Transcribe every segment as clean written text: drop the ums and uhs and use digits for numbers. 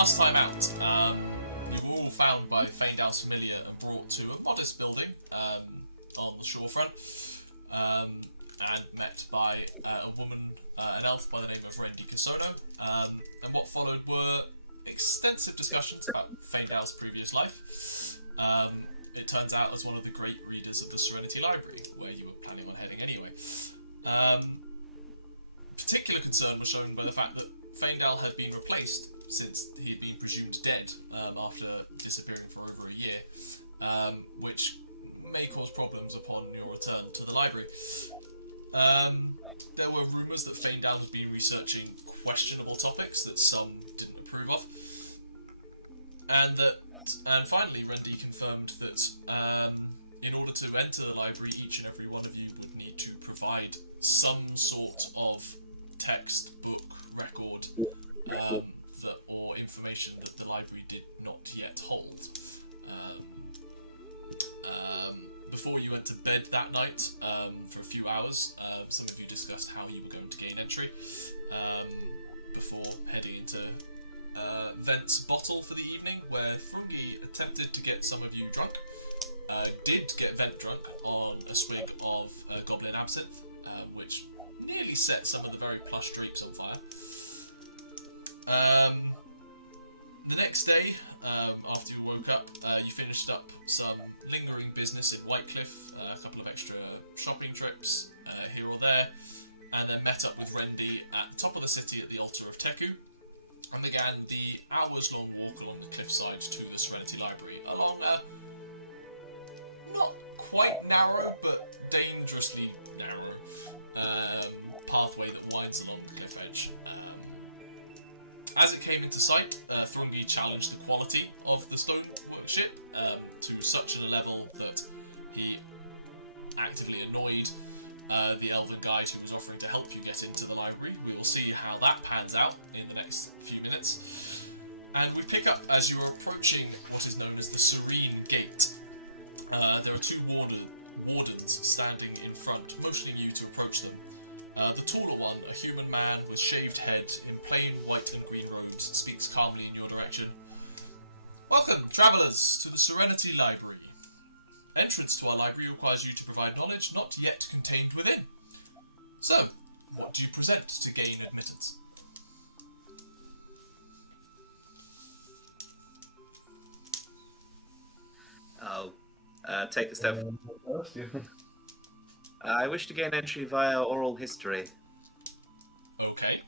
last time out, you were all found by Faendal's familiar and brought to a modest building on the shorefront, and met by a woman, an elf by the name of Rendi Kisono. And what followed were extensive discussions about Faendal's previous life. It turns out as one of the great readers of the Serenity Library, where you were planning on heading anyway. Particular concern was shown by the fact that Faendal had been replaced since he had been presumed dead after disappearing for over a year, which may cause problems upon your return to the library. There were rumours that Faendal had been researching questionable topics that some didn't approve of, and finally Rendi confirmed that in order to enter the library, each and every one of you would need to provide some sort of text, book, record, or information that the library did not yet hold. Before you went to bed that night, for a few hours, some of you discussed how you were going to gain entry, before heading into Vent's bottle for the evening, where Thrungi attempted to get some of you drunk, did get Vent drunk on a swig of Goblin Absinthe, which nearly set some of the very plush drapes on fire. The next day, after you woke up, you finished up some lingering business in Whitecliff, a couple of extra shopping trips here or there, and then met up with Rendi at the top of the city at the altar of Teku, and began the hours-long walk along the cliffside to the Serenity Library, along a not quite narrow, but dangerously narrow pathway that winds along the cliff edge. As it came into sight, Thrungi challenged the quality of the stonework ship to such a level that he actively annoyed the elven guide who was offering to help you get into the library. We will see how that pans out in the next few minutes. And we pick up as you are approaching what is known as the Serene Gate. There are two wardens standing in front, motioning you to approach them. The taller one, a human man with shaved head in plain white and green robes, speaks calmly in your direction. Welcome, travellers, to the Serenity Library. Entrance to our library requires you to provide knowledge not yet contained within. So, what do you present to gain admittance? I'll take a step. I wish to gain entry via oral history. Okay.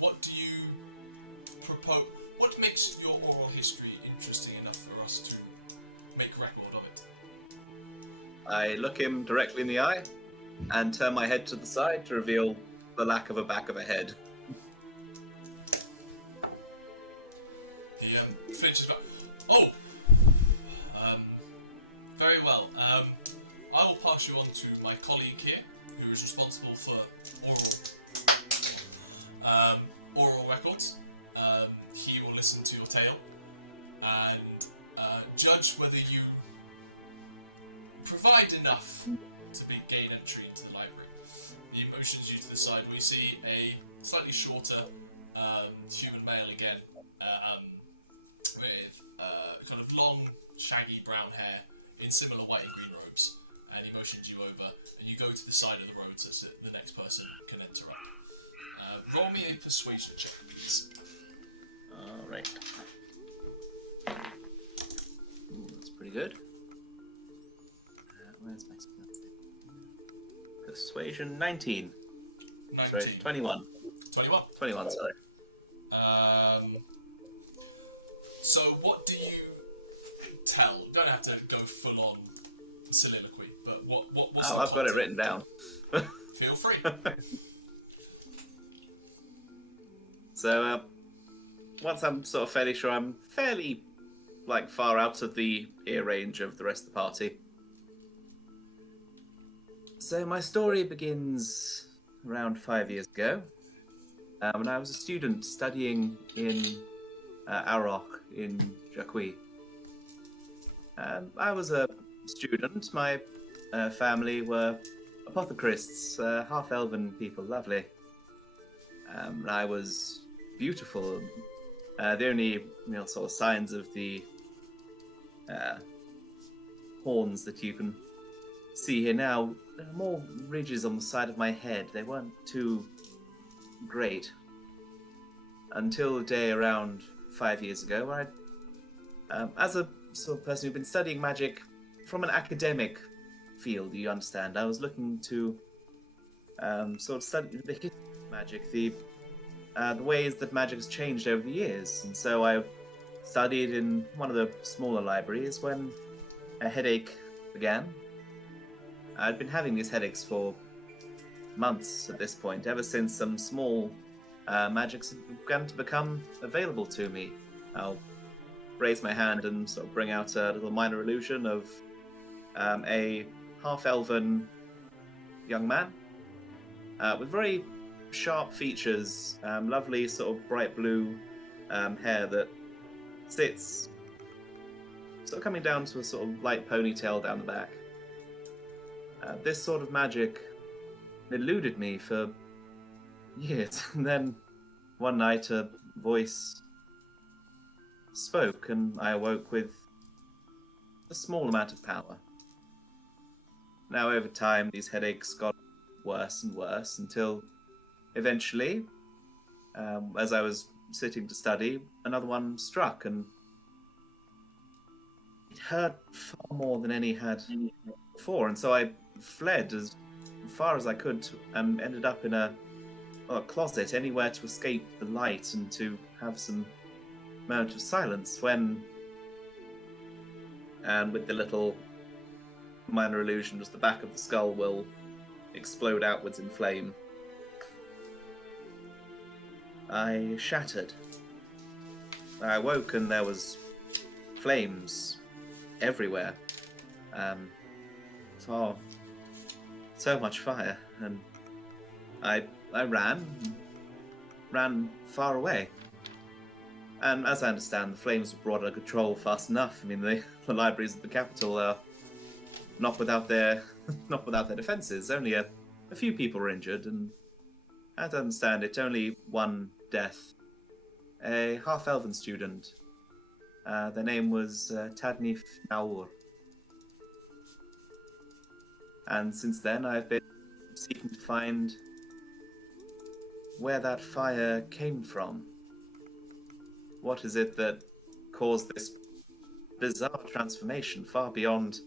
What do you propose? What makes your oral history interesting enough for us to make record of it? I look him directly in the eye and turn my head to the side to reveal the lack of a back of a head. He flinches back. Oh! Very well. I will pass you on to my colleague here, who is responsible for oral records. He will listen to your tale and judge whether you provide enough to gain entry into the library. He motions you to the side where you see a slightly shorter human male again, with kind of long, shaggy brown hair in similar white and green robes, and he motions you over, and you go to the side of the road so that the next person can interrupt. Roll me a persuasion check, please. Alright. That's pretty good. Where's my skill? Persuasion 19. 19. Sorry, 21. 21? 21, sorry. So what do you tell? You don't have to go full on soliloquy, but what's I've got it written down. Feel free. So, once I'm sort of fairly sure, I'm fairly, far out of the ear range of the rest of the party. So, my story begins around 5 years ago, when I was a student studying in Arok in Jaqui. I was a student. My family were apothecarists, half-elven people, lovely. I was beautiful, The only sort of signs of the horns that you can see here now, there are more ridges on the side of my head. They weren't too great until a day around 5 years ago, where as a sort of person who'd been studying magic from an academic field, you understand, I was looking to sort of study the history of magic, the ways that magic has changed over the years. And so I studied in one of the smaller libraries when a headache began. I'd been having these headaches for months at this point, ever since some small magics began to become available to me. I'll raise my hand and sort of bring out a little minor illusion of a half-elven young man with very sharp features, lovely sort of bright blue hair that sits sort of coming down to a sort of light ponytail down the back. This sort of magic eluded me for years, and then one night a voice spoke, and I awoke with a small amount of power. Now, over time, these headaches got worse and worse until eventually, as I was sitting to study, another one struck, and it hurt far more than any had before. And so I fled as far as I could and ended up in a closet, anywhere to escape the light and to have some moment of silence when, and with the little minor illusion, just the back of the skull will explode outwards in flame, I shattered. I awoke and there was flames everywhere. So much fire, and I ran far away. And as I understand, the flames were brought under control fast enough. I mean, the libraries of the capital are not without their defences. Only a few people were injured, and as I understand it, only one death. A half-elven student. Their name was Tadnif Naur. And since then, I've been seeking to find where that fire came from. What is it that caused this bizarre transformation far beyond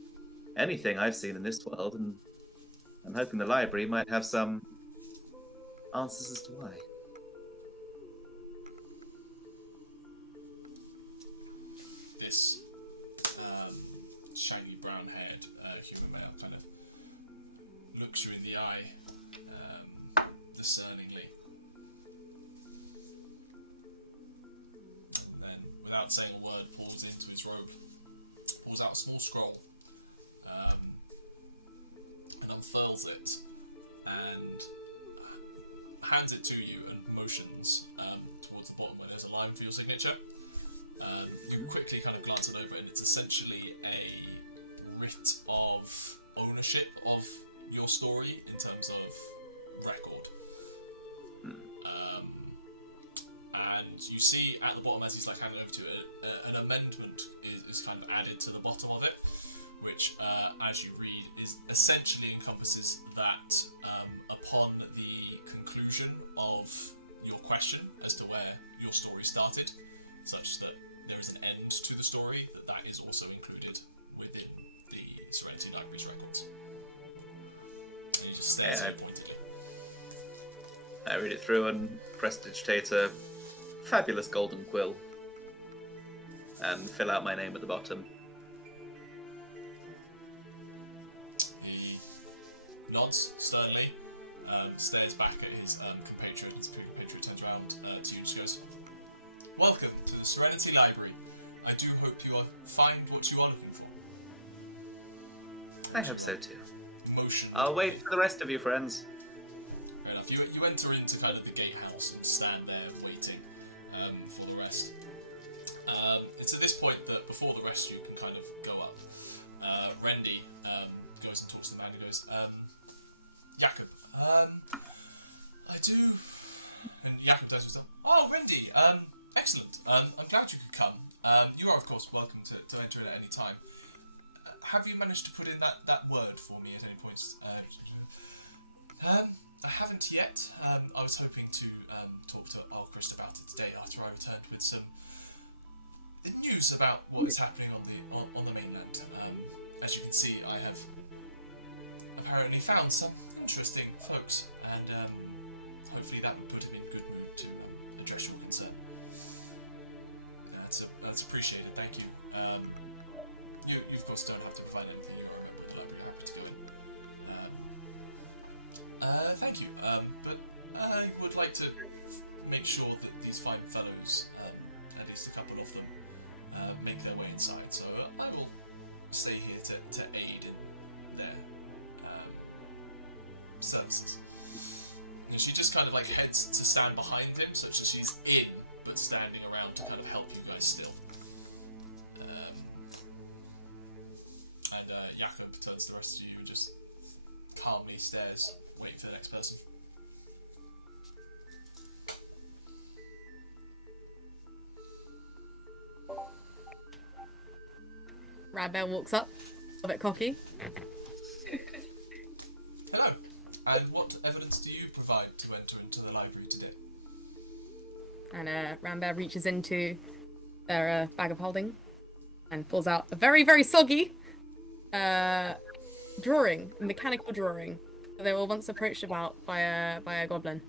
anything I've seen in this world? And I'm hoping the library might have some answers as to why. This shaggy brown-haired human male kind of looks you in the eye discerningly. And then, without saying a word, pulls into his robe, pulls out a small scroll, and unfurls it, and hands it to you and motions towards the bottom where there's a line for your signature. You quickly kind of glance it over, and it's essentially a writ of ownership of your story in terms of record. And you see at the bottom, as he's like handing over to it, an amendment is kind of added to the bottom of it, which, as you read, is essentially encompasses that upon the conclusion of your question as to where your story started, such that there is an end to the story, that is also included within the Serenity Library's records. And he just stares at you pointedly. I read it through and prestidigitate a fabulous golden quill and fill out my name at the bottom. He nods sternly, stares back at his compatriot. His compatriot turns around to you and just goes, "Welcome to the Serenity Library. I do hope you find what you are looking for." I hope so too. Motion. I'll wait for the rest of you, friends. Fair enough. You enter into kind of the gatehouse and stand there waiting for the rest. It's at this point that before the rest of you can kind of go up, Rendy goes and talks to the man and goes, "Jakob, I do..." And Jakob does himself, "Oh, Rendy, excellent. glad you could come. You are, of course, welcome to enter in at any time. Have you managed to put in that word for me at any point? I haven't yet. I was hoping to talk to Alchrist about it today after I returned with some news about what is happening on the mainland. As you can see, I have apparently found some interesting folks, and hopefully that will put him in good mood to address your concern. That's appreciated, thank you. You of course don't have to provide anything. You're a member of the library, happy to go. Thank you. But I would like to make sure that these fine fellows, at least a couple of them, make their way inside. So I will stay here to aid in their services. And she just kind of like heads to stand behind him, such that she's in, but standing around to kind of help you guys still. And Jakob turns to the rest of you and just calmly stares, waiting for the next person. Rambear walks up, a bit cocky. Hello. And what evidence do you provide to enter into the library today? And Rambear reaches into their bag of holding and pulls out a very, very soggy drawing, a mechanical drawing that they were once approached about by a goblin.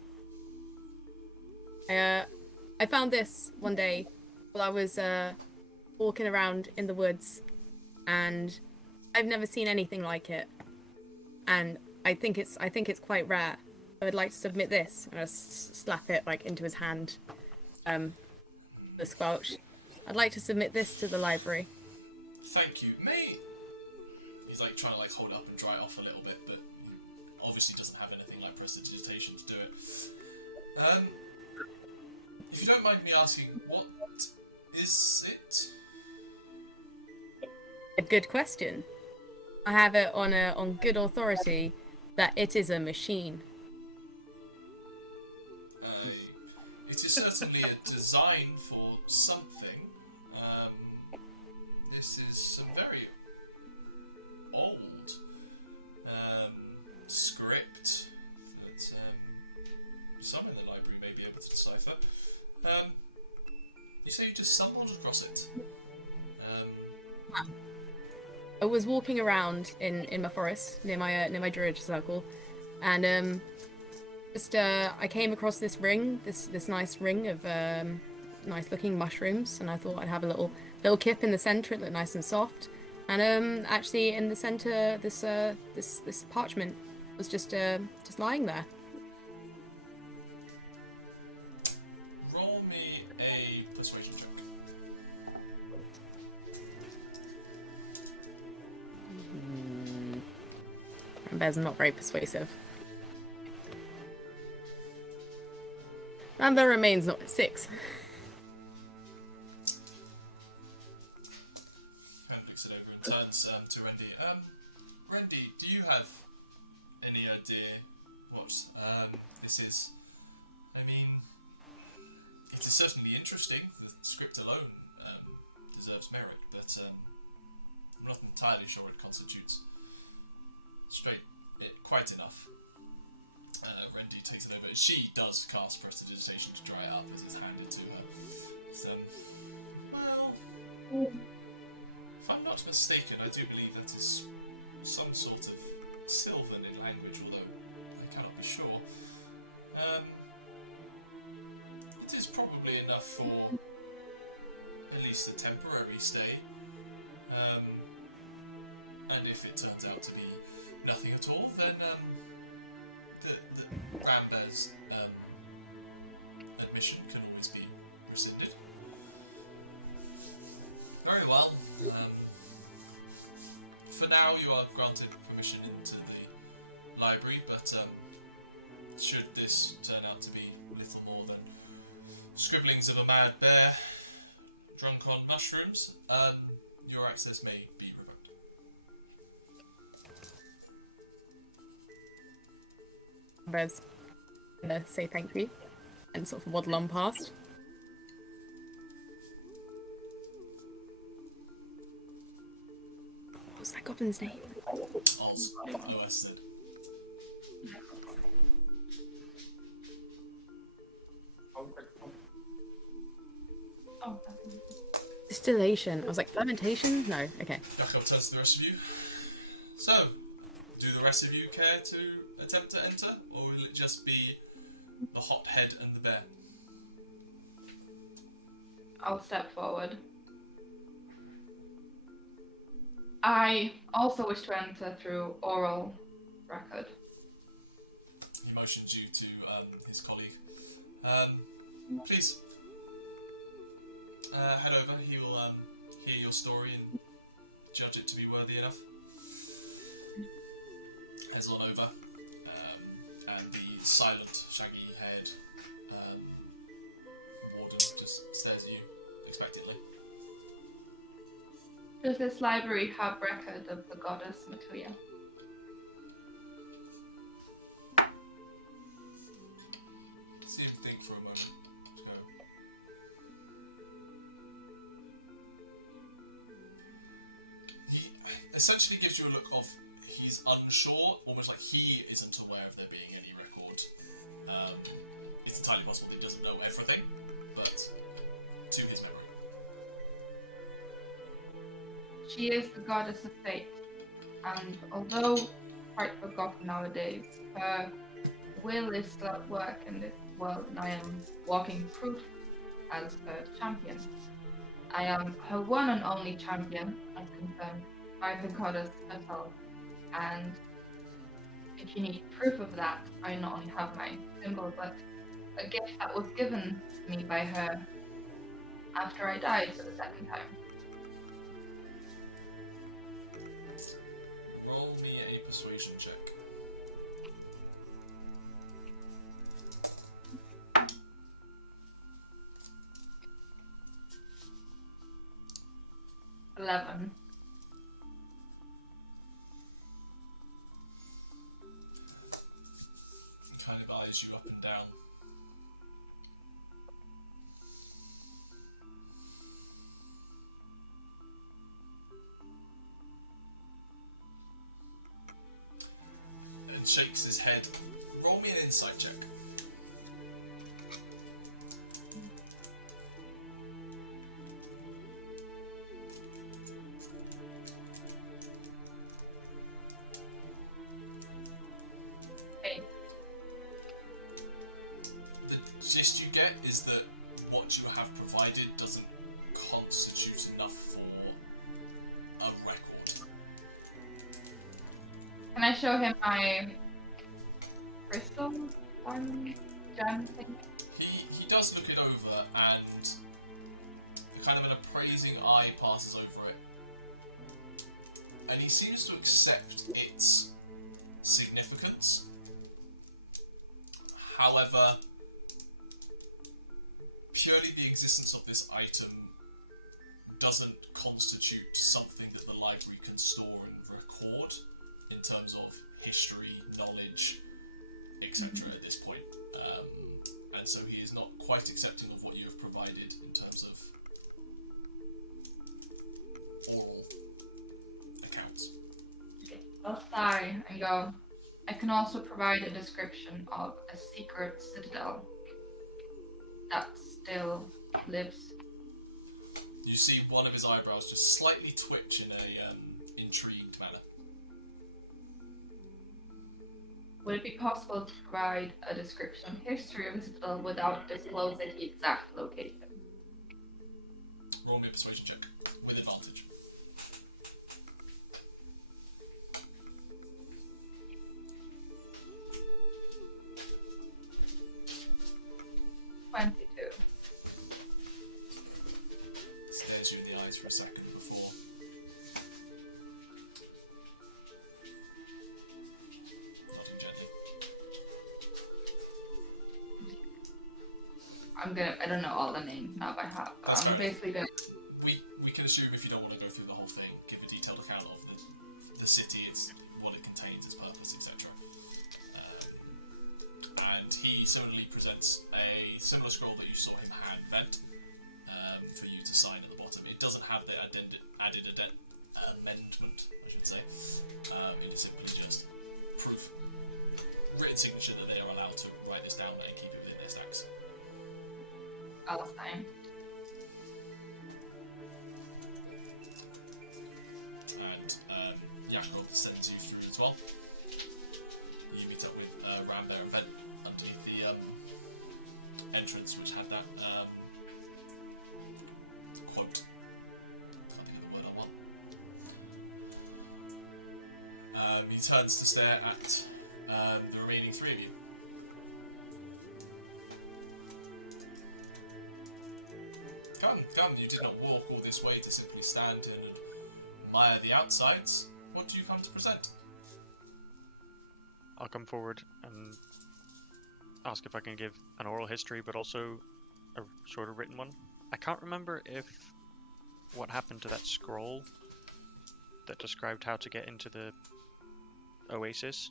I found this one day while I was walking around in the woods, and I've never seen anything like it. And I think it's quite rare. I would like to submit this. And I slap it like into his hand. The squelch. I'd like to submit this to the library. Thank you. He's like trying to like hold it up and dry it off a little bit, but he obviously doesn't have anything like prestidigitation to do it. If you don't mind me asking, what is it? A good question. I have it on good authority that it is a machine. It is certainly a design for something. This is some very old script that some in the library may be able to decipher. You say you just stumbled across it. I was walking around in my forest near my druid circle, and I came across this ring, this nice ring of nice looking mushrooms, and I thought I'd have a little kip in the center. It looked nice and soft, and actually in the center, this parchment was just lying there. Roll me a persuasion check. Rambear's not very persuasive. Rambear remains not 6. And looks it over and turns to Rendy. Rendy, do you have any idea what this is? I mean, it is certainly interesting. The script alone deserves merit, but I'm not entirely sure it constitutes quite enough. Rendy takes it over. She does cast prestidigitation to dry it up as it's handed to her. So, well, if I'm not mistaken, I do believe that is some sort of Sylvan language, although I cannot be sure. It is probably enough for at least a temporary stay. And if it turns out to be nothing at all, then the Rambear's admission can always be rescinded. Very well. For now, you are granted permission into the library, but should this turn out to be little more than scribblings of a mad bear drunk on mushrooms, your access may be revoked. Rambear's gonna say thank you and sort of waddle on past. What's that goblin's name? Oz, Loas said. Oh, Distillation. I was like, fermentation? No. Okay. Back up turns to the rest of you. So, do the rest of you care to attempt to enter, or will it just be the hot head and the bear? I'll step forward. I also wish to enter through oral record. He motions you to his colleague. Please head over. He will hear your story and judge it to be worthy enough. Heads on over, and the silent, shaggy-haired warden just stares at you expectantly. Does this library have record of the goddess Matuya? See him think for a moment. He essentially gives you a look of he's unsure, almost like he isn't aware of there being any record. It's entirely possible he doesn't know everything, but to his memory. She is the goddess of fate, and although quite forgotten nowadays, her will is still at work in this world, and I am walking proof as her champion. I am her one and only champion, as confirmed by the goddess herself, and if you need proof of that, I not only have my symbol, but a gift that was given to me by her after I died for the second time. Roll me a persuasion check. $11. Kind of eyes you up and down. And shakes his head. Roll me an insight check. Okay. The gist you get is that what you have provided doesn't constitute enough for a record. Can I show him my crystal one gem thing? He does look it over, and kind of an appraising eye passes over it, and he seems to accept its significance. However, purely the existence of this item doesn't constitute something that the library can store and record in terms of history, knowledge, etc. at this point. And so he is not quite accepting of what you have provided in terms of oral accounts. I'll sigh and go, I can also provide a description of a secret citadel that still lives. You see one of his eyebrows just slightly twitch in a intrigued manner. Would it be possible to provide a description of history of the citadel without disclosing the exact location? Roll me a persuasion check with advantage. Stares you in the eyes for a second before. Nodding gently. I don't know all the names now by heart. That's I'm fair. basically gonna. We can assume if you don't want to go through the whole thing, give a detailed account of the city, its what it contains, its purpose, etc. And he similarly presents a similar scroll that you saw him hand vent for you to sign at the bottom. It doesn't have the added amendment, I should say. It is simply just proof, written signature that they are allowed to write this down and keep it within their stacks. All the time. And Jakob sends you through as well. You meet up with Rambear and Ben underneath the entrance, which had that quote. Can't think of the word I want. He turns to stare at the remaining three of you. Come, you did not walk all this way to simply stand here and admire the outsides. What do you come to present? I'll come forward and ask if I can give an oral history, but also a sort of written one. I can't remember if what happened to that scroll that described how to get into the oasis.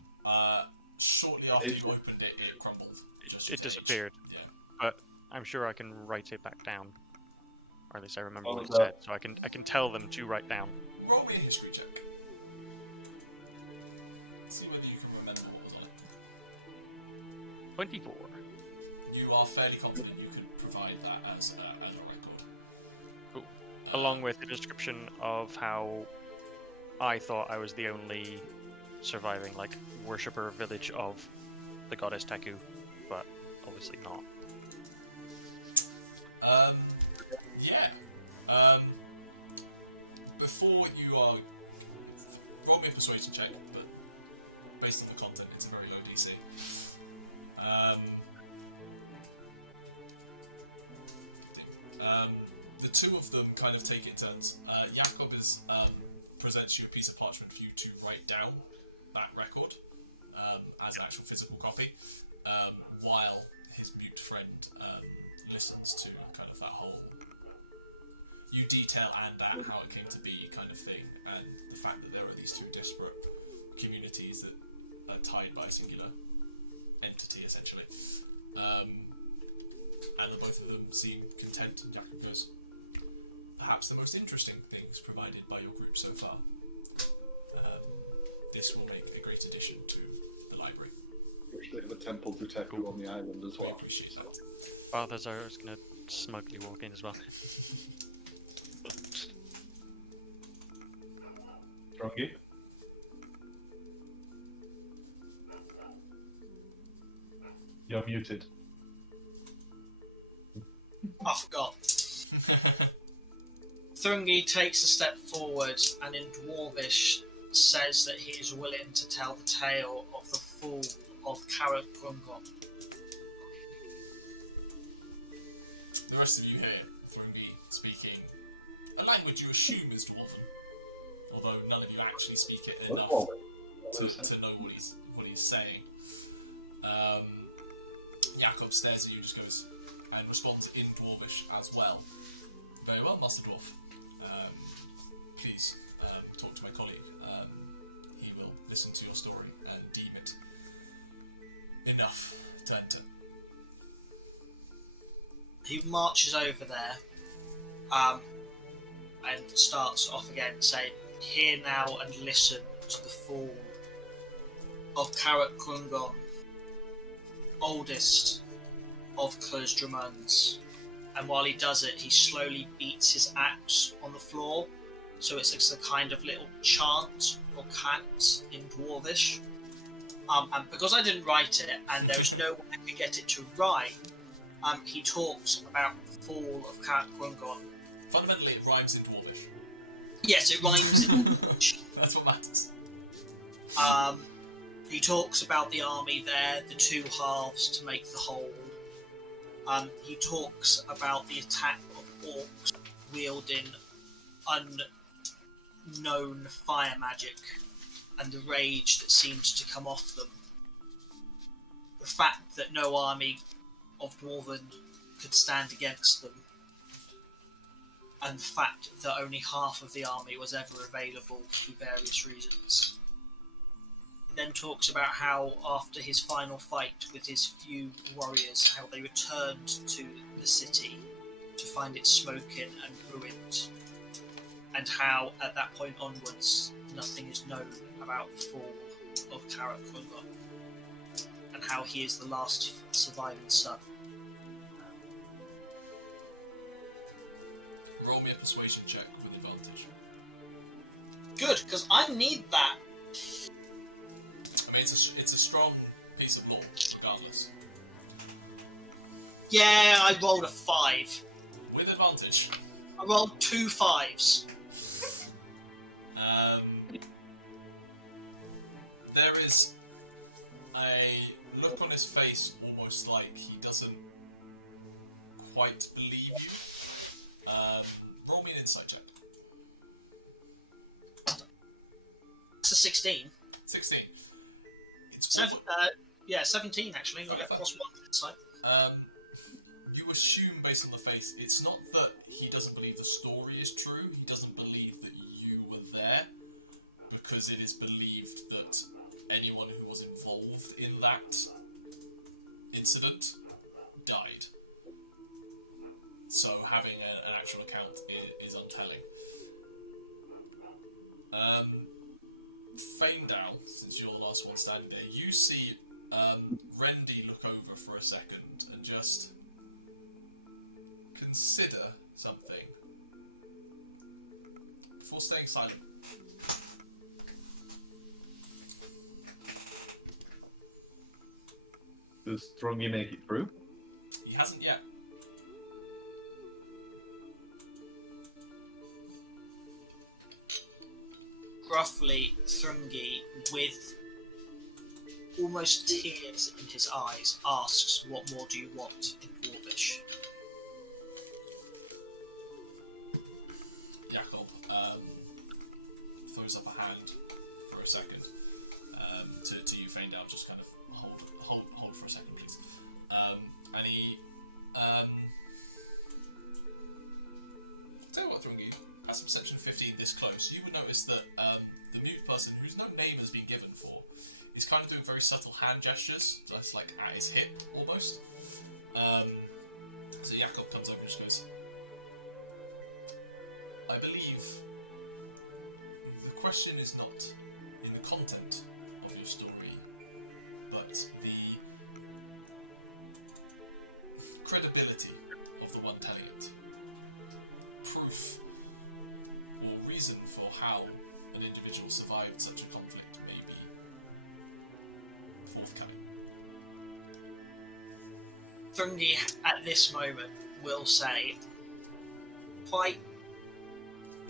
Shortly after you opened it, it crumbled. It disappeared. Yeah. But I'm sure I can write it back down. Or at least I remember What what it was said, so I can tell them to write down. Roll me a history check. See whether you can remember what was on it. 24. You are fairly confident you can provide that as a record. Cool. Along with a description of how I thought I was the only surviving, like, worshipper village of the goddess Teku, but obviously not. Yeah. Before you are... Roll me a persuasion check, but based on the content, it's a very low DC. The two of them kind of take it in turns. Jakob presents you a piece of parchment for you to write down that record as an actual physical copy, while his mute friend listens to kind of that whole you detail and how it came to be kind of thing, and the fact that there are these two disparate communities that are tied by a singular entity, essentially. And both of them seem content, and Jakob goes, perhaps the most interesting things provided by your group so far. This will make a great addition to the library. They have a temple to Teku on the island as We well. appreciate that. Balthazar is going to smugly walk in as well. Thrungi? You're muted. I forgot. Thrungi takes a step forward and in Dwarvish says that he is willing to tell the tale of the fall of Cleric. The rest of you hear Thrungi speaking a language you assume is Dwarven, although none of you actually speak it enough to know what he's saying. Jakob stares at you, just goes, and responds in Dwarvish as well. Very well, Master Dwarf. Please talk to my colleague. He will listen to your story and deem it enough to enter. He marches over there and starts off again saying, hear now and listen to the fall of Cleric, oldest of Closdramuns. And while he does it, he slowly beats his axe on the floor, so it's a kind of little chant or cant in Dwarvish. And because I didn't write it, and there was no way I could get it to rhyme, he talks about the fall of Cleric. Fundamentally, it rhymes in Dwarvish. Yes, it rhymes in Dwarvish. That's what matters. He talks about the army there, the two halves to make the whole. He talks about the attack of orcs wielding unknown fire magic and the rage that seems to come off them. The fact that no army of Dwarven could stand against them. And the fact that only half of the army was ever available for various reasons. He then talks about how after his final fight with his few warriors, how they returned to the city to find it smoking and ruined. and how at that point onwards nothing is known about the fall of Cleric, and how he is the last surviving son. Roll me a persuasion check with advantage. Good, because I need that. I mean, it's a strong piece of law, regardless. Yeah, I rolled a 5. With advantage. I rolled 2 5s. There is a look on his face, almost like he doesn't quite believe you. Roll me an insight check. It's a 16. 16. It's 17 actually. I'll get +1 insight. You assume based on the face, it's not that he doesn't believe the story is true, he doesn't believe that you were there, because it is believed that anyone who was involved in that incident died. So having an actual account is untelling. Faendal, since you're the last one standing there, you see Rendy look over for a second and just consider something before staying silent. Does Thrungi make it through? He hasn't yet. Gruffly, Thrungi, with almost tears in his eyes, asks, "What more do you want in Dwarvish?" Jakob throws up a hand for a second to you, Faendal. Just kind of hold for a second, please. And he tell you what, Thrungi, as a perception of 15 this close, you would notice that the mute person, whose no name has been given for, is kind of doing very subtle hand gestures, just like at his hip, almost. So Jakob comes over and just goes, I believe the question is not in the content of your story, but the credibility of the one telling it. Proof or reason for how an individual survived such a conflict may be forthcoming. Thrungi, at this moment, will say, quite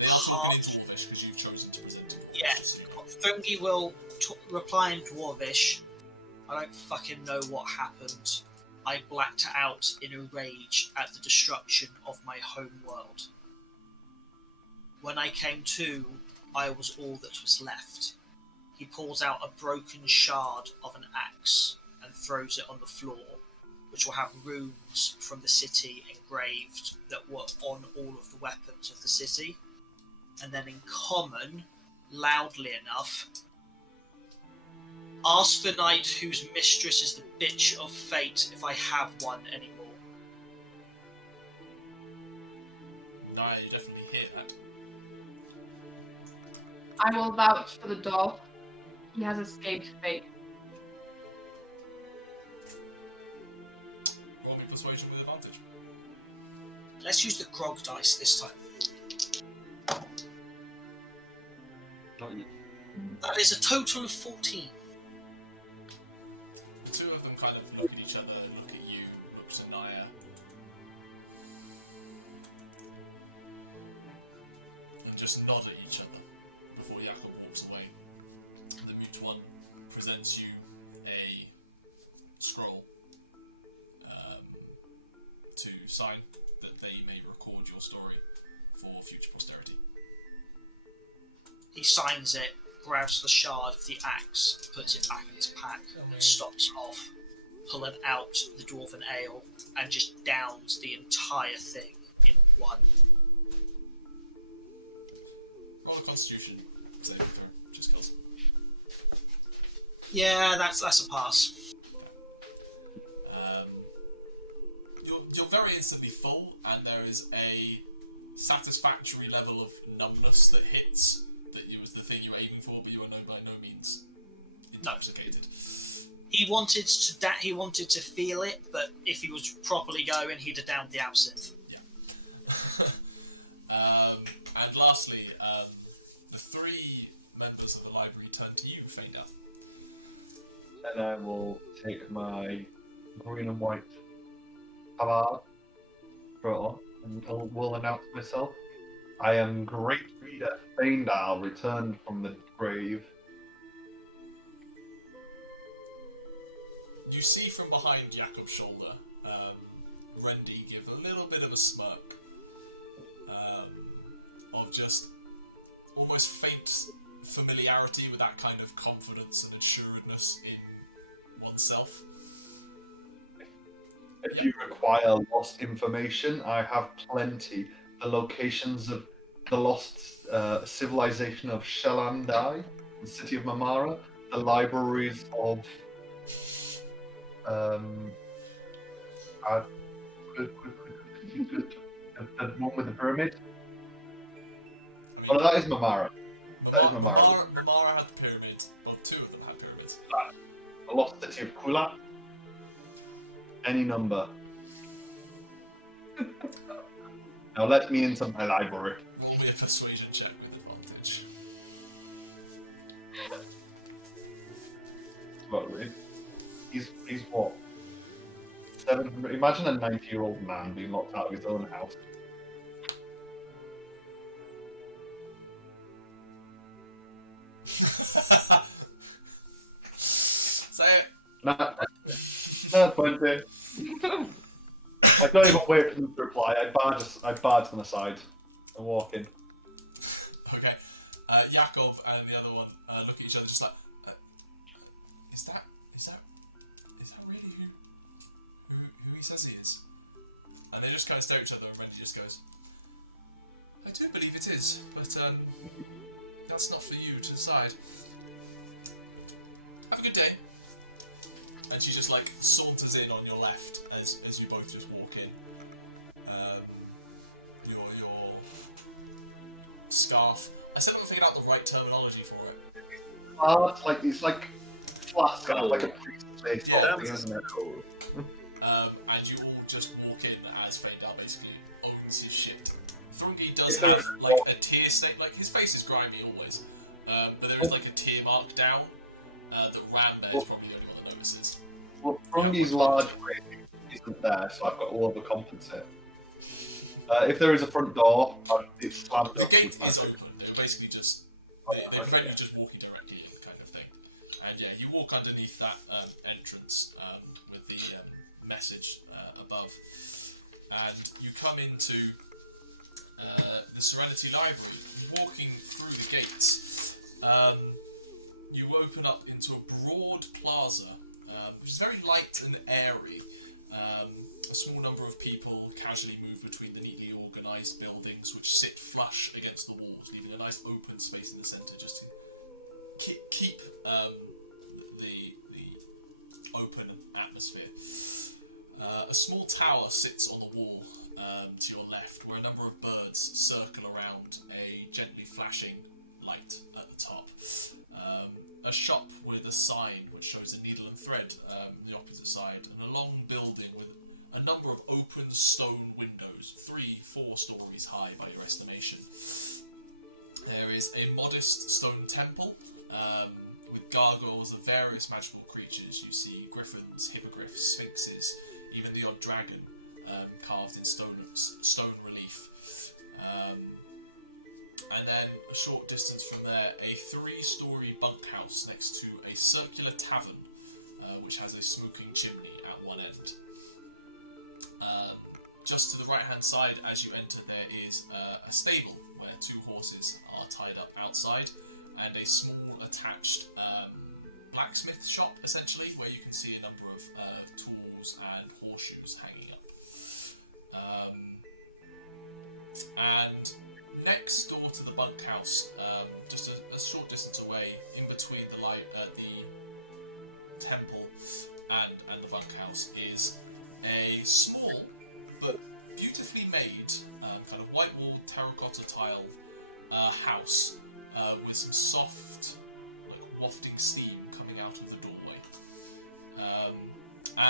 They are talking in Dwarvish because you've chosen to present it. Yes. Thrungi will reply in Dwarvish. I don't fucking know what happened. I blacked out in a rage at the destruction of my home world. When I came to, I was all that was left. He pulls out a broken shard of an axe and throws it on the floor, which will have runes from the city engraved that were on all of the weapons of the city. And then in common, loudly enough, ask the knight whose mistress is the bitch of fate if I have one anymore. Nyah, you definitely hear that. I will vouch for the dwarf. He has escaped fate. Roll me persuasion with advantage. Let's use the grog dice this time. Not yet. That is a total of 14. The two of them kind of look at each other, look at you, look at Nyah. And just nod at each other before Jakob walks away. The mute one presents you a scroll to sign that they may record your story for future posterity. He signs it, grabs the shard of the axe, puts it back in his pack, and stops off, pulling out the dwarven ale, and just downs the entire thing in one. Roll a constitution saving throw, just because. Yeah, that's a pass. You're very instantly full, and there is a satisfactory level of numbness that hits, that it was the thing you were aiming for, but you were by no means intoxicated. He wanted to feel it, but if he was properly going, he'd have downed the absinthe. Yeah. And lastly, the three members of the library turn to you, Faendal. And I will take my green and white tabard, throw it on, and I will announce myself. I am Great Reader Faendal, returned from the grave. You see from behind Jakob's shoulder, Rendy give a little bit of a smirk, of just almost faint familiarity with that kind of confidence and assuredness in oneself. If you require lost information, I have plenty. The locations of the lost civilization of Shelandai, the city of Mamara, the libraries of the one with the pyramid. Oh, no, that is Mamara. That is Mamara. Mamara had the pyramids. Well, two of them had pyramids. The lost city of Kulat. Any number. Now let me into my library. Roll me a persuasion check with advantage. Slowly. He's what? 700. Imagine a 90-year-old man being locked out of his own house. Say it. Not 20. I don't even wait for them to reply. I barge them aside and walk in. Okay. Yakov and the other one look at each other just like, is that really who he says he is? And they just kind of stare at each other, and Randy just goes, I do believe it is, but that's not for you to decide. Have a good day. And she just like saunters in on your left as you both just walk in. Your scarf. I still haven't figured out the right terminology for it. It's like flat scarf, like a priest's Yeah, thing, isn't it? And you all just walk in as Faendal basically owns his shit. Thrungi does If there have is- like a tear stain, like his face is grimy always, but there is like a tear mark down. That Rambear is probably the only one that notices. Well, Thrungi's large ring isn't there, so I've got to overcompensate. If there is a front door, it's slammed The up gate with is magic. open. They're basically just they're Okay, friendly, yeah. just walking directly in, kind of thing. And yeah, you walk underneath that entrance with the message above, and you come into the Serenity Library. Walking through the gates, you open up into a broad plaza, which is very light and airy. A small number of people casually move between the neatly organised buildings, which sit flush against the walls, leaving a nice open space in the centre just to keep the open atmosphere. A small tower sits on the wall to your left, where a number of birds circle around a gently flashing light at the top. A shop with a sign which shows a needle and thread on the opposite side, and a long building with a number of open stone windows, 3-4 stories high by your estimation. There is a modest stone temple with gargoyles of various magical creatures. You see griffins, hippogriffs, sphinxes, even the odd dragon carved in stone relief. And then a short distance from there, a 3-story bunkhouse next to a circular tavern, which has a smoking chimney at one end. Just to the right-hand side, as you enter, there is a stable where 2 horses are tied up outside, and a small attached blacksmith shop, essentially, where you can see a number of tools and horseshoes hanging up. And next door to the bunkhouse, just a short distance away, in between the temple and the bunkhouse, is a small but beautifully made kind of white walled terracotta tile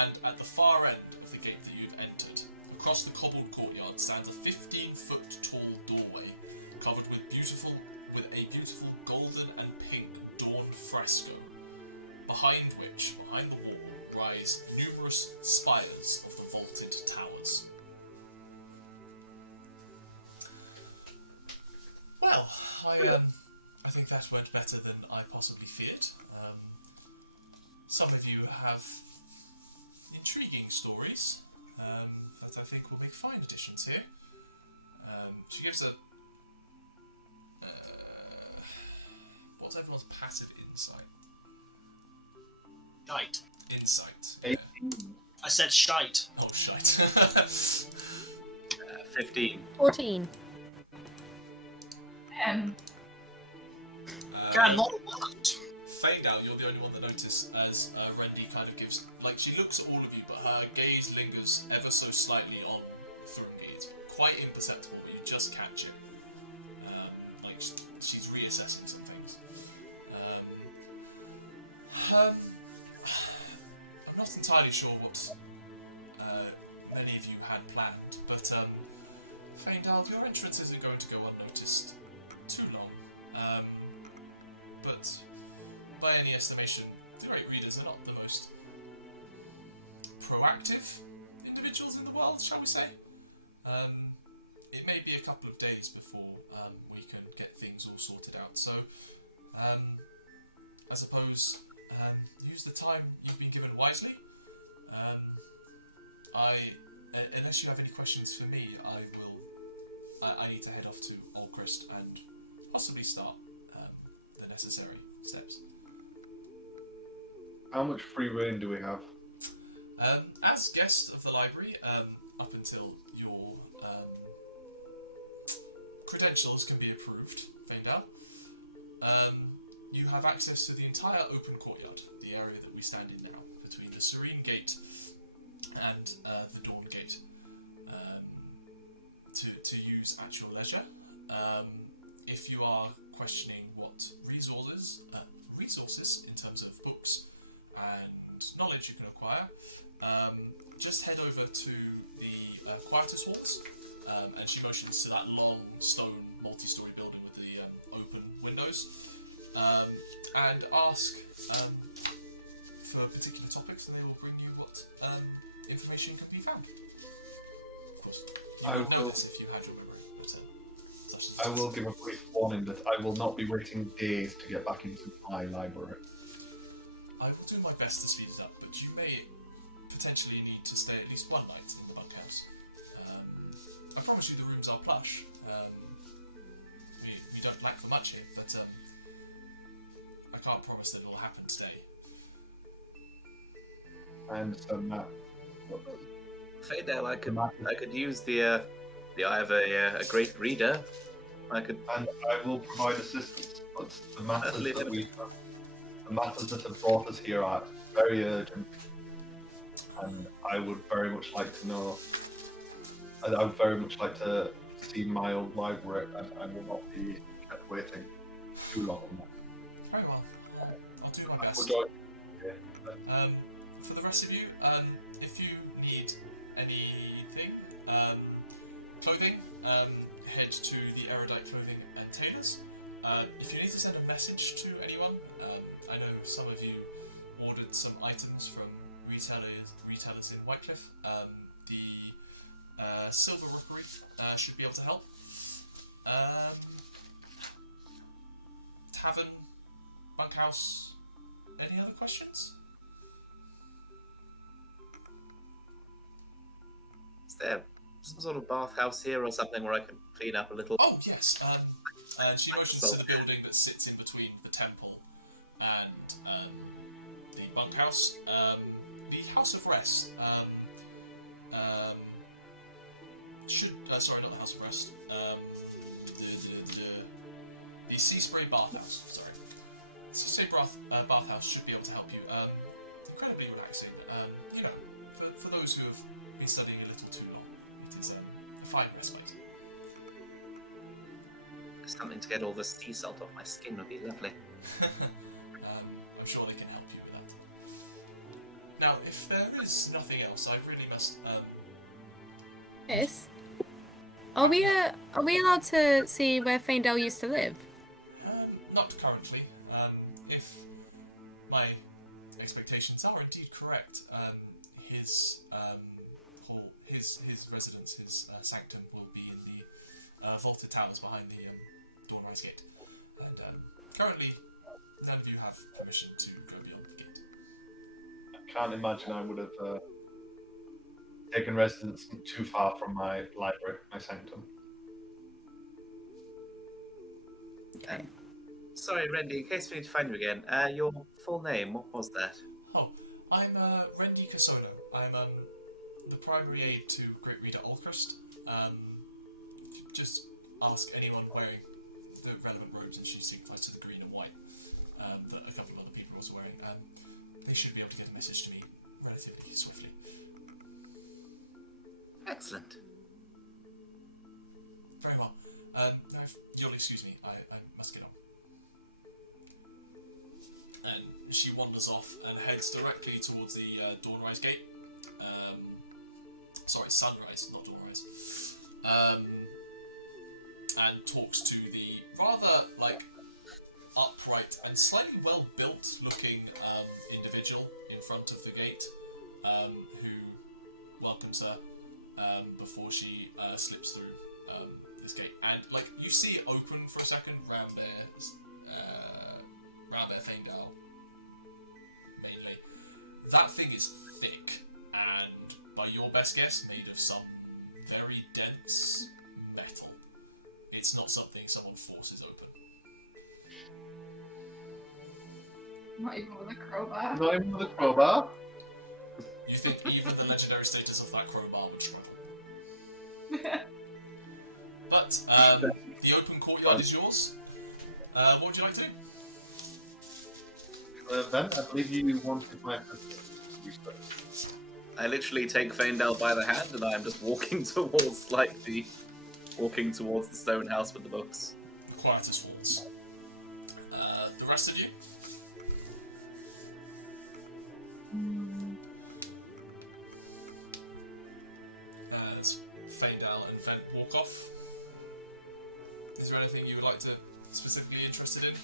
and at the far end of the gate that you've entered, across the cobbled courtyard stands a 15-foot tall doorway covered with a beautiful golden and pink dawned fresco, behind the wall, rise numerous spires of the vaulted towers. Well, I think that went better than I possibly feared. Some of you have intriguing stories that I think will make fine additions here. She gives a... what's everyone's passive insight? Shite. Insight. 18. I said shite. Oh, shite. 15. 14. God, not what? Faendal, you're the only one that noticed as Rendi kind of gives... Like, she looks at all of you, but her gaze lingers ever so slightly on Thrungi. It's quite imperceptible, but you just catch it. Like, she's reassessing some things. I'm not entirely sure what many of you had planned, but Faendal, your entrance isn't going to go unnoticed too long. But by any estimation, the Great Readers are not the most proactive individuals in the world, shall we say. It may be a couple of days before we can get things all sorted out, so I suppose use the time you've been given wisely. Unless you have any questions for me, I need to head off to Alchrist and possibly start the necessary steps. How much free reign do we have? As guest of the library, up until your credentials can be approved, Faendal, you have access to the entire open courtyard, the area that we stand in now, between the Serene Gate and the Dawn Gate, to use at your leisure. If you are questioning what resources in terms of books and knowledge you can acquire, just head over to the Quietus Halls, and she motions to that long stone multi-story building with the open windows, and ask for particular topics, and they will bring you what information can be found. Of course, you would know this if you had your memory. I will give a brief warning that I will not be waiting days to get back into my library. I will do my best to speed it up, but you may potentially need to stay at least one night in the bunkhouse. I promise you the rooms are plush. We don't lack for much here, but I can't promise that it will happen today. I understand that. Faendal, I could use the eye of a great reader. I could. And I will provide assistance, but the matters Leave that it. the matters that have brought us here are very urgent, and I would very much like to know. I would very much like to see my old library, and I will not be kept waiting too long on that. Very well. I'll do my best. For the rest of you, if you need anything, clothing, head to the Erudite Clothing and Tailors. If you need to send a message to anyone, I know some of you ordered some items from retailers in Whitecliff. The Silver Rookery should be able to help. Tavern, bunkhouse, any other questions? Is there some sort of bathhouse here or something where I can clean up a little? Oh, yes. And she motions to the building that sits in between the temple and the bunkhouse. The House of Rest should... sorry, not the House of Rest. The Sea Spray Bathhouse, sorry. The Sea Spray Bathhouse should be able to help you. Incredibly relaxing. You know, for those who have been studying a little too long, it is a fine respite. Something to get all the sea salt off my skin would be lovely. I'm sure they can help you with that. Now, if there is nothing else, I really must. Miss, are we allowed to see where Faendal used to live? Not currently. If my expectations are indeed correct, his hall, his residence, his sanctum will be in the vaulted towers behind the Dawnrise Gate. And currently, none of you have permission to go beyond the gate. I can't imagine I would have taken residence too far from my library, my sanctum. Okay. Sorry, Rendy, in case we need to find you again, your full name, what was that? Oh, I'm Rendi Casono. I'm the primary aide to Great Reader Alchrist. Just ask anyone wearing the relevant robes, and she signifies to the green and white that a couple of other people are also wearing. They should be able to get a message to me relatively swiftly. Excellent. Very well. Now, if you'll excuse me, I must get on. And she wanders off and heads directly towards the Dawnrise Gate. Sorry, Sunrise, not Dawnrise. And talks to the rather, upright and slightly well-built looking individual in front of the gate, who welcomes her before she slips through this gate. And, you see it open for a second, Rambear Faendal, mainly. That thing is thick, and by your best guess, made of some very dense metal. It's not something someone forces open. Not even with a crowbar. Not even with a crowbar? You think even the legendary status of that crowbar would struggle. But, the open courtyard is yours. What would you like to do? Then I believe you wanted my I literally take Faendal by the hand and I am just walking towards the stone house with the books. The quietest walls. The rest of you? As Faendal and Fen walk off, is there anything you would like to specifically interested in?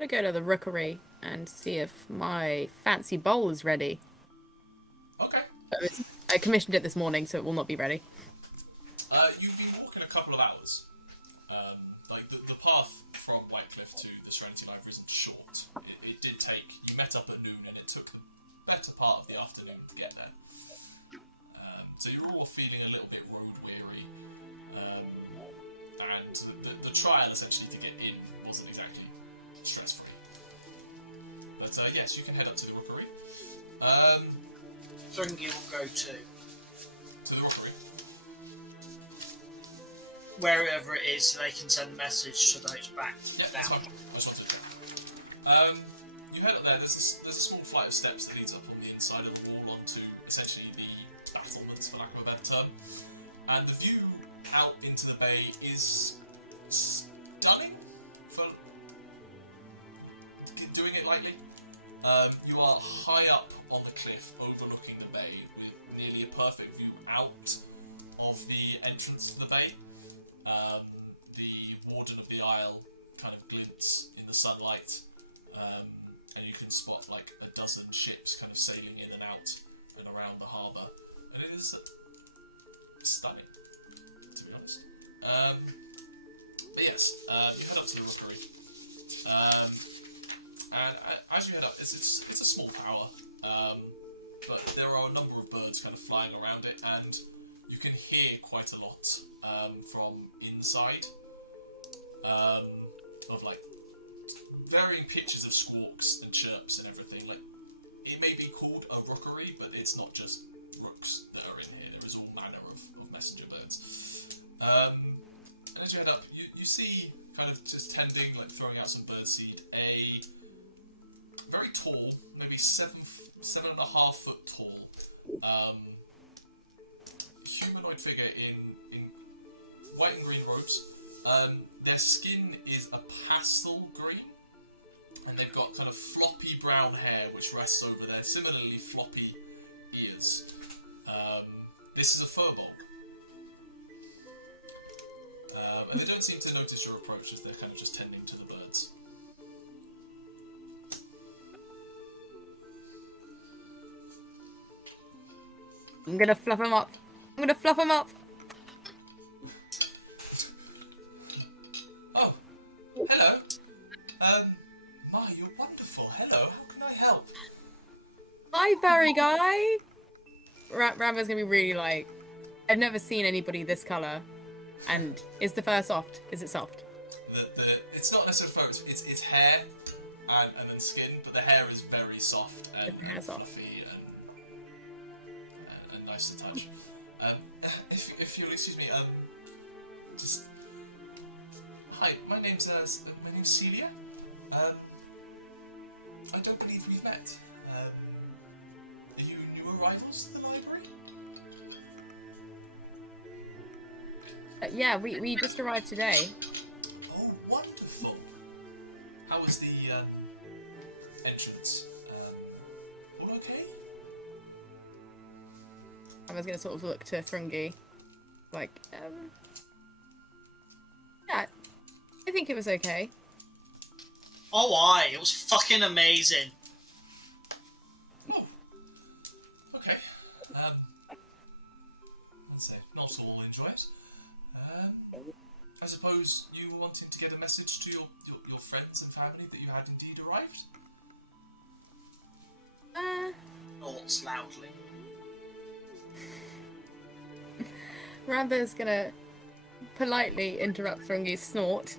I'm gonna go to the rookery and see if my fancy bowl is ready. Okay. I commissioned it this morning, so it will not be ready. You've been walking a couple of hours. The path from Whitecliff to the Serenity Library isn't short. It did take... You met up at noon, and it took the better part of the afternoon to get there. So you're all feeling a little bit road-weary. And the trial, essentially, to get in wasn't exactly stress-free. But yes, you can head up to the rookery. Thrungi will go to To the rookery. wherever it is, so they can send a message so that it's back Yeah, that's down. fine. That's what to do. You head up there. There's a small flight of steps that leads up on the inside of the wall onto essentially the battlements, for lack of a better term. And the view out into the bay is stunning for doing it lightly. You are high up on the cliff overlooking the bay with nearly a perfect view out of the entrance to the bay. The Warden of the Isle kind of glints in the sunlight, and you can spot a dozen ships kind of sailing in and out and around the harbour. And it is stunning, to be honest. But yes, you head up to the rookery. And as you head up, it's a small tower, but there are a number of birds kind of flying around it, and you can hear quite a lot from inside of varying pitches of squawks and chirps and everything. It may be called a rookery, but it's not just rooks that are in here. There is all manner of messenger birds. And as you head up, you see kind of just tending, throwing out some birdseed, a very tall, maybe 7.5 foot tall, humanoid figure in white and green robes. Their skin is a pastel green, and they've got kind of floppy brown hair which rests over their similarly floppy ears. This is a furbolg. And they don't seem to notice your approach as they're kind of just tending to the birds. I'm gonna fluff him up. I'm gonna fluff him up. Oh, hello. Ma, you're wonderful. Hello, how can I help? Hi, fairy guy. Rambo's gonna be really like, I've never seen anybody this color. And is the fur soft? Is it soft? It's not necessarily fur, it's hair and then skin, but the hair is very soft and fluffy and nice to touch. If you'll excuse me, just hi, my name's Celia. I don't believe we've met. Are you new arrivals to the library? Yeah, we just arrived today. Oh, wonderful! How was the entrance? All okay? I was gonna sort of look to Thrungi, like, yeah, I think it was okay. Oh, aye, it was fucking amazing. Oh, okay. Let's say not all enjoy it. I suppose you were wanting to get a message to your friends and family that you had indeed arrived? Thoughts loudly. Rambo's gonna politely interrupt Thrungi's snort.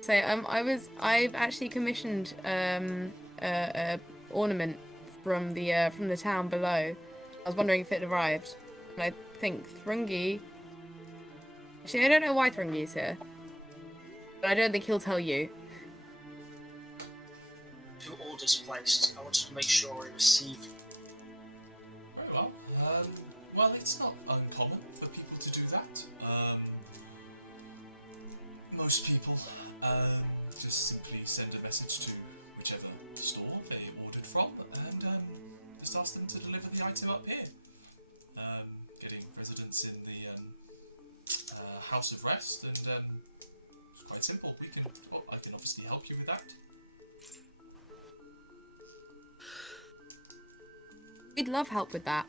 Say, I've actually commissioned a ornament from the town below. I was wondering if it arrived, and I think Thrungi. Actually, I don't know why Thrungi's here, but I don't think he'll tell you. 2 orders placed. I wanted to make sure I received. Very well. Well, it's not uncommon for people to do that. Most people just simply send a message to whichever store they ordered from and just ask them to deliver the item up here. Getting residents in the House of Rest, and it's quite simple. I can obviously help you with that. We'd love help with that.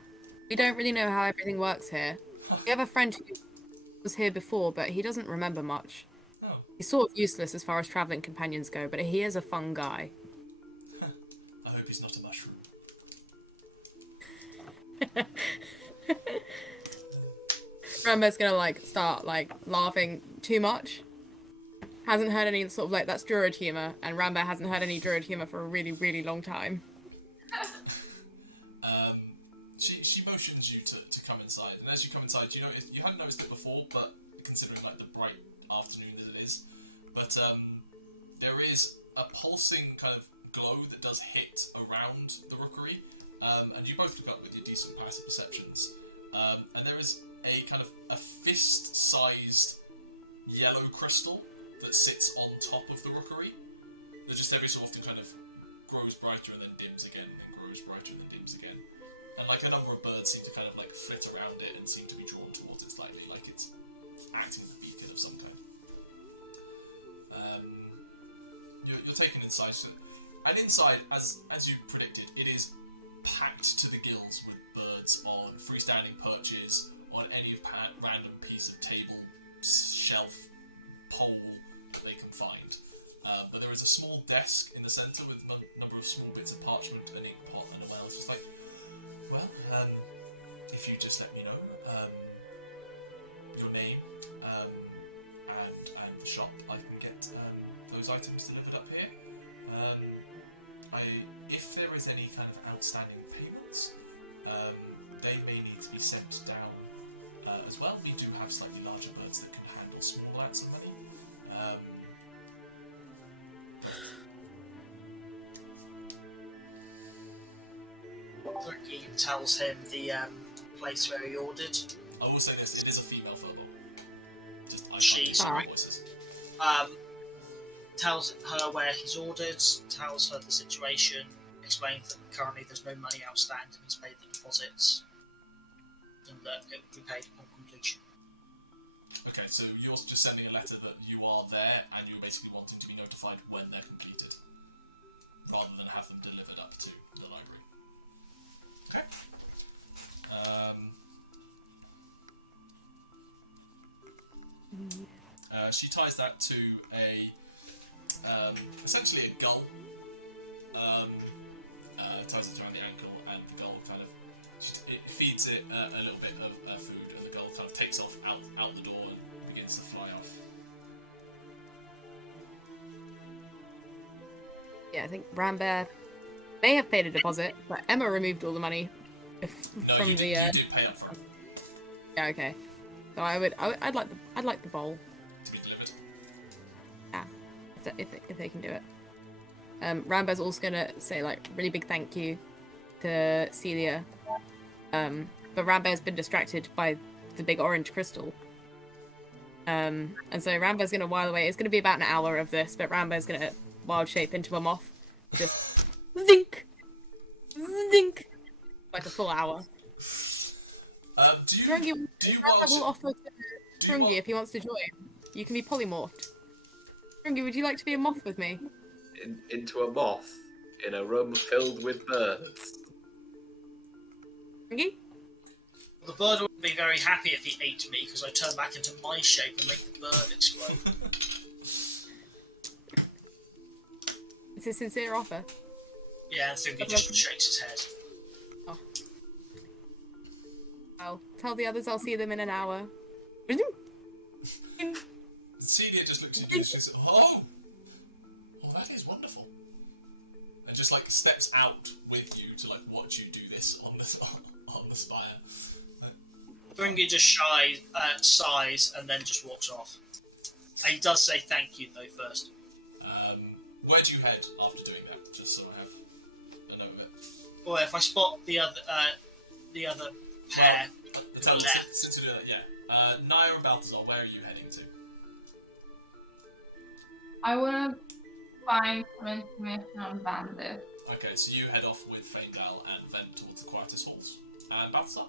We don't really know how everything works here. We have a friend who was here before, but he doesn't remember much. Oh. He's sort of useless as far as travelling companions go, but he is a fun guy. I hope he's not a mushroom. Rambo's gonna start laughing too much. Hasn't heard any sort of that's Druid humour, and Rambear hasn't heard any Druid humour for a really, really long time. She motions you to come inside, and as you come inside, you hadn't noticed it before, but considering the bright afternoon that it is, but there is a pulsing kind of glow that does hit around the rookery, and you both look up with your decent passive perceptions, and there is a kind of a fist-sized yellow crystal that sits on top of the rookery that just every so often kind of grows brighter and then dims again, and then grows brighter and then dims again. And a number of birds seem to kind of flit around it and seem to be drawn towards it slightly, like it's acting as a beacon of some kind. You're taken inside, and inside, as you predicted, it is packed to the gills with birds on freestanding perches, on any random piece of table, shelf, pole that they can find. But there is a small desk in the centre with a number of small bits of parchment, an ink pot, and a well. It's just if you just let me know your name and the shop, I can get those items delivered up here. If there is any kind of outstanding payments, they may need to be sent down as well. We do have slightly larger birds that can handle small amounts of money. Thrungi tells him the place where he ordered. I will say this: it is a female furball. Just She's voices. tells her where he's ordered, tells her the situation, explains that currently there's no money outstanding, he's paid the deposits, and that it will be paid upon completion. Okay, so you're just sending a letter that you are there and you're basically wanting to be notified when they're completed, rather than have them delivered up to the library. Okay. She ties that to essentially a gull. Ties it around the ankle, and the gull kind of it feeds it a little bit of food, and the gull kind of takes off out the door and begins to fly off. Yeah, I think Rambear may have paid a deposit, but Emma removed all the money from you the. You did pay up front Yeah, okay. So I'd like the bowl. to be delivered. Yeah, if they can do it. Rambear's also gonna say like really big thank you to Celia. But Rambear's been distracted by the big orange crystal. And so Rambear's gonna while away. It's gonna be about an hour of this, but Rambear's gonna wild shape into a moth. Just zink, zink, like a full hour. Thrungi will offer to Thrungi if he wants to join. You can be polymorphed. Thrungi, would you like to be a moth with me? Into a moth in a room filled with birds. Thrungi? The bird would be very happy if he ate me, because I turn back into my shape and make the bird explode. It's a sincere offer. Yeah, and Thrungi just shakes his head. Oh. Well, tell the others I'll see them in an hour. Celia just looks at you and she says, "Oh, that is wonderful," and just like steps out with you to like watch you do this on the spire. Thrungi just sighs and then just walks off. And he does say thank you though first. Where do you head after doing that? Just so I have a note of it. Well, if I spot the other pair to the left. Since we do that, yeah. Nyah and Balthazar, where are you heading to? I want to find some information on Bandit. Okay, so you head off with Faendal and then towards the quietest halls. And Balthazar?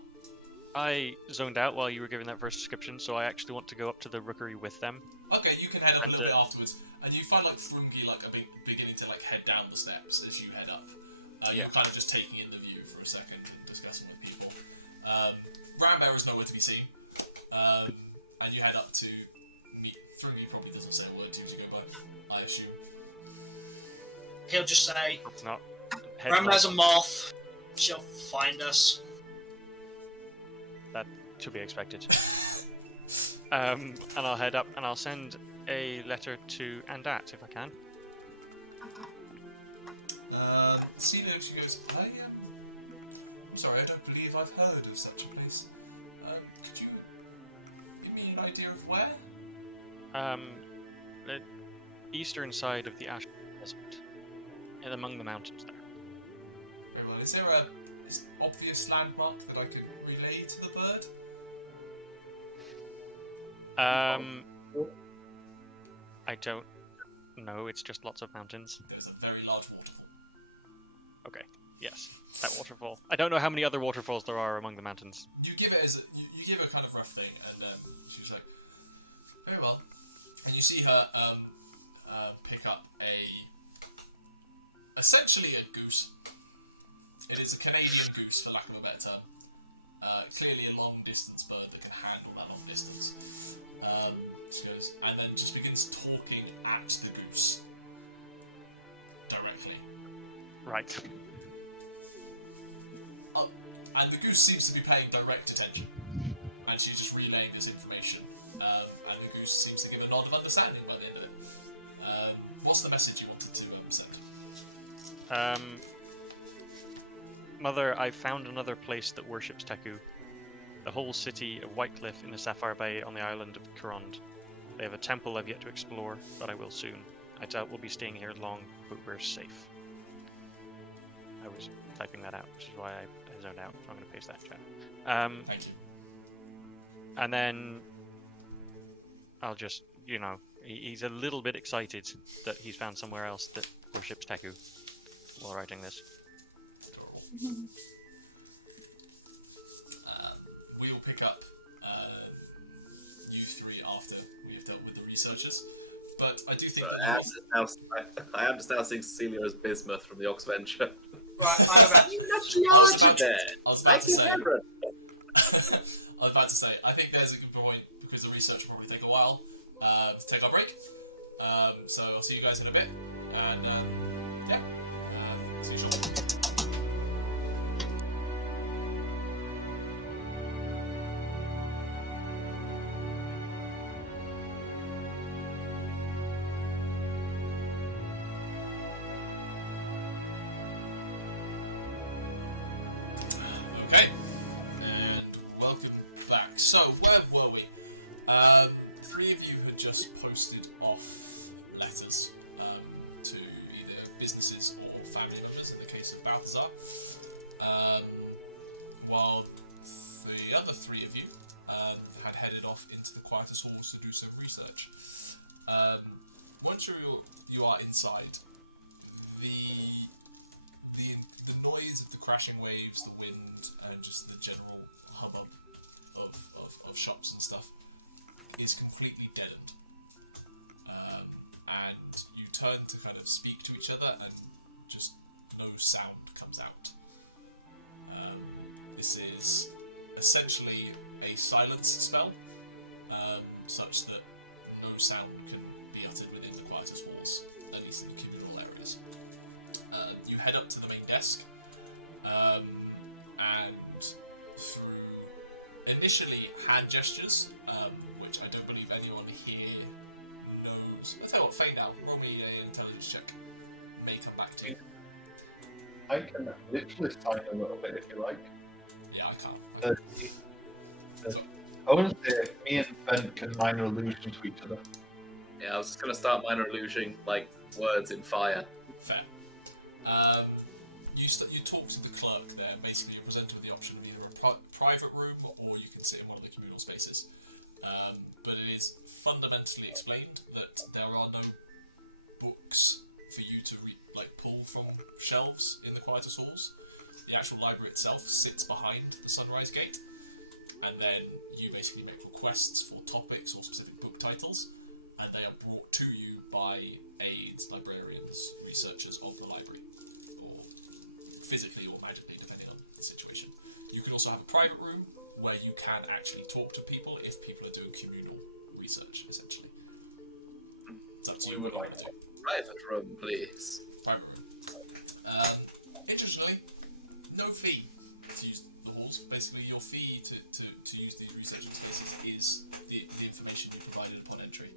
I zoned out while you were giving that first description, so I actually want to go up to the rookery with them. Okay, you can head up a And, little bit afterwards, and you find like Thrungi like beginning to like head down the steps as you head up. Yeah. You're kind of just taking in the view for a second and discussing with people. Rambear is nowhere to be seen, and you head up to meet Thrungi. Probably doesn't say a word to you as you go by, I assume. He'll just say, Not. Rambear's a moth. She'll find us. That to be expected. And I'll head up and I'll send a letter to Andat if I can. Celia, she goes, I'm sorry, I don't believe I've heard of such a place. Could you give me an idea of where? The eastern side of the Ash Desert, and among the mountains there. Very well. Is there an obvious landmark that I could relay to the bird? I don't know. It's just lots of mountains. There's a very large waterfall. Okay. Yes, that waterfall. I don't know how many other waterfalls there are among the mountains. You give it as you give her kind of rough thing, and she's like, very well. And you see her pick up essentially a goose. It is a Canadian goose, for lack of a better term. Clearly a long-distance bird that can handle that long distance. She goes, and then just begins talking at the goose directly. Right. And the goose seems to be paying direct attention, and she's just relaying this information. And the goose seems to give a nod of understanding by the end of it. What's the message you wanted to send? Mother, I've found another place that worships Teku. The whole city of Whitecliff in the Sapphire Bay on the island of Kurond. They have a temple I've yet to explore, but I will soon. I doubt we'll be staying here long, but we're safe. I was typing that out, which is why I zoned out, so I'm going to paste that in chat. Thank you. And then I'll just, He's a little bit excited that he's found somewhere else that worships Teku while writing this. We'll pick up you three after we have dealt with the researchers. But I do think I am just now seeing Cecilia as Bismuth from the Oxventure. Right, I'm about I was about to say, I think there's a good point because the research will probably take a while to take our break. So I'll see you guys in a bit, and see you shortly. Okay, and welcome back. So, where were we? Three of you had just posted off letters to either businesses or family members, in the case of Balthazar, while the other three of you had headed off into the quietest halls to do some research. Once you are inside, the noise of the crashing waves, the wind, and just the general hubbub of shops and stuff is completely deadened. And you turn to kind of speak to each other, and just no sound comes out. This is essentially a silence spell, such that no sound can be uttered within the quietest walls, at least in the communal areas. You head up to the main desk, and through initially hand gestures, which I don't believe anyone here knows. I'll tell you what, Faendal, roll me an intelligence check. May come back to you. I can literally sign a little bit if you like. Yeah, I can't. I want to say me and Ben can minor illusion to each other. Yeah, I was just going to start minor illusion, like words in fire. Fair. You talk to the clerk there, basically you're presented with the option of either a private room or you can sit in one of the communal spaces. But it is fundamentally explained that there are no books for you to pull from shelves in the quietest halls. The actual library itself sits behind the Sunrise Gate, and then you basically make requests for topics or specific book titles, and they are brought to you by aides, librarians, researchers of the library, or physically or magically, depending on the situation. You can also have a private room where you can actually talk to people if people are doing communal research, essentially. It's up to you. We would like to do. Private room, please. Private room. Interestingly, no fee to use the halls. Basically, your fee to use these research spaces is the information you provided upon entry.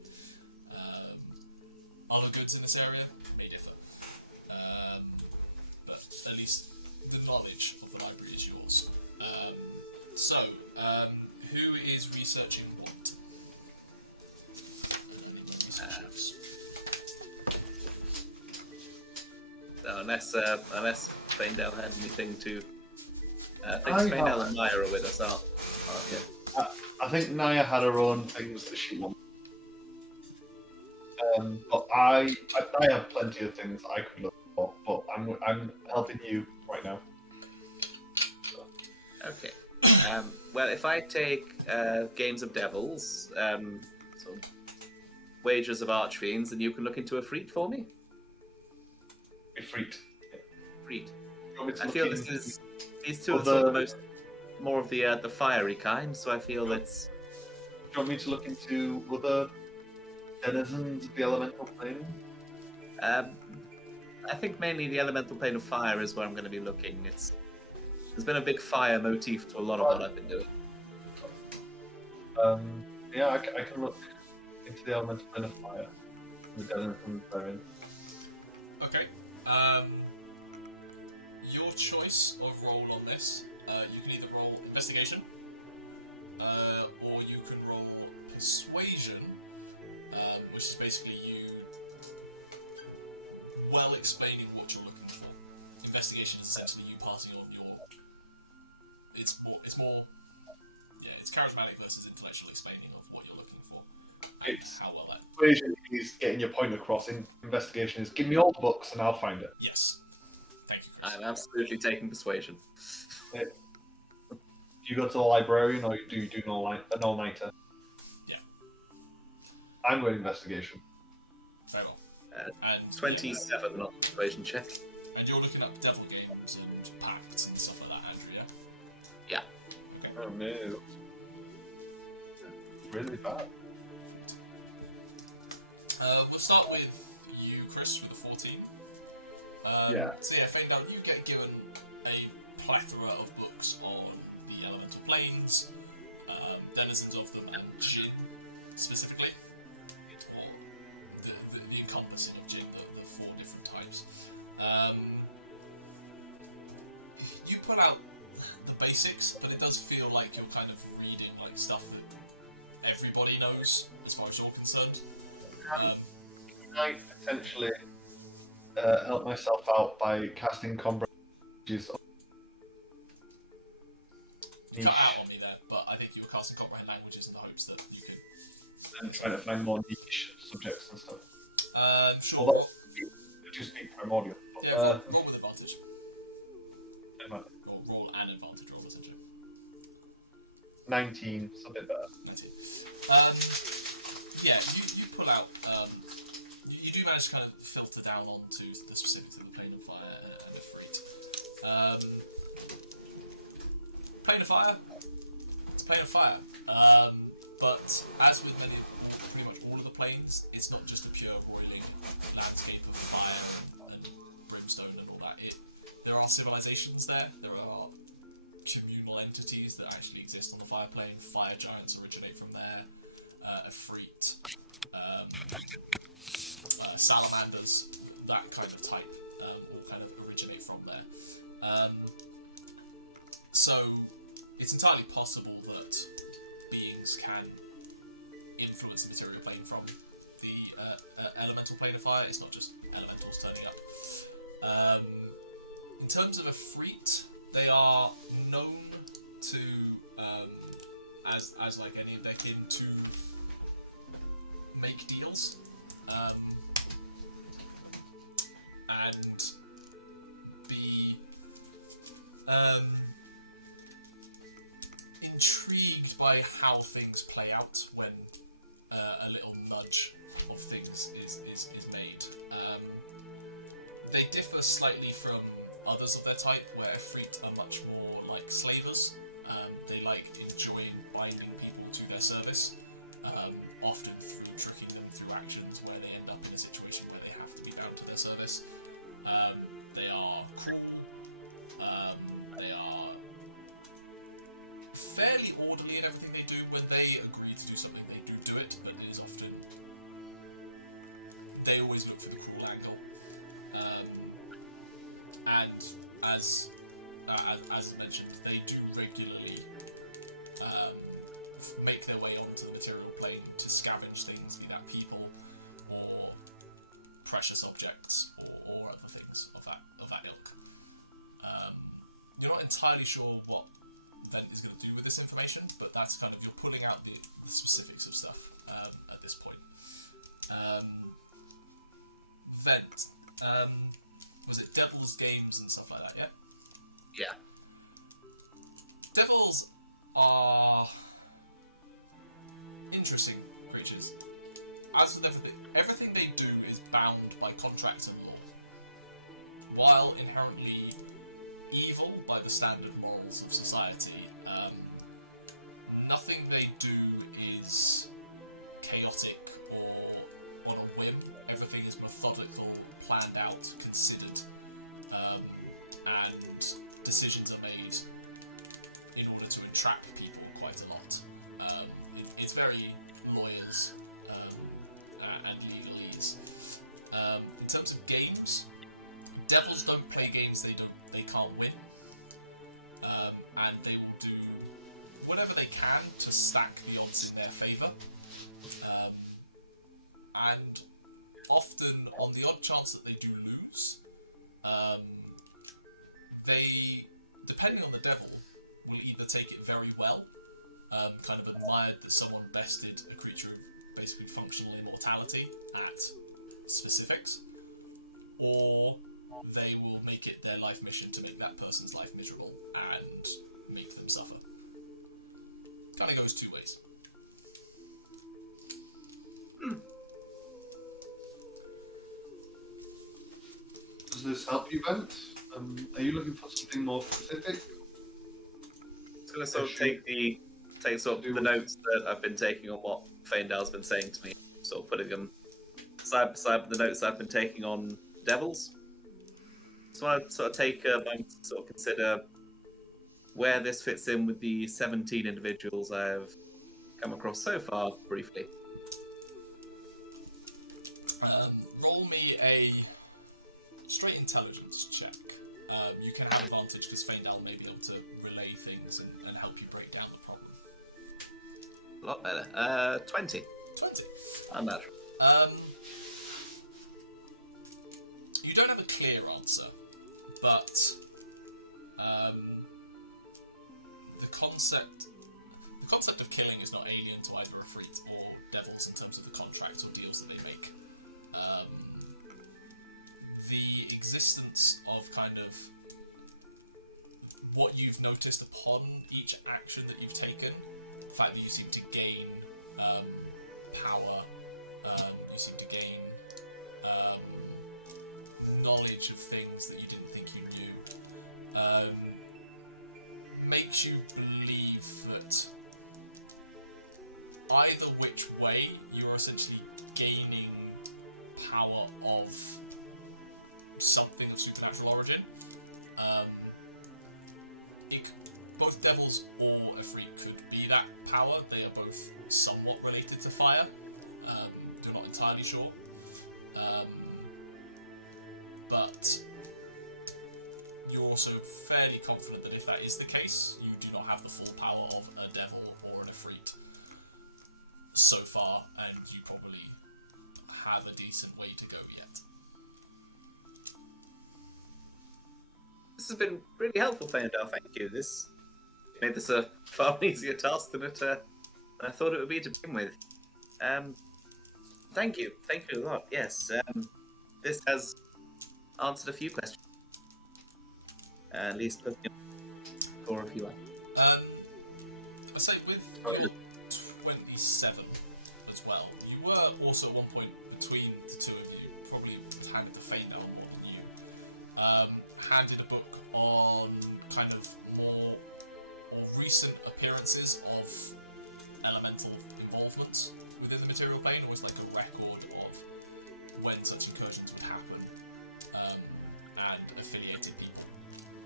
Other goods in this area may differ, but at least the knowledge of the library is yours. Who is researching what? Unless Faendal had anything to... I think Faendal and Nyah are with us, aren't you? I think Nyah had her own things that she wanted. But I have plenty of things I could look for, but I'm helping you right now. Okay. Well, if I take Games of Devils, so Wagers of Archfiends, then you can look into a Freet for me? A Freet. Freet. I feel these two are sort of more of the fiery kind, so I feel it's... Do you want me to look into other denizens of the elemental plane? I think mainly the elemental plane of fire is where I'm going to be looking. There's been a big fire motif to a lot of what I've been doing. Yeah, I can look into the elemental plane of fire. The denizens therein. Okay. Your choice of roll on this, you can either roll investigation, or you can roll persuasion, which is basically you explaining what you're looking for. Investigation is essentially you passing on your... It's charismatic versus intellectual explaining of what you're looking for. It's how well that. persuasion is getting your point across. Investigation is give me all the books and I'll find it. Yes. Thank you, Chris. I'm absolutely taking persuasion. Do you go to the librarian or do you do an all-nighter? Yeah. I'm going investigation. Very well. And 27 on persuasion check. And you're looking up devil games and pacts and stuff like that, Andrew, Yeah. Oh no. Really bad. We'll start with you, Chris, with a 14. Yeah. So yeah, Faendal, you get given a plethora of books on the elemental planes, denizens of them, and Jin specifically, or the encompassing of Jin, the 4 different types. You put out the basics, but it does feel like you're kind of reading like stuff that everybody knows, as far as you're concerned. Can I potentially help myself out by casting comprehension? You cut out on me there, but I think you were casting comprehend languages in the hopes that you could. And trying to find more niche subjects and stuff. Sure. Although, I do speak primordial. Yeah, roll with advantage. Never mind. Or roll an advantage roll, essentially. 19, something better. 19. Yeah, you pull out. You do manage to kind of filter down onto the specifics of the plane of fire and a freet. Plane of fire. It's a plane of fire. But as with pretty much all of the planes, it's not just a pure roiling landscape of fire and brimstone and all that. There are civilizations there. There are communal entities that actually exist on the fire plane. Fire giants originate from there. Efreet, salamanders, that kind of type, all kind of originate from there. So it's entirely possible that beings can influence the material plane from the elemental plane of fire. It's not just elementals turning up. In terms of Efreet, they are known to, as like any of their kin, to make deals, and be intrigued by how things play out when a little nudge of things is made. They differ slightly from others of their type, where Efreet are much more like slavers. They like enjoying binding people to their service. Often through tricking them through actions where they end up in a situation where they have to be bound to their service. They are cruel. They are fairly orderly in everything they do. When they agree to do something, they do it, but it is often... They always look for the cruel angle. And as mentioned, they do regularly make their way onto the material plane to scavenge things, be that people or precious objects or other things of that ilk. You're not entirely sure what Vent is going to do with this information, but that's kind of, you're pulling out the specifics of stuff at this point. Vent, was it Devil's Games and stuff like that, yeah? Yeah. Devils are interesting creatures. As with everything they do is bound by contracts and law. While inherently evil by the standard morals of society, nothing they do is chaotic or on a whim. Everything is methodical, planned out, considered, and decisions are made in order to entrap people quite a lot. It's very lawyers and legalese. In terms of games, devils don't play games they can't win, and they will do whatever they can to stack the odds in their favour. And often, on the odd chance that they do lose, they, depending on the devil, will either take it very well, kind of admired that someone bested a creature who basically functional immortality at specifics, or they will make it their life mission to make that person's life miserable and make them suffer. Kind of goes two ways. Does this help you, Bent? Are you looking for something more specific? I'm going to sort of take sort of the notes that I've been taking on what Faendal's been saying to me, sort of putting them side by side with the notes I've been taking on devils. So I sort of take a moment to sort of consider where this fits in with the 17 individuals I've come across so far, briefly. Roll me a straight intelligence check. You can have advantage because Faendal may be able to relay things and help you break down the problem. A lot better. 20. 20. Unnatural. You don't have a clear answer, but the concept of killing is not alien to either Ifrit or devils in terms of the contracts or deals that they make. The existence of kind of what you've noticed upon each action that you've taken, the fact that you seem to gain power, you seem to gain knowledge of things that you didn't think you knew, makes you believe that either which way you're essentially gaining power of something of supernatural origin. Both devils or Ifrit could be that power. They are both somewhat related to fire. They're not entirely sure. But you're also fairly confident that if that is the case, you do not have the full power of a devil or an Ifrit so far, and you probably have a decent way to go yet. This has been really helpful, Faendal. Thank you. This made this a far easier task than I thought it would be to begin with. Thank you a lot. Yes, this has answered a few questions. At least put me on for a few. I say with your 27 as well, you were also at one point between the two of you, probably handed to Faendal more than you, handed a book on kind of more recent appearances of elemental involvements within the material plane, almost like a record of when such incursions would happen, and affiliated people,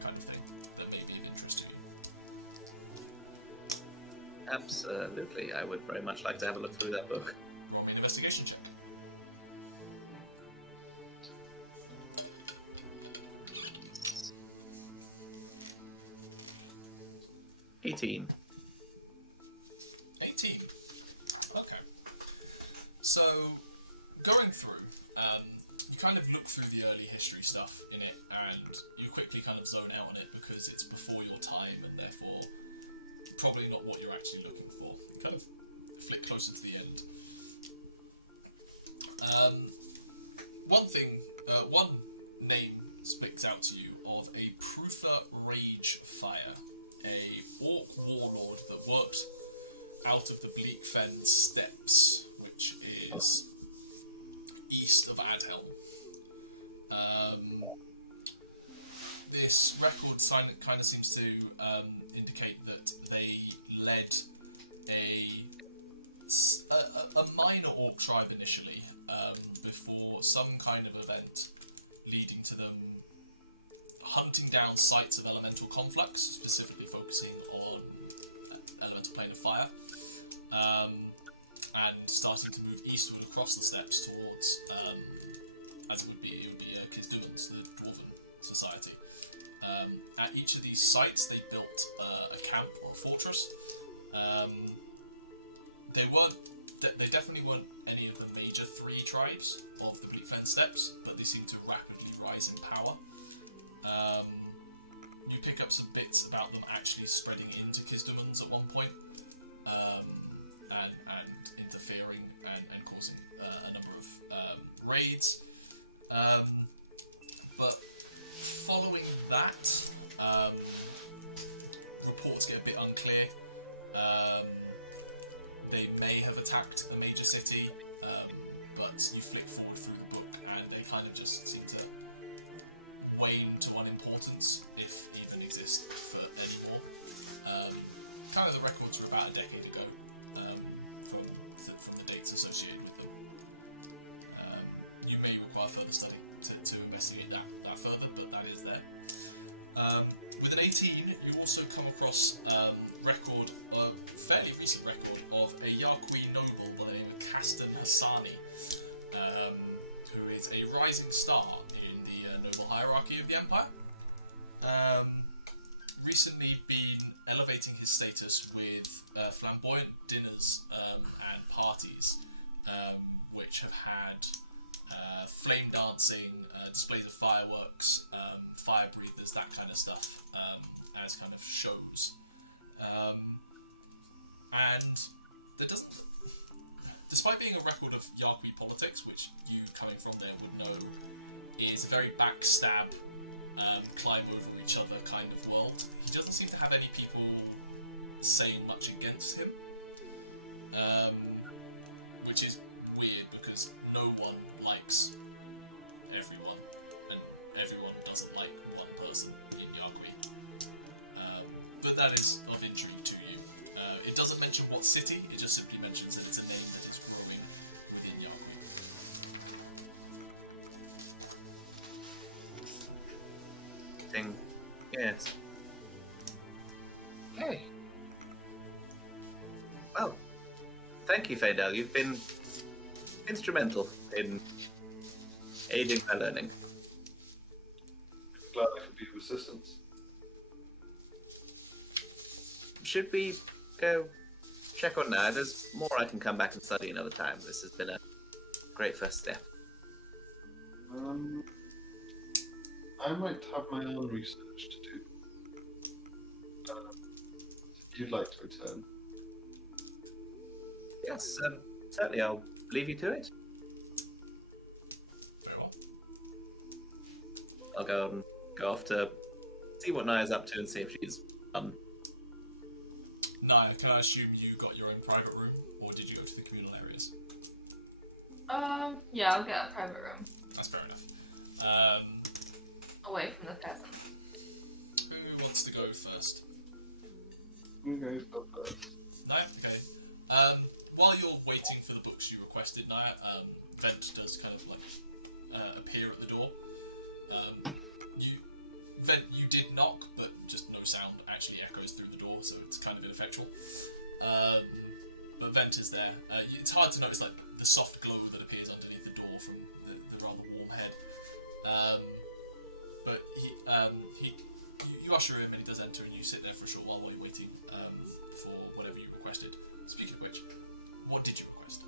kind of thing, that may be of interest to you. Absolutely, I would very much like to have a look through that book. Roll me an investigation check. 18. 18. Okay. So, going through, you kind of look through the early history stuff in it, and you quickly kind of zone out on it because it's before your time, and therefore probably not what you're actually looking for. You kind of flick closer to the end. One name speaks out to you of a Prutha Rage Fire, a orc warlord that worked out of the Bleak Fen Steppes, which is east of Adhelm. This record kind of seems to indicate that they led a minor orc tribe initially, before some kind of event leading to them hunting down sites of elemental conflux, specifically focusing on elemental plane of fire, and starting to move eastward across the steppes towards, as it would be Kisduans, the Dwarven society. At each of these sites, they built a camp or a fortress. They definitely weren't any of the major three tribes of the Bleak Fen Steppes, but they seem to rapidly rise in power. You pick up some bits about them actually spreading into Kisdumans at one point, and interfering and raids. But following that, reports get a bit unclear. They may have attacked the major city, but you flick forward through the book and they kind of just seem to wane to unimportance, if even exist for anymore. Kind of the records are about a decade ago, from the dates associated with them. You may require further study to investigate that further, but that is there. With an 18, you also come across a fairly recent record of a Yarqui noble by the name of Kastan Hassani, who is a rising star in the noble hierarchy of the Empire. Recently been elevating his status with flamboyant dinners and parties, which have had flame dancing, displays of fireworks, fire breathers, that kind of stuff, as kind of shows. And there doesn't, despite being a record of Yarqui politics, which you coming from there would know is a very backstab, climb over each other kind of world, he doesn't seem to have any people saying much against him, which is weird because no one likes everyone, and everyone doesn't like one person in Yarqui. But that is of intrigue to you. It doesn't mention what city, it just simply mentions that it's a name that is growing within Yarqui. Thing. Yes. Okay. Well, thank you, Faendal. You've been instrumental in aiding my learning. Glad I could be of assistance. Should we go check on Nyah? There's more I can come back and study another time. This has been a great first step. I might have my own research to do. If you'd like to return. Yes, certainly. I'll leave you to it. Very well. I'll go off to see what Nyah's up to and see if she's Nyah, can I assume you got your own private room, or did you go to the communal areas? Yeah, I'll get a private room. That's fair enough. Away from the peasants. Who wants to go first? You guys go first. Nyah? Okay. While you're waiting for the books you requested, Nyah, Vent does kind of like appear at the door. Vent, you did knock, but just no sound actually echoes through the door, so it's kind of ineffectual. But Vent is there. It's hard to notice like the soft glow that appears underneath the door from the rather warm head. But you usher him and he does enter, and you sit there for a short while you're waiting for whatever you requested. Speaking of which, what did you request?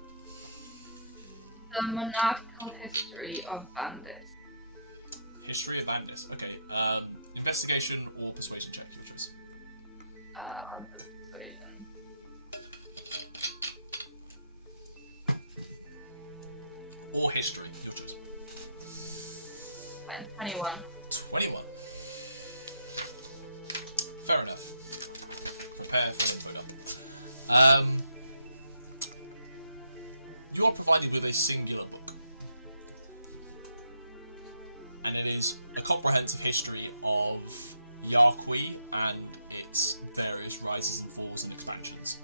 The monarchical history of Bandit. History of Bandis. Okay. Investigation or persuasion check, your choice. Persuasion. Or history, your choice. 21. 21. Fair enough. Prepare for the photo. You are provided with a singular book. And it is a comprehensive history of Yarqui and its various rises and falls and expansions.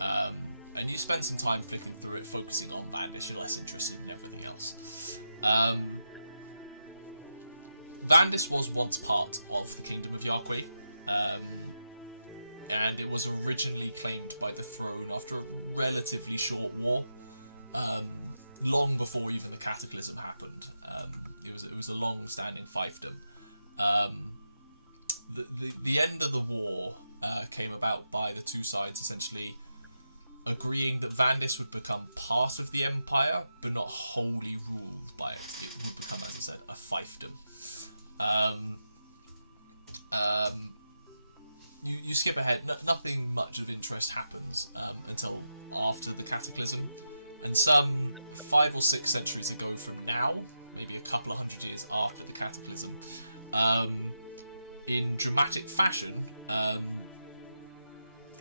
And you spend some time flicking through it, focusing on Bandis. You're less interested in everything else. Bandis was once part of the Kingdom of Yarqui, and it was originally claimed by the throne after a relatively short war, long before even the Cataclysm happened. It was a long-standing fiefdom. The end of the war came about by the two sides essentially agreeing that Vandis would become part of the Empire, but not wholly ruled by it. It would become, as I said, a fiefdom. You skip ahead. Nothing much of interest happens until after the Cataclysm, And some 5 or 6 centuries ago from now, maybe a couple of hundred years after the Cataclysm, in dramatic fashion,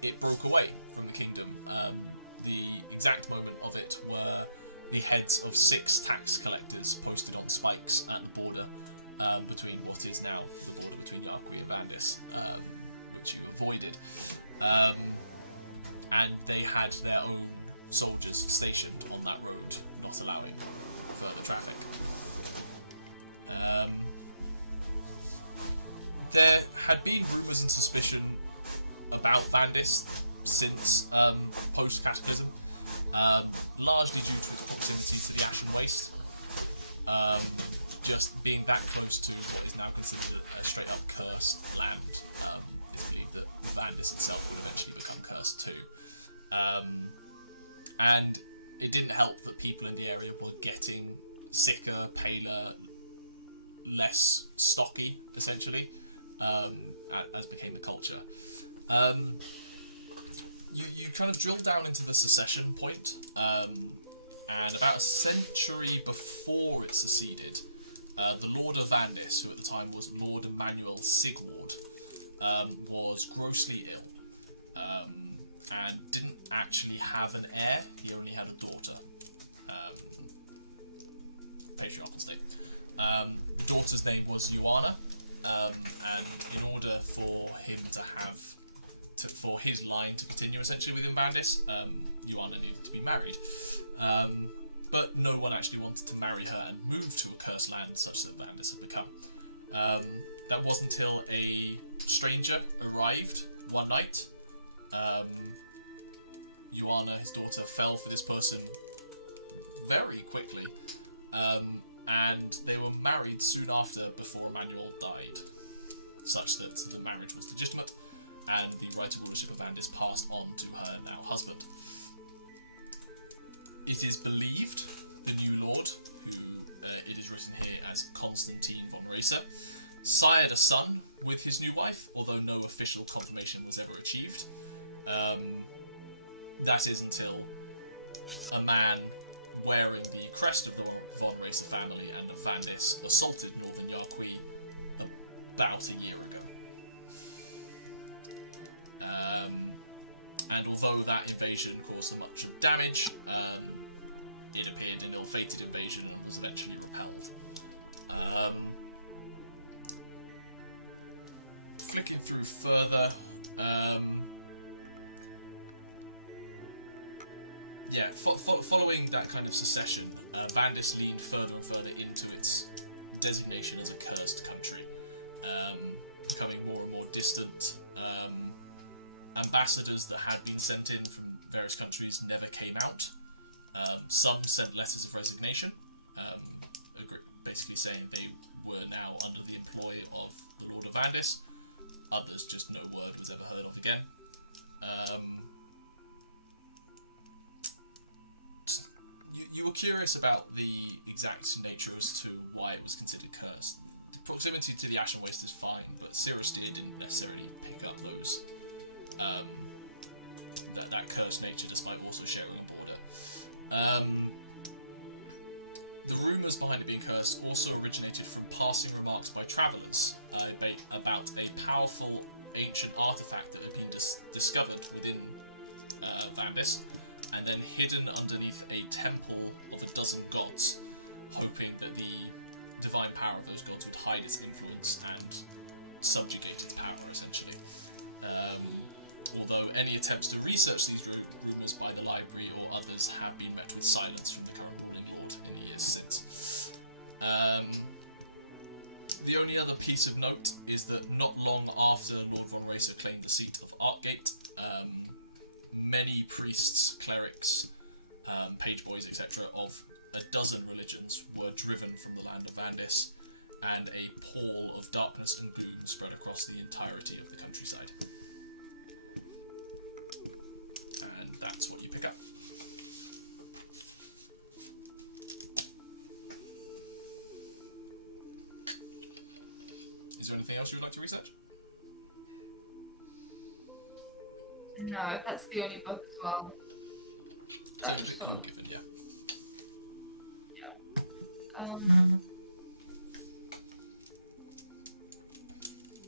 it broke away from the kingdom. The exact moment of it were the heads of 6 tax collectors posted on spikes at the border between what is now the border between Yarqui and Vandis, which you avoided. And they had their own soldiers stationed on that road, not allowing further traffic. There had been rumours and suspicion about Vandis since post-Cataclysm, largely due to its proximity to the Ashen Waste. Just being that close to what is now considered a straight-up cursed land, it's believed that Vandis itself will eventually become cursed too. And it didn't help that people in the area were getting sicker, paler, less stocky, essentially, as became the culture. You kind of drill down into the secession point, and about a century before it seceded, the Lord of Vandis, who at the time was Lord Emmanuel Sigward, was grossly ill, and didn't actually have an heir. He only had a daughter. Patriarchal name. The daughter's name was Joanna, and in order for him to have, for his line to continue essentially within Vandis, Joanna needed to be married. But no one actually wanted to marry her and move to a cursed land such that Vandis had become. That wasn't until a stranger arrived one night. Joanna, his daughter, fell for this person very quickly, and they were married soon after, before Emmanuel died, such that the marriage was legitimate, and the right of ownership of Vandis passed on to her now husband. It is believed the new lord, who it is written here as Constantine von Racer, sired a son with his new wife, although no official confirmation was ever achieved. That is until a man wearing the crest of the von Racer family and of Vandis assaulted northern Yarqui about a year ago. And although that invasion caused much damage, it appeared an ill-fated invasion and was eventually repelled. Flicking through further, following that kind of secession, Vandis leaned further and further into its designation as a cursed country, becoming more and more distant. Ambassadors that had been sent in from various countries never came out. Some sent letters of resignation, basically saying they were now under the employ of the Lord of Vandis. Others, just no word was ever heard of again. You were curious about the exact nature as to why it was considered cursed. The proximity to the Ashen Waste is fine, but Serenity didn't necessarily pick up those that cursed nature, despite also sharing a border. The rumours behind it being cursed also originated from passing remarks by travellers about a powerful ancient artifact that had been discovered within Vandis, and then hidden underneath a temple of a dozen gods, hoping that the divine power of those gods would hide its influence and subjugate its power, essentially. Although any attempts to research these rumours by the library or others have been met with silence from the current ruling lord in the years since. The only other piece of note is that not long after Lord von Racer claimed the seat of Arkgate, many priests, clerics, page boys, etc., of a dozen religions were driven from the land of Vandis, and a pall of darkness and gloom spread across the entirety of the countryside. And that's what you pick up. Is there anything else you would like to research? No, that's the only book as well. That was sort of Given, yeah.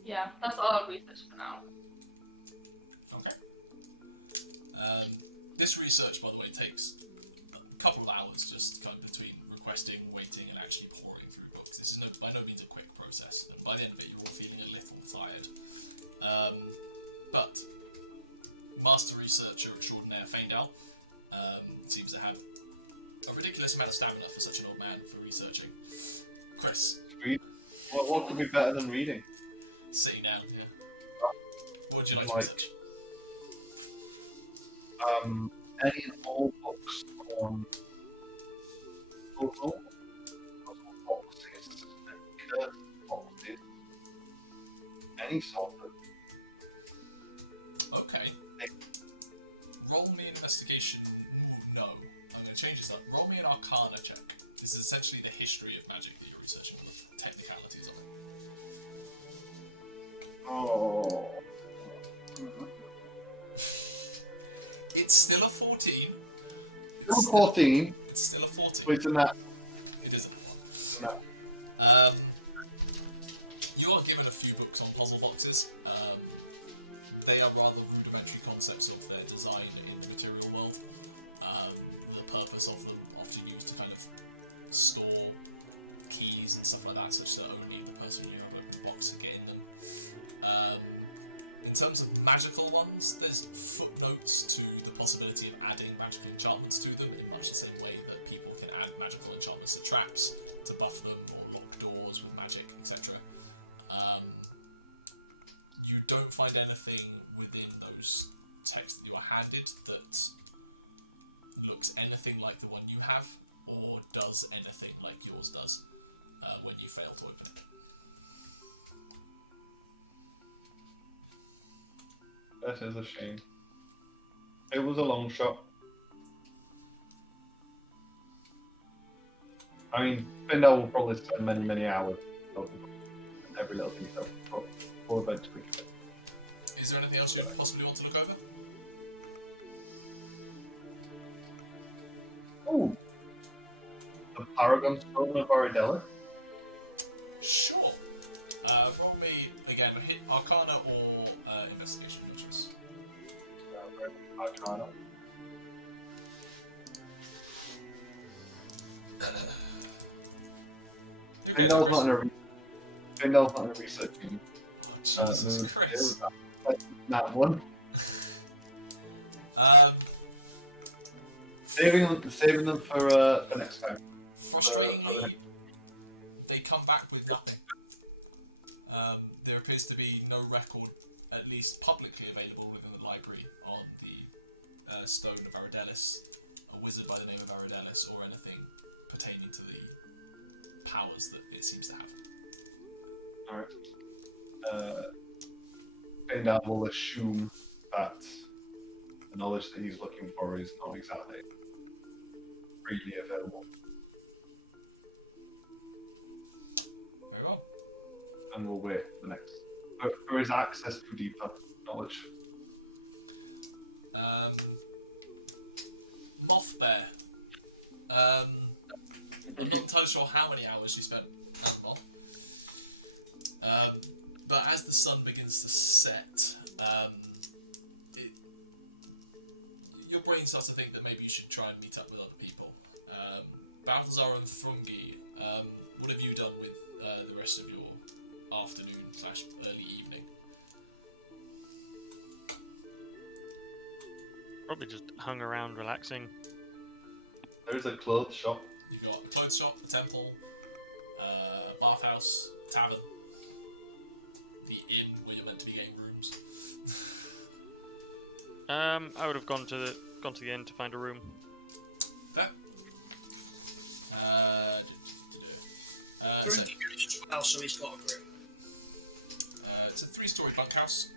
Yeah, that's all I'll research for now. Okay. This research, by the way, takes a couple of hours, just kind of between requesting, waiting, and actually poring through books. This is by no means a quick process, and by the end of it, you're all feeling a little tired. But Master Researcher Extraordinaire Faendal seems to have a ridiculous amount of stamina for such an old man for researching. Chris. Read. What could be better than reading? Sitting down, yeah. What would you like to research? Any and all books on puzzle boxes, and curse boxes, any sort of. Okay. Roll me an investigation. No. I'm going to change this up. Roll me an Arcana check. This is essentially the history of magic that you're researching, the technicalities of it. Oh. It's still a 14. Still 14. It's still a 14. Wait, isn't that? It isn't. Isn't that? You are given a few books on puzzle boxes. They are rather rudimentary concepts of their design in the material world. The purpose of them often used to kind of store keys and stuff like that, such that only the person who opened the box can get in them. In terms of magical ones, there's footnotes to the possibility of adding magical enchantments to them in much the same way that people can add magical enchantments to traps to buff them or lock doors with magic, etc. You don't find anything within those texts that you are handed that looks anything like the one you have or does anything like yours does when you fail to open it. That is a shame. It was a long shot. I mean, Faendal will probably spend many, many hours on every little detail, but we'll eventually get it. Is there anything else you possibly want to look over? Ooh! The Paragon Stone of Aridella? Sure. Roll me, again, hit Arcana or Investigation, which is... Arcana. Faendal's not in a research team. Jesus Christ. That one. Saving them for next time. Frustratingly, they come back with nothing. There appears to be no record, at least publicly available within the library, on the Stone of Aridelis, a wizard by the name of Aridelis, or anything pertaining to the powers that it seems to have. Alright. Faendal will assume that the knowledge that he's looking for is not exactly freely available. Very well. And we'll wait for the next. For his access to deeper knowledge. Mothbear. I'm not entirely sure how many hours you spent at Moth. But as the sun begins to set, your brain starts to think that maybe you should try and meet up with other people. Balthazar and Thrungi, what have you done with the rest of your afternoon/early evening? Probably just hung around relaxing. There's a clothes shop. You've got the clothes shop, the temple, bathhouse, tavern, the inn where you're meant to be getting rooms. I would have gone to the inn to find a room. Okay. Thrungi finished as well, so he's got a room. It's a 3-story bunkhouse,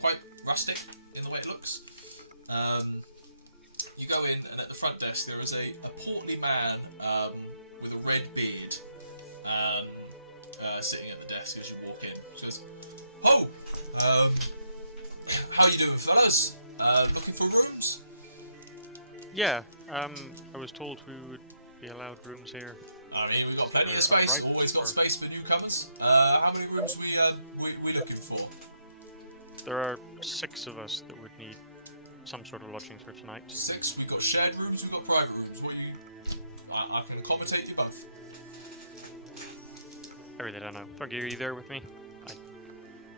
quite rustic in the way it looks. You go in, and at the front desk there is a portly man with a red beard sitting at the desk as you walk in. He says, "Oh, how you doing, fellas? Looking for rooms?" Yeah, I was told we would be allowed rooms here. I mean, we've got plenty of We're space. upright, Always got or- space for newcomers. How many rooms we looking for? There are 6 of us that would need some sort of lodgings for tonight. 6. We got shared rooms. We got private rooms. What you? I can accommodate you both. I really don't know. Thrungi, are you there with me?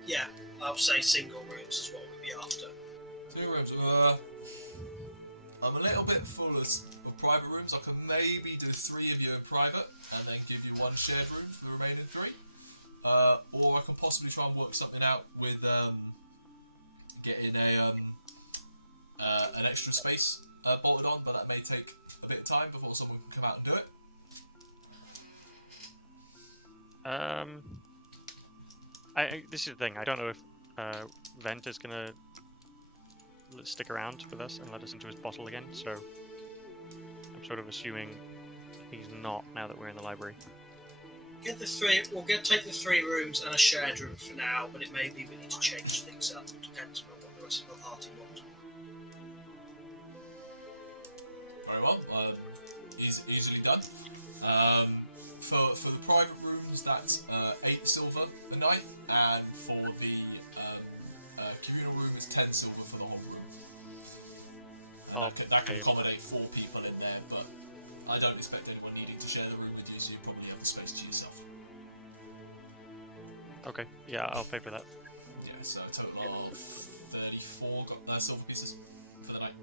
Yeah, I'll say single rooms is what we'd be after. 2 rooms. I'm a little bit full of private rooms. I can maybe do 3 of you in private, and then give you 1 shared room for the remaining 3. Or I can possibly try and work something out with getting an extra space bolted on, but that may take a bit of time before someone can come out and do it. This is the thing. I don't know if Vent is gonna stick around with us and let us into his bottle again. So I'm sort of assuming he's not now that we're in the library. Get the 3. We'll take the 3 rooms and a shared room for now, but it may be we need to change things up. It depends on what the rest of the party want. Very well. Easily done. For the private rooms, that's 8 silver a night, and for the communal room is 10 silver for the whole room. And that can accommodate 4 people in there, but I don't expect anyone needing to share the room with you, so you probably have the space to yourself. Okay, yeah, I'll pay for that. Yeah, so a total of 34 silver pieces for the night.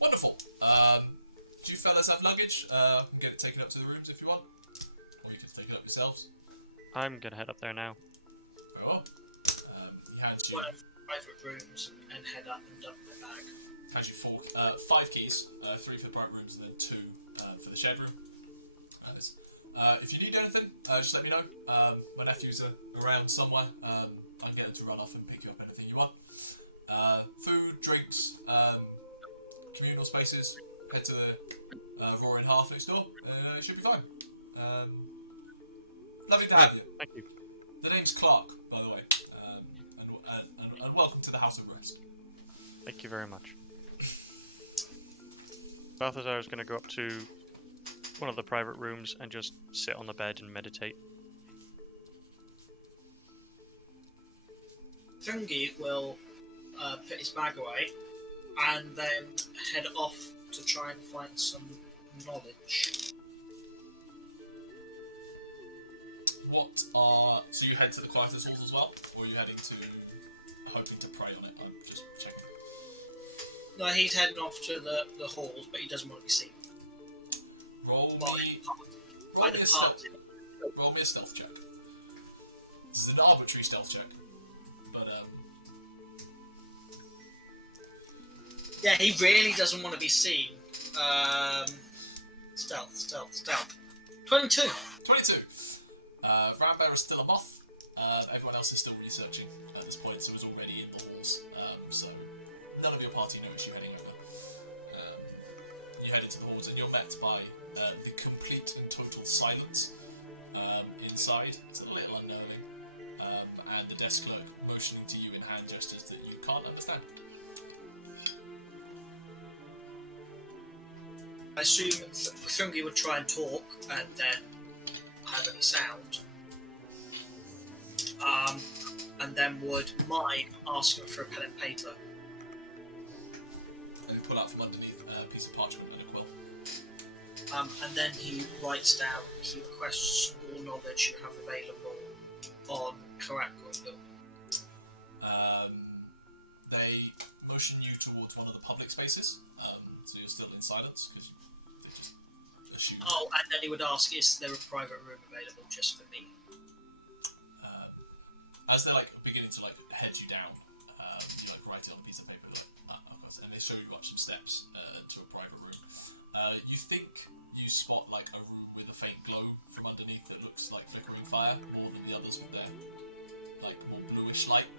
Wonderful. Do you fellas have luggage? I can get it taken up to the rooms if you want, or you can take it up yourselves. I'm gonna head up there now. Very well. You had to. One of the private rooms and head up and dump my bag. Had you 5 keys, 3 for the private rooms and then 2 for the shared room. If you need anything, just let me know. My nephews are around somewhere. I can get them to run off and pick you up anything you want. Food, drinks, communal spaces. Head to the Roaring Hearth next door. It should be fine. Lovely to have you. Thank you. The name's Clark, by the way. And welcome to the House of Rest. Thank you very much. Balthazar is going to go up to one of the private rooms and just sit on the bed and meditate. Thrungi will put his bag away and then head off to try and find some knowledge. So you head to the Quietus Halls as well? Or are you heading to, hoping to prey on it? I'm just checking. No, he's heading off to the halls, but he doesn't want to be seen. Roll By me the party. Roll me a stealth check. This is an arbitrary stealth check, but Yeah, he really doesn't want to be seen. Stealth. 22. 22. Rambear is still a moth. Everyone else is still researching at this point, so it's already in the halls. So none of your party know it's you heading over. You head into the halls and you're met by the complete and total silence inside. It's a little unnerving. And the desk clerk motioning to you in hand gestures that you can't understand. I assume Thrungi would try and talk and then have any sound. And then would mime asking for a pen and paper. And pull out from underneath a piece of parchment and a quill. And then he writes down, he requests all knowledge you have available on Karakul. They motion you towards one of the public spaces, so you're still in silence because they just assume. Oh, and then he would ask, is there a private room available just for me? As they're beginning to head you down, you write it on a piece of paper, and they show you up some steps to a private room. You think you spot a room with a faint glow from underneath that looks like flickering fire more than the others with their more bluish light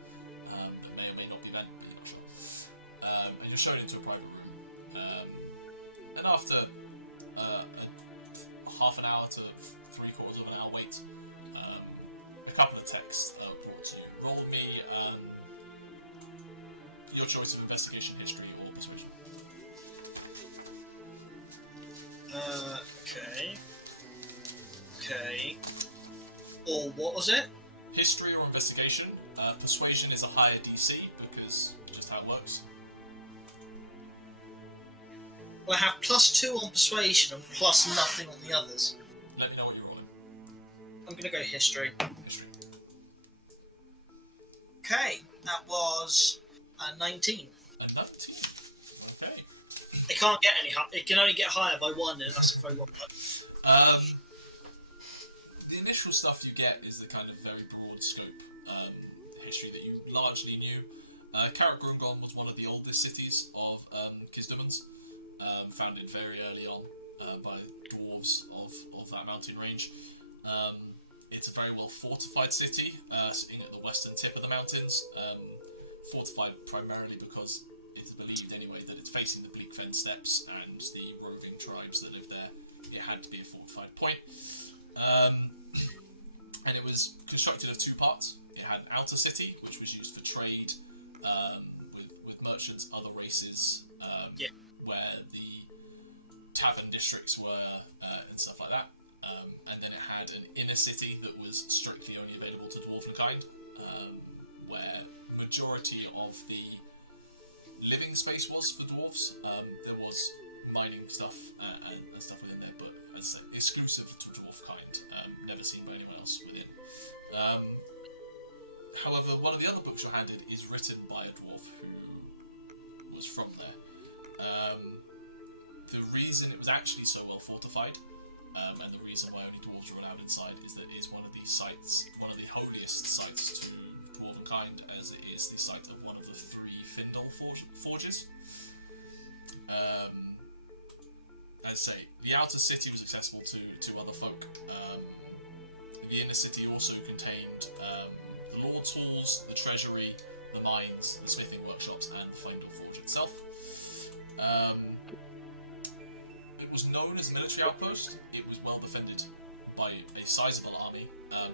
that may or may not be vent. You're not sure. And you're shown into a private room. And after half an hour to 3/4 of an hour wait, a couple of texts brought to you. Roll me your choice of investigation, history, or persuasion. Okay. Okay. Or what was it? History or investigation. Persuasion is a higher DC because just how it works. Well, I have +2 on persuasion and plus nothing on the others. Let me know what you're rolling. I'm gonna go history. History. Okay, that was 19. A 19. Okay. It can't get any higher. It can only get higher by 1 unless if I roll one. The initial stuff you get is the kind of very broad scope history that you largely knew. Carraggrungon was one of the oldest cities of Kisdomans, founded very early on by dwarves of that mountain range. It's a very well fortified city, sitting at the western tip of the mountains, fortified primarily because it's believed anyway that it's facing the Bleak Fen Steppes and the roving tribes that live there. It had to be a fortified point. And it was constructed of 2 parts. It had an outer city, which was used for trade with merchants, other races, where the tavern districts were and stuff like that. And then it had an inner city that was strictly only available to dwarvenkind, where majority of the living space was for dwarves. There was mining stuff and stuff within there, but as I say, exclusive to dwarfkind, never seen by anyone else within. However, one of the other books you're handed is written by a dwarf who was from there. The reason it was actually so well fortified, and the reason why only dwarves were allowed inside, is that it's one of the sites, one of the holiest sites to dwarvenkind, as it is the site of one of the 3 Faendal forges. As I say, the outer city was accessible to other folk. The inner city also contained the Lord's Halls, the Treasury, the mines, the smithing workshops, and the Faendal Forge itself. It was known as a military outpost. It was well defended by a sizable army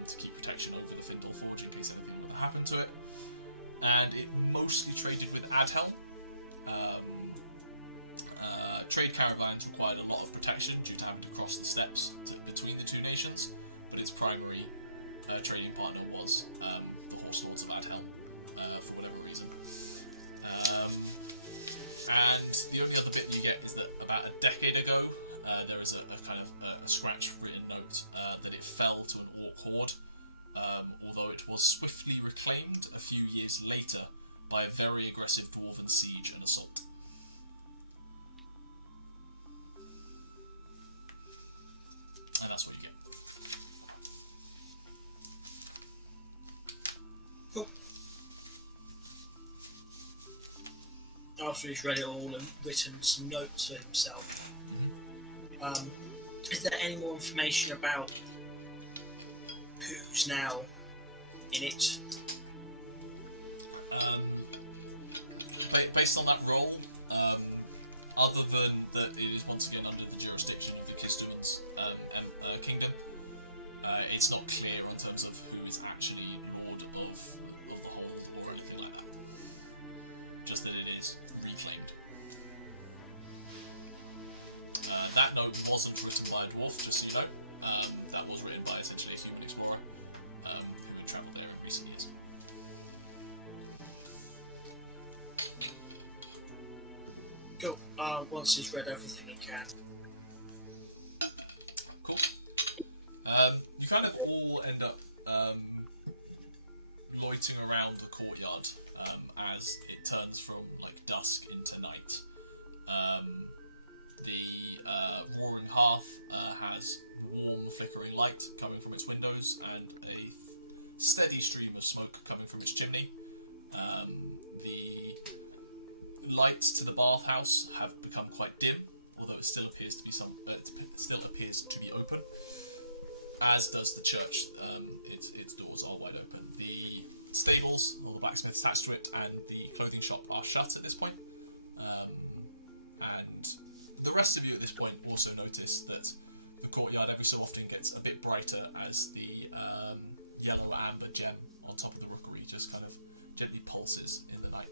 to keep protection over the Faendal Forge in case anything were to happen to it. And it mostly traded with Adhelm. Trade caravans required a lot of protection due to having to cross the steppes between the 2 nations, but its primary trading partner was the Horse Lords of Adhelm, for whatever reason. And the only other bit you get is that about a decade ago, there is a kind of a scratch-written note that it fell to an orc horde, although it was swiftly reclaimed a few years later by a very aggressive dwarven siege and assault. And that's what you get. Cool. After he's read it all and written some notes for himself, is there any more information about who's now in it? Based on that role, other than that it is once again under the jurisdiction of the Kisdomans kingdom, it's not clear in terms of who is actually Lord of the Hold or anything like that. Just that it is reclaimed. That note wasn't written by a dwarf, just so you know. That was written by essentially a human explorer who had travelled there in recent years. Cool. Once he's read everything he can. Cool. You kind of all end up loitering around the courtyard as it turns from like dusk into night. The roaring hearth has warm, flickering light coming from its windows and a steady stream of smoke coming from its chimney. The lights to the bathhouse have become quite dim, although it still appears to be open. As does the church. Its doors are wide open. The stables, or the blacksmith attached to it, and the clothing shop are shut at this point. And the rest of you at this point also notice that the courtyard every so often gets a bit brighter as the yellow amber gem on top of the rookery just kind of gently pulses in the night.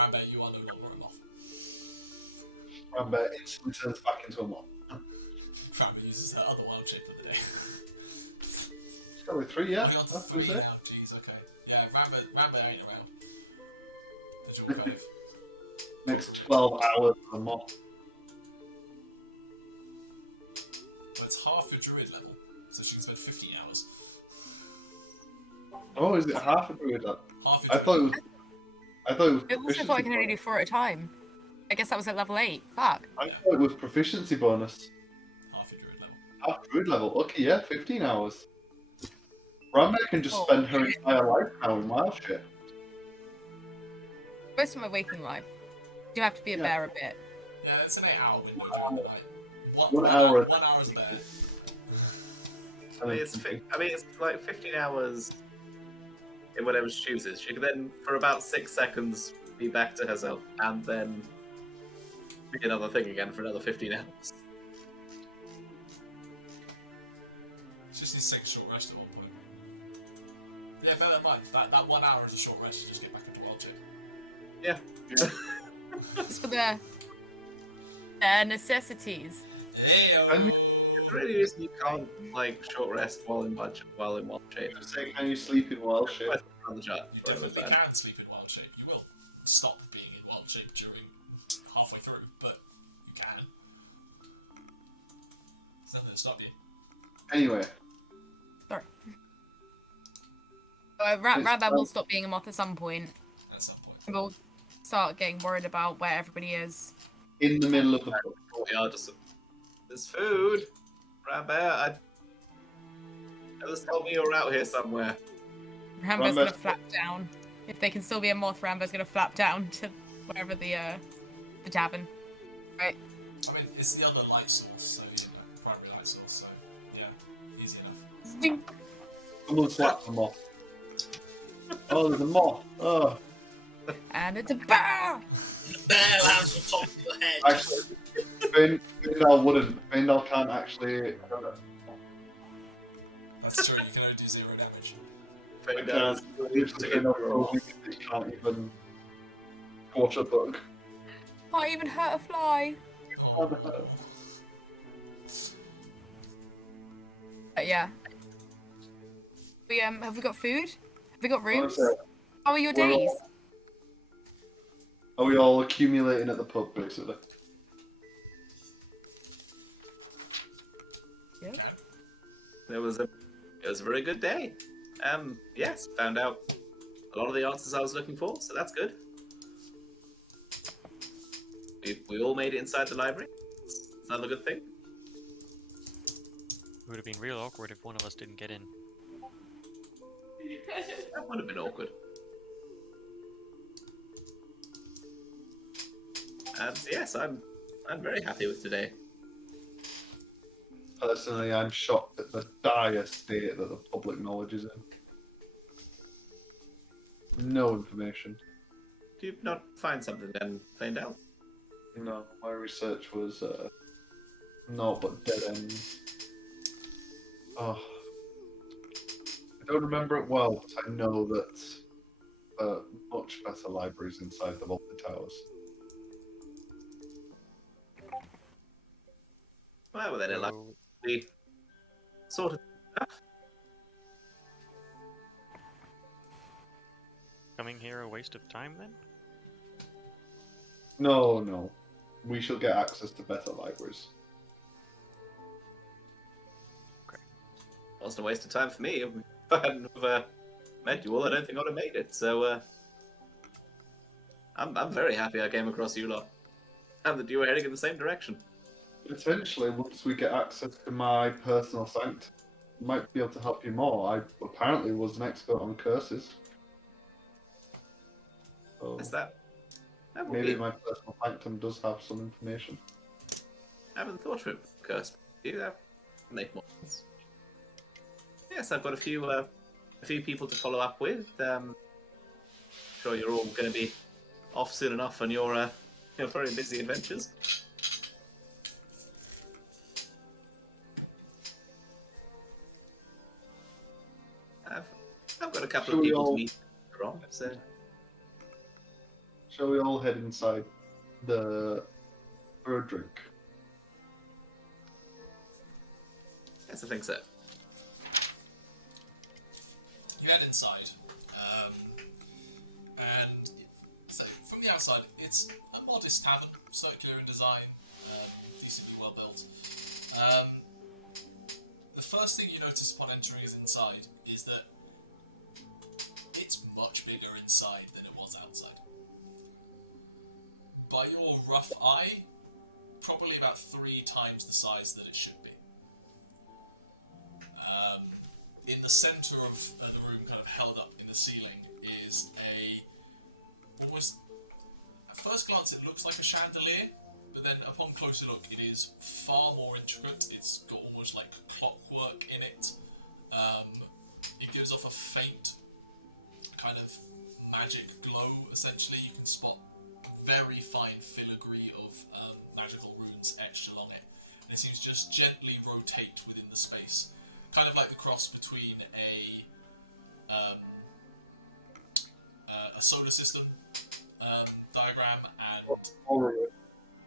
Rambear, you are no longer a moth. Rambear instantly turns back into a moth. Rambear uses her other wild shape for the day. It's got 3, yeah. Only on to That's 3 what now, it is. jeez, okay. Yeah, Rambear ain't around. Visual Cave. Next 12 hours of a moth. But it's half your druid level, so she can spend 15 hours. Oh, is it half a druid? Half your I thought it druid was. I thought it was. It also thought I can only do bonus. 4 at a time. I guess that was at level 8. Fuck. I thought it was proficiency bonus. half your druid level. Half druid level. Okay, yeah, 15 hours. Rambear can just Oh. spend her entire life now in wild shape. Most of my waking life. You have to be a Yeah. bear a bit. Yeah, it's an 8-hour window during the night. 1 hour. 1 hour is a bear. I mean, it's like 15 hours in whatever she chooses. She can then, for about 6 seconds, be back to herself, and then be another thing again for another 15 hours. It's just these 6 short rests at one point. Yeah, bear that in mind. That 1 hour is a short rest to just get back into wild shape. Yeah. It's for their necessities. And Hey, It really is. You can't like short rest while in wild shape. Just saying, can you sleep in wild shape? On the chart. You definitely can sleep in wild shape. You will stop being in wild shape during halfway through, but you can. There's nothing to stop you. Anyway, Sorry. Rambear will stop being a moth at some point. At some point. And we'll start getting worried about where everybody is. in the middle of the book. There's food. Rambear, I just told me you're out here somewhere. Rambear's gonna flap down. If they can still be a moth, Rambear's gonna flap down to wherever the tavern. Right. I mean, it's the other light source, so primary light source, so yeah, easy enough. Ding. Someone slapped the moth. Oh, there's a moth. Oh. And it's a bear! The bear lands on top of your head. Actually, Faendal wouldn't. Faendal can't actually. That's true, you can only do 0 damage. Faendal can't even squash a bug. Can't even hurt a fly. Oh, But yeah. We have we got food? Have we got rooms? Honestly, How are your we're all- days? Are we all accumulating at the pub, basically? Yeah. It was a very good day. Yes, found out a lot of the answers I was looking for, so that's good. We all made it inside the library. It's another good thing. It would have been real awkward if one of us didn't get in. That would have been awkward. And yes, I'm very happy with today. Personally, I'm shocked at the dire state that the public knowledge is in. No information. Do you not find something then, Faendal? No, my research was naught but dead ends. Oh, I don't remember it well, but I know that much better libraries inside the Vaulted Towers. Well, then it'll So, be sort of. coming here a waste of time then? No. We shall get access to better libraries. Wasn't a waste of time for me. If I hadn't have, met you all, I don't think I'd have made it. So I'm very happy I came across you lot, and that you were heading in the same direction. Potentially, once we get access to my personal sanctum, I might be able to help you more. I apparently was an expert on curses. So Is that would maybe be, my personal sanctum does have some information. I haven't thought of it. Curse. Do that make more sense? Yes, I've got a few people to follow up with. Sure, you're all going to be off soon enough on your very busy adventures. I've got a couple of Shall we people all- to meet later on, so Should shall we all head inside for a drink? Yes, I think so. You head inside, and so from the outside, it's a modest tavern, circular in design, decently well built. The first thing you notice upon entering inside is that it's much bigger inside than it was outside. By your rough eye, probably about 3 times the size that it should be. In the centre of the room, kind of held up in the ceiling, is almost, at first glance it looks like a chandelier, but then upon closer look it is far more intricate. It's got almost like clockwork in it. It gives off a faint kind of magic glow, essentially. You can spot very fine filigree of magical runes etched along it. And it seems just gently rotate within the space. Kind of like the cross between a solar system diagram and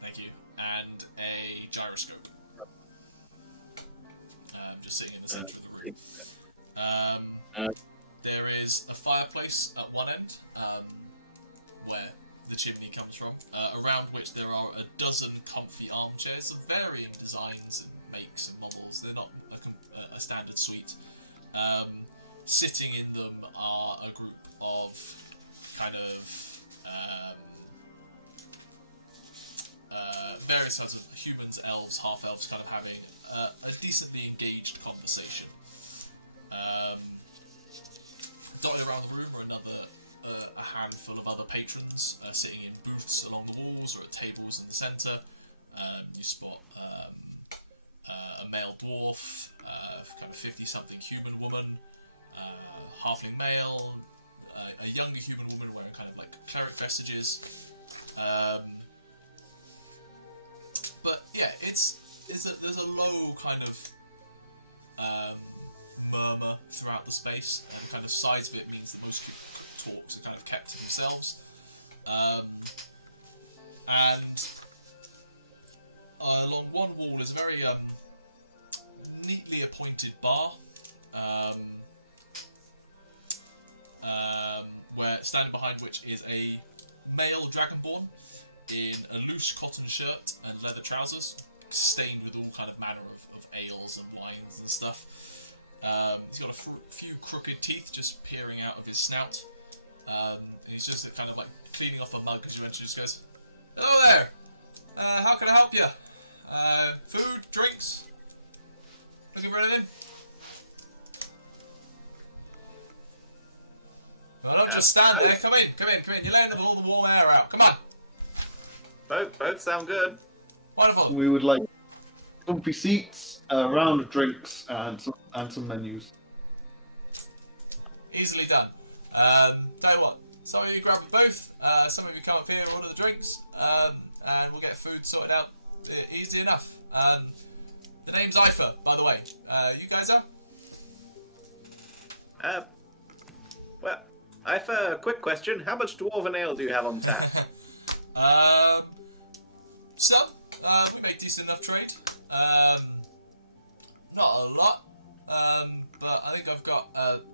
thank you, and a gyroscope. Just sitting in the centre of the room. There is a fireplace at one end, where the chimney comes from, around which there are a dozen comfy armchairs of varying designs and makes and models. They're not a standard suite. Sitting in them are a group of kind of various kinds of humans, elves, half-elves, kind of having a decently engaged conversation. Dotted around the room are a handful of other patrons sitting in booths along the walls or at tables in the centre. You spot a male dwarf, kind of 50-something human woman, halfling male, a younger human woman wearing kind of like cleric vestiges. But yeah, there's a low kind of murmur throughout the space, and kind of size of it means that most talks are kind of kept to themselves. And along one wall is a very neatly appointed bar, where standing behind which is a male Dragonborn in a loose cotton shirt and leather trousers, stained with all kind of manner of ales and wines and stuff. He's got a few crooked teeth just peering out of his snout. He's just kind of like cleaning off a mug as you enter. Just goes, "Hello there. How can I help you? Food, drinks? Looking for anything?" No, don't just stand there. Come in. You landed all the warm air out. Come on. Both sound good. Wonderful. We would like comfy seats, a round of drinks, and some menus. Easily done. Tell you what, some of you grab your booth, some of you come up here, order the drinks, and we'll get food sorted out easy enough. The name's Ifer, by the way. You guys are? Well, I've a quick question. How much dwarven ale do you have on tap? Some. We make decent enough trade. Not a lot. But I think I've got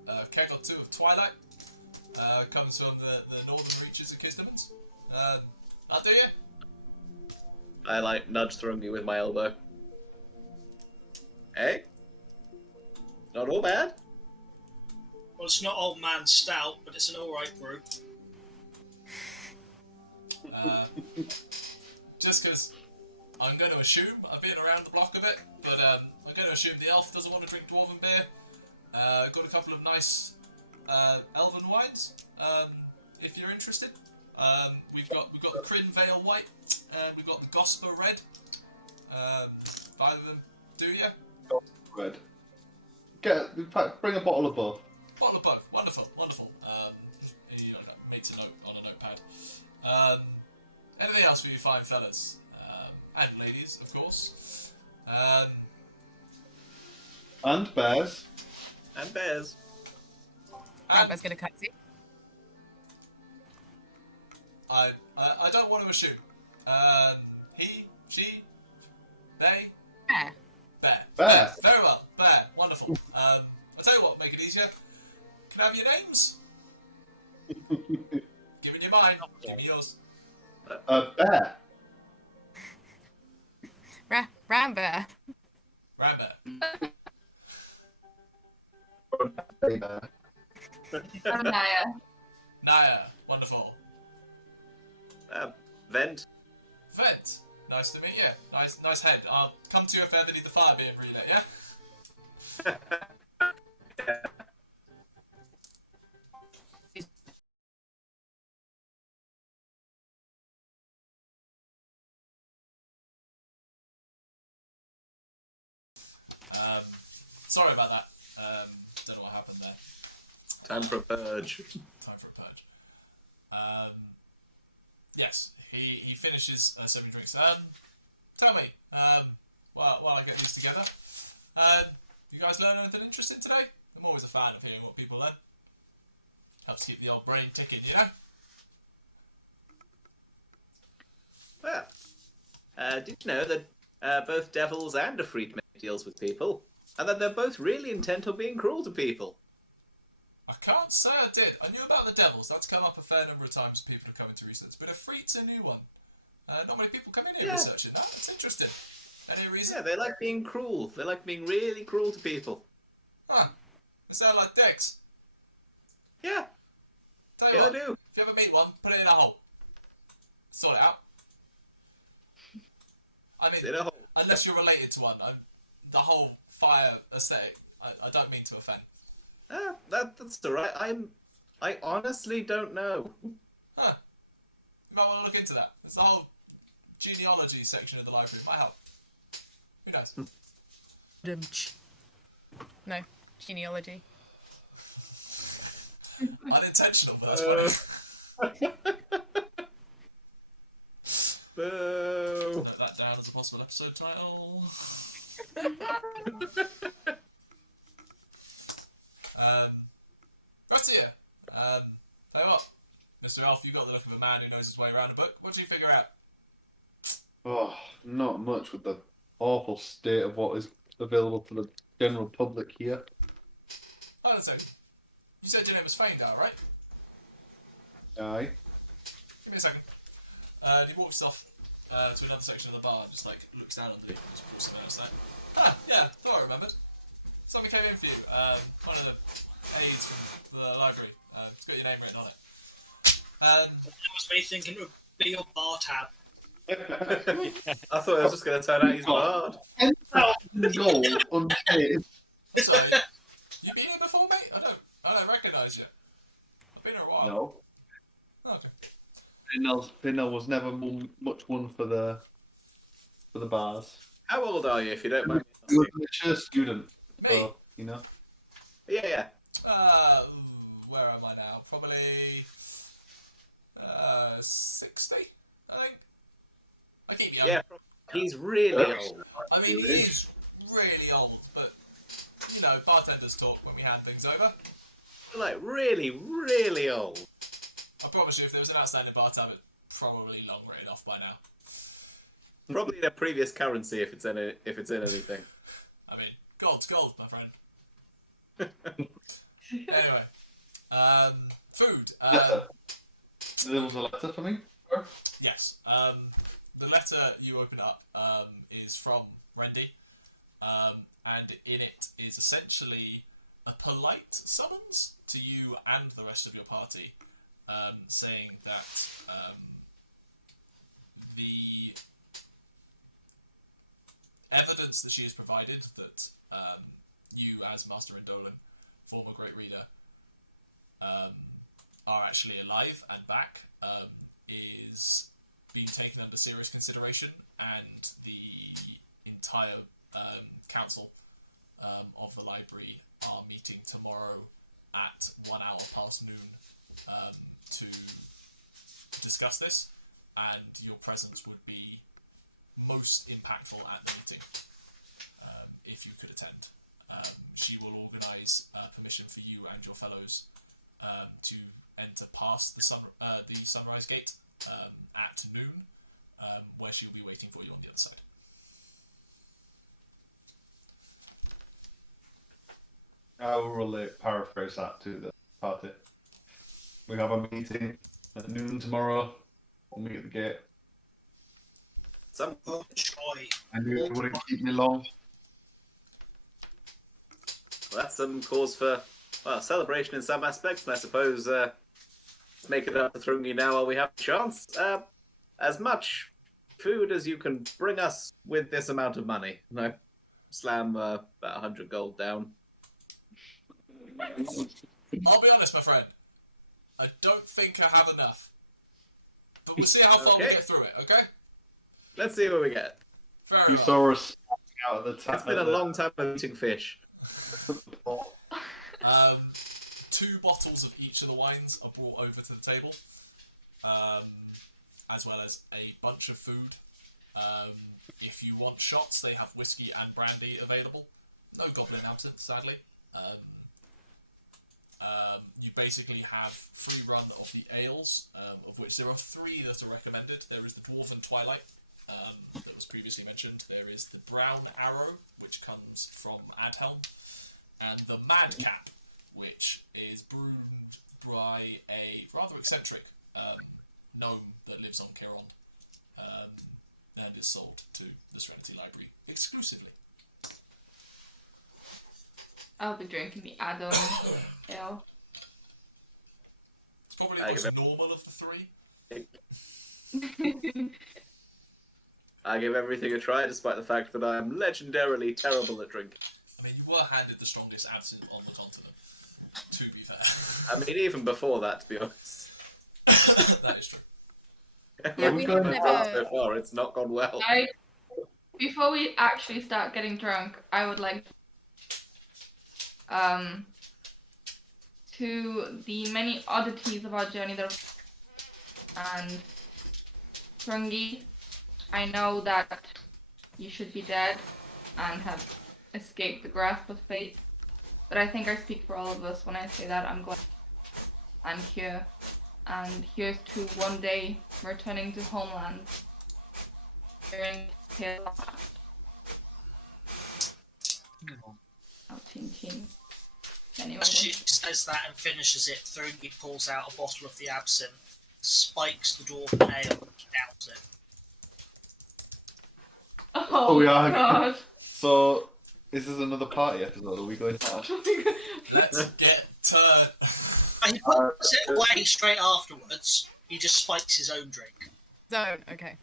a keg or two of Twilight. Comes from the northern reaches of Kisdemans. I'll do you. I nudge Thrungi with my elbow. Hey? Not all bad? Well, it's not Old Man Stout, but it's an alright brew. Just because I'm going to assume I've been around the block a bit, but I'm going to assume the elf doesn't want to drink dwarven beer. Got a couple of nice elven wines, if you're interested. We've got the Kryn Vale White, and we've got the Gosper Red. Either of them do you? Red. Bring a bottle of both. Bottle of both. Wonderful. He makes a note on a notepad. Anything else for you fine fellas? And ladies, of course. And bears. And bears. Grandpa's gonna cut you. I don't want to assume. He, she, they. Yeah. Bear. Bear. Very well. Bear. Wonderful. I'll tell you what, make it easier. Can I have your names? Give me mine. Give me yours. Bear. Rambear. Rambear. Bear. I'm Nyah. Nyah. Wonderful. Vent. Vent. Nice to meet you. Nice head. I'll come to you if ever need the fire being reader, yeah? Sorry about that. Don't know what happened there. Time for a purge. Time for a purge. Yes, he finishes serving drinks. Tell me, while I get these together, you guys learn anything interesting today? I'm always a fan of hearing what people learn. Helps keep the old brain ticking, you know? Well, did you know that both devils and a freak make deals with people? And that they're both really intent on being cruel to people? I can't say I did. I knew about the devils. That's come up a fair number of times people have come into research. But a freak's a new one. Not many people come in here researching that. It's interesting. Any reason? Yeah, they like being cruel. They like being really cruel to people. Huh. They sound like dicks. Yeah, Tell you yeah, what, they do. if you ever meet one, put it in a hole. Sort it out. I mean, In a hole. unless you're related to one. The whole fire aesthetic, I don't mean to offend. That's alright. I honestly don't know. Huh. You might want to look into that. There's the whole genealogy section of the library. It might help. Who knows? No, genealogy. Unintentional, but that's funny. Boo. Note that down as a possible episode title. Right here. Tell you what, Mr. Elf, you got the look of a man who knows his way around a book. What did you figure out? Oh, not much with the awful state of what is available to the general public here. Oh, that's it. You said your name was Faendal, right? Aye. Give me a second. He walks off to another section of the bar and just like looks down on the just pulls something else there. Ah, yeah, thought I remembered. Something came in for you. One of the aides from the library. It's got your name written on it. That was me thinking it would be your bar tab. I thought I was just going to turn out he's bard. 10,000 gold unpaid. Sorry, you been here before, mate? I don't recognise you. I've been here a while. No. Oh, okay. Faendal was never much one for the bars. How old are you, if you don't mind me He was asking? a mature student, Me? so, you know. Yeah. Where am I now? Probably 60, I think. I keep young. Yeah, he's really old. I mean, he is really old, but, you know, bartenders talk when we hand things over. Like, really, really old. I promise you, if there was an outstanding bar tab, it'd probably long written off by now. Probably in a previous currency, if it's in anything. I mean, gold's gold, my friend. Anyway, food. Letter. There was a letter for me? Yes. The letter you open up is from Rendy, and in it is essentially a polite summons to you and the rest of your party, saying that the evidence that she has provided that you, as Master Indolan, former Great Reader, are actually alive and back, is being taken under serious consideration, and the entire council of the library are meeting tomorrow at 1 hour past noon to discuss this, and your presence would be most impactful at the meeting if you could attend. She will organise permission for you and your fellows to enter past the Sunrise Gate at noon, where she'll be waiting for you on the other side. I will relate paraphrase that to the party. We have a meeting at noon tomorrow. We'll meet at the gate. Oh, joy. I knew it wouldn't keep me long. Well, that's some cause for, well, celebration in some aspects, and I suppose let's make it up to Thrungi now while we have a chance. As much food as you can bring us with this amount of money. No, slam about 100 gold down. I'll be honest, my friend. I don't think I have enough. But we'll see how far we Okay. get through it, okay? Let's see what we get. Very You well. saw us out of the It's been a long time of eating fish. 2 bottles of each of the wines are brought over to the table, as well as a bunch of food. If you want shots, they have whiskey and brandy available. No goblin absinthe, sadly. You basically have free run of the ales, of which there are 3 that are recommended. There is the Dwarven Twilight, that was previously mentioned. There is the Brown Arrow, which comes from Adhelm, and the Madcap, which is brewed by a rather eccentric gnome that lives on Kiron, and is sold to the Serenity Library exclusively. I'll be drinking the add-on ale. It's probably the most normal of the 3. I give everything a try, despite the fact that I am legendarily terrible at drinking. I mean, you were handed the strongest absinthe on the continent, to be fair. I mean, even before that, to be honest. That is true. Yeah, We've we gone have well never. so far. It's not gone well. Before we actually start getting drunk, I would like to the many oddities of our journey that and Thrungi, I know that you should be dead and have escaped the grasp of fate, but I think I speak for all of us when I say that I'm here, and here's to one day returning to homeland. Hearing tale of past. Oh, ting. Anyway, As she says that and finishes it, Thrungi pulls out a bottle of the absinthe, spikes the dwarven ale, and downs it. oh we are. God. So, is this another party episode? Are we going hard? Let's get turned. And he puts it away straight afterwards. He just spikes his own drink. Zone. Okay.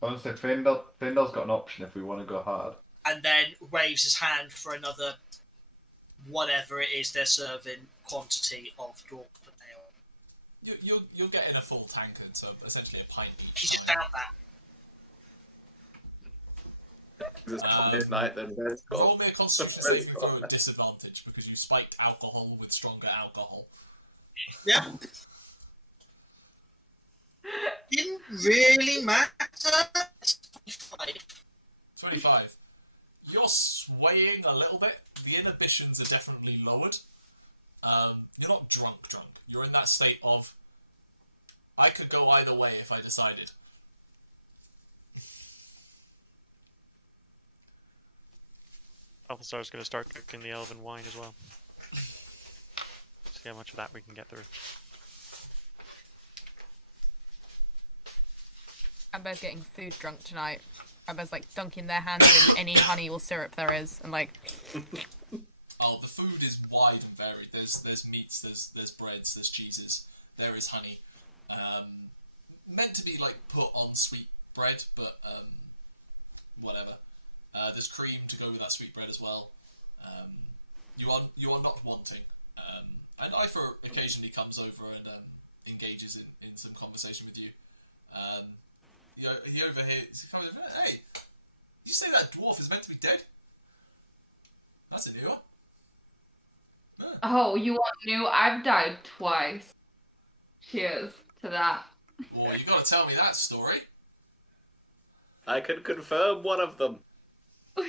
Honestly, Faendal's got an option if we want to go hard. And then waves his hand for another, whatever it is they're serving, quantity of dwarven ale. You're getting a full tankard, so essentially a pint each. He's just out that. It's midnight, then let's go. Roll me a constitution saving throw at disadvantage because you spiked alcohol with stronger alcohol. Yeah. Didn't really matter. 25. You're swaying a little bit. The inhibitions are definitely lowered. You're not drunk. You're in that state of, I could go either way if I decided. Balthazar's going to start cooking the elven wine as well. See how much of that we can get through. Rambear's getting food drunk tonight. Rambear's like dunking their hands in any honey or syrup there is, and like. Oh, the food is wide and varied. There's meats, there's breads, there's cheeses, there is honey. Meant to be like put on sweet bread, but whatever. There's cream to go with that sweet bread as well. You are not wanting. And Ifer occasionally comes over and engages in some conversation with you. He overhears. He comes over, hey, did you say that dwarf is meant to be dead? That's a new one. Oh, you want new? I've died twice. Cheers to that. Boy, you gotta tell me that story. I can confirm one of them. Who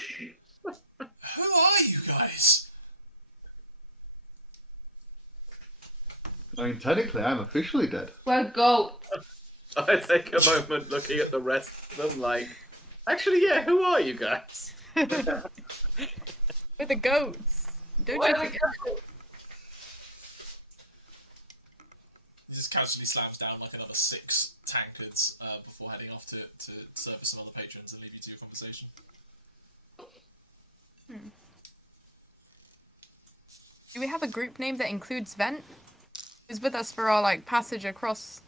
are you guys? I mean, technically, I'm officially dead. We're goats. I take a moment looking at the rest of them like, actually, yeah, who are you guys? We're the goats. Don't We're you the forget. goats. He just casually slams down like another 6 tankards before heading off to service some other patrons and leave you to your conversation. Do we have a group name that includes Vent? Who's with us for our like passage across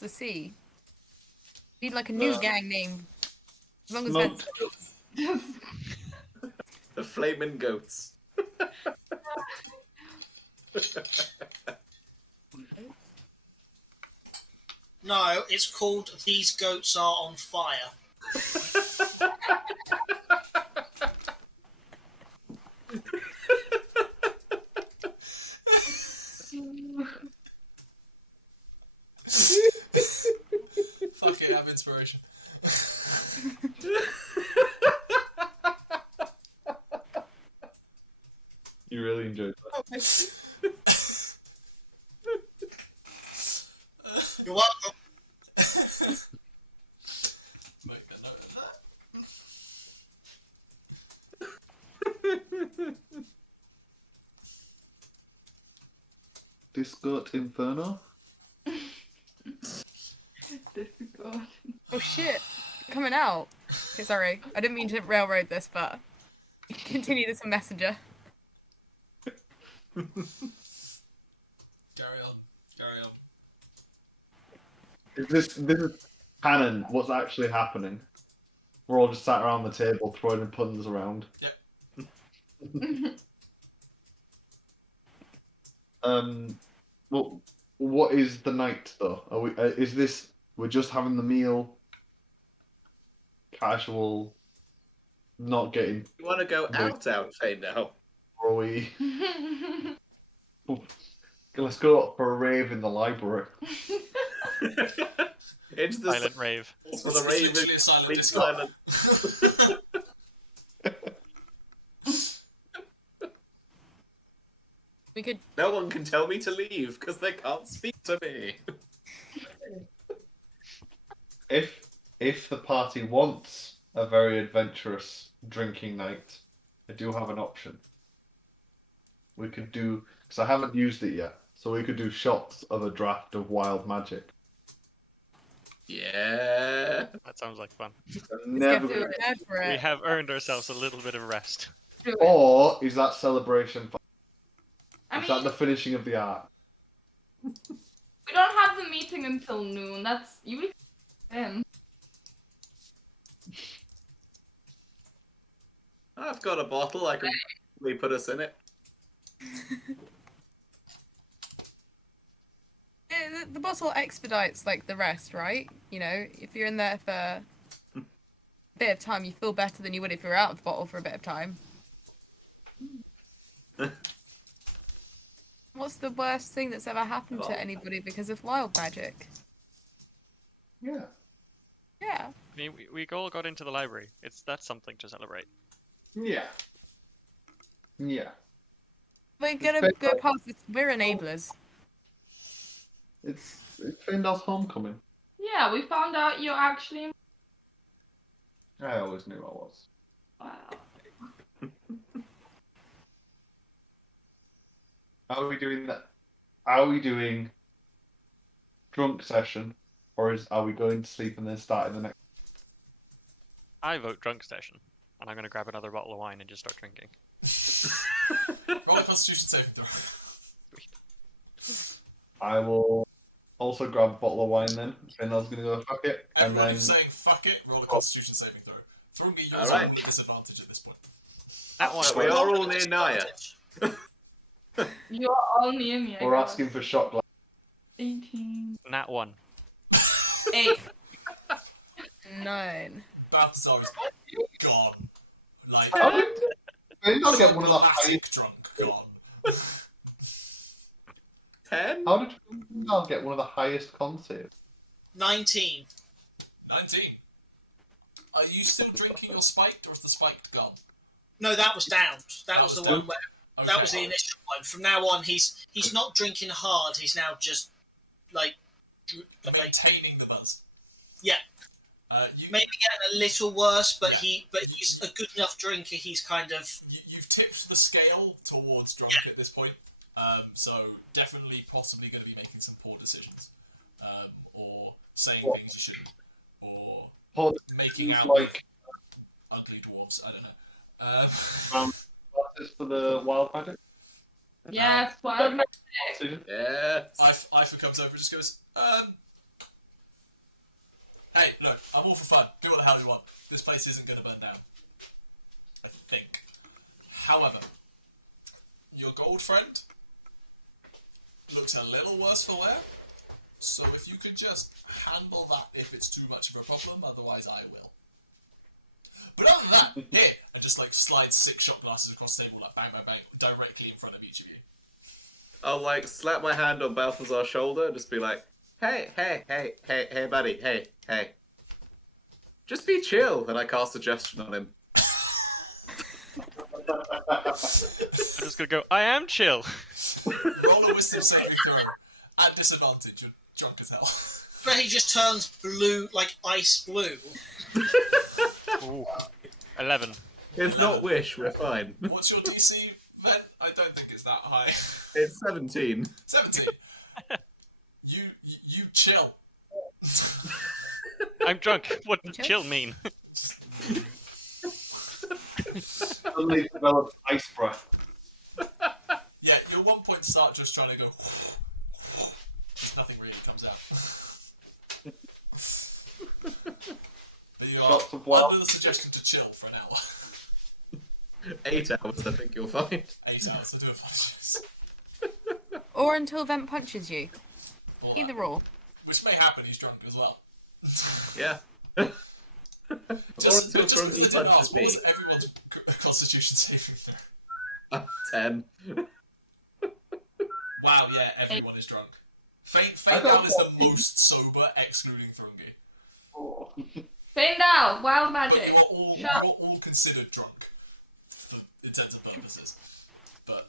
the sea? We need like a new gang name. As long as Vent's Smoked. The Flaming Goats. No, it's called These Goats Are on Fire. Fuck it, have inspiration. You really enjoyed that. You're welcome. Make a note of that. Discord Inferno? Discord. Oh shit! Coming out. Okay, sorry. I didn't mean to railroad this, but you can continue this on Messenger. Carry on. Carry on. This is canon, what's actually happening. We're all just sat around the table throwing puns around. Yep. Well, what is the night though? Are we? Is this? We're just having the meal. Casual. Not getting. You want to go out, Faendal? Are we? Let's go up for a rave in the library. It's the Silent rave. for the rave. Literally a silent Complete disco. silence. We could. No one can tell me to leave because they can't speak to me. If the party wants a very adventurous drinking night, I do have an option. We could do, because I haven't used it yet, so we could do shots of a draft of wild magic. Yeah. That sounds like fun. Never. Let's get prepared for We it. have earned ourselves a little bit of rest. Do it. Or is that celebration? I Is that mean, the finishing of the art? we don't have the meeting until noon. That's you. In. I've got a bottle. I can probably put us in it. The bottle expedites like the rest, right? You know, if you're in there for a bit of time, you feel better than you would if you're out of the bottle for a bit of time. What's the worst thing that's ever happened to anybody because of wild magic? Yeah. Yeah. I mean, we all got into the library. That's something to celebrate. Yeah. Yeah. We're gonna go past this. We're enablers. It's Faendal's homecoming. Yeah, we found out you're actually. I always knew I was. Wow. Are we doing that? Are we doing drunk session, or are we going to sleep and then starting the next? I vote drunk session, and I'm going to grab another bottle of wine and just start drinking. Roll a Constitution saving throw. I will also grab a bottle of wine then. Faendal's going to go fuck it, and Everyone then who's saying fuck it, roll a Constitution saving throw. Thrungi, you're Alright. at disadvantage at this point. That one. We are all near Nyah. You're all near me. I we're guess. asking for shot glass. 18. Nat 1. 8. 9. Balthazar is gone. Like, How did Faendal get one of the classic highest? drunk gone. 10? How did Faendal get one of the highest con saves? 19. 19. Are you still drinking your spiked, or is the spiked gone? No, that was downed. That was the was one where That was the initial one. From now on, he's not drinking hard. He's now just like maintaining the buzz. Yeah. Maybe getting a little worse, but Yeah. he's a good enough drinker. He's kind of You've tipped the scale towards drunk at this point, so definitely possibly going to be making some poor decisions, or saying things you shouldn't, or making out like ugly dwarves. I don't know. What is for the wild magic? Yes, wild magic. Yes. Ifa comes over and just goes, hey, look, I'm all for fun. Do what the hell you want. This place isn't going to burn down. I think. However, your gold friend looks a little worse for wear, so if you could just handle that if it's too much of a problem, otherwise I will. But other than that, here, I just like slide 6 shot glasses across the table, like bang, bang, bang, directly in front of each of you. I'll like slap my hand on Balthazar's shoulder and just be like, hey, buddy, hey. Just be chill, and I cast suggestion on him. I'm just gonna go, I am chill. Roll a wisdom saving throw. At disadvantage, you're drunk as hell. but he just turns blue, like ice blue. Ooh. 11. It's not wish, we're fine. What's your DC, then? I don't think it's that high. It's 17. 17. You chill. I'm drunk. What does chill mean? Suddenly developed ice breath. Yeah, you at one point start just trying to go. Nothing really comes out. But you are under the suggestion to chill for an hour. 8 hours, I think you'll find. 8 hours, I do apologize. Or until Vent punches you. Well, Either or. Which may happen, he's drunk as well. Yeah. Just or until because Thrungi I didn't punches ask, me. what was everyone's constitution saving throw? 10. Wow, yeah, everyone is drunk. Faendal is the most sober, excluding Thrungi. Faendal, wild But magic. you are all considered drunk, for intents and purposes. But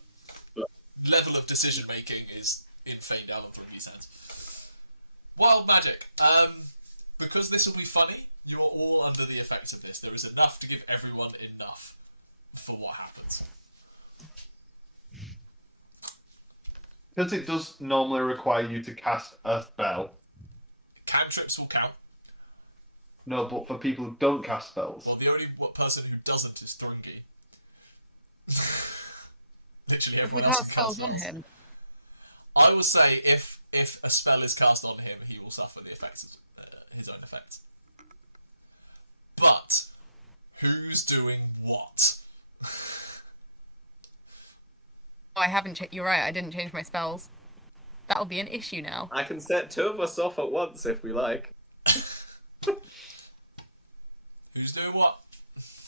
level of decision making is in Faendal and Thrungi's hands. Wild magic. Because this will be funny, you're all under the effects of this. There is enough to give everyone enough for what happens. Because it does normally require you to cast a spell. Cantrips will count. No, but for people who don't cast spells. Well, the only person who doesn't is Thrungi. Literally If we everyone else cast can cast spells on him. I would say if a spell is cast on him, he will suffer the effects of his own effects. But who's doing what? Oh, I haven't you're right, I didn't change my spells. That'll be an issue now. I can set 2 of us off at once if we like. Who's doing what?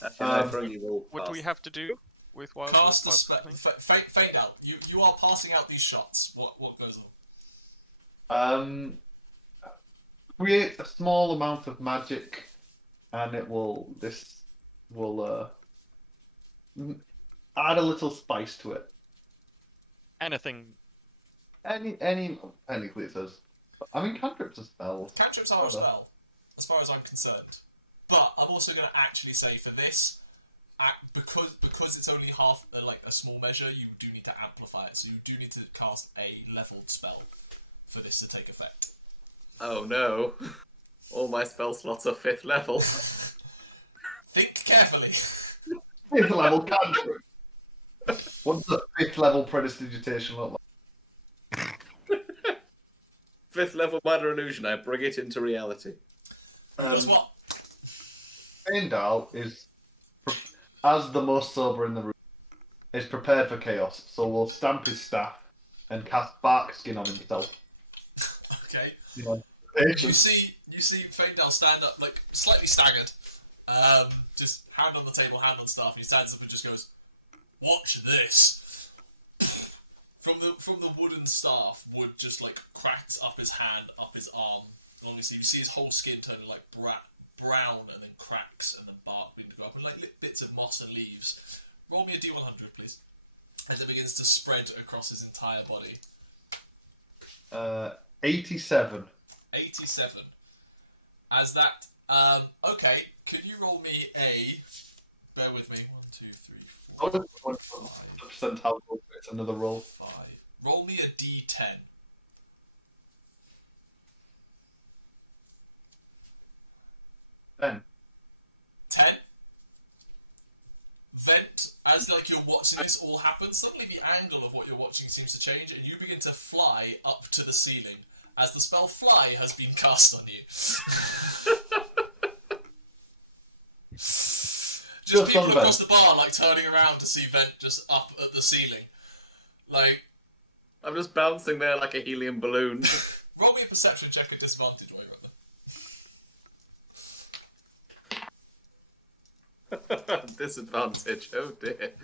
Thrungi will What do we pass. have to do with wild? Cast a wild spell. thing? Faendal, you are passing out these shots. What goes on? Create a small amount of magic, and this will add a little spice to it. Anything. Technically it says. I mean, cantrips are spells. Cantrips are a spell, as far as I'm concerned. But I'm also going to actually say for this, because it's only half, like a small measure, you do need to amplify it. So you do need to cast a leveled spell for this to take effect. Oh no. All my spell slots are 5th level. Think carefully. 5th level cantrip. What's the 5th level prestidigitation look like? 5th level minor illusion, I bring it into reality. Does what? Faendal is, as the most sober in the room, is prepared for chaos, so will stamp his staff and cast bark skin on himself. Okay. You know, You see Faendal stand up, like slightly staggered, just hand on the table, hand on staff. And he stands up and just goes, "Watch this." From the wooden staff, wood just like cracks up his hand, up his arm. Obviously, you see his whole skin turning like brown, and then cracks, and then bark beginning to go up, and like bits of moss and leaves. Roll me a D100, please. as it begins to spread across his entire body. 87. 87. As that, okay, can you roll me a, bear with me, 1, 2, 3, 4, 5, Percentile roll, it's another roll. 5. Roll me a d10. 10. 10. Vent, as like you're watching this all happen, suddenly the angle of what you're watching seems to change, and you begin to fly up to the ceiling, as the spell Fly has been cast on you. Just people across the bar, like, turning around to see Vent just up at the ceiling. Like... I'm just bouncing there like a helium balloon. Roll me a perception check at disadvantage while you're up there. Disadvantage, oh dear.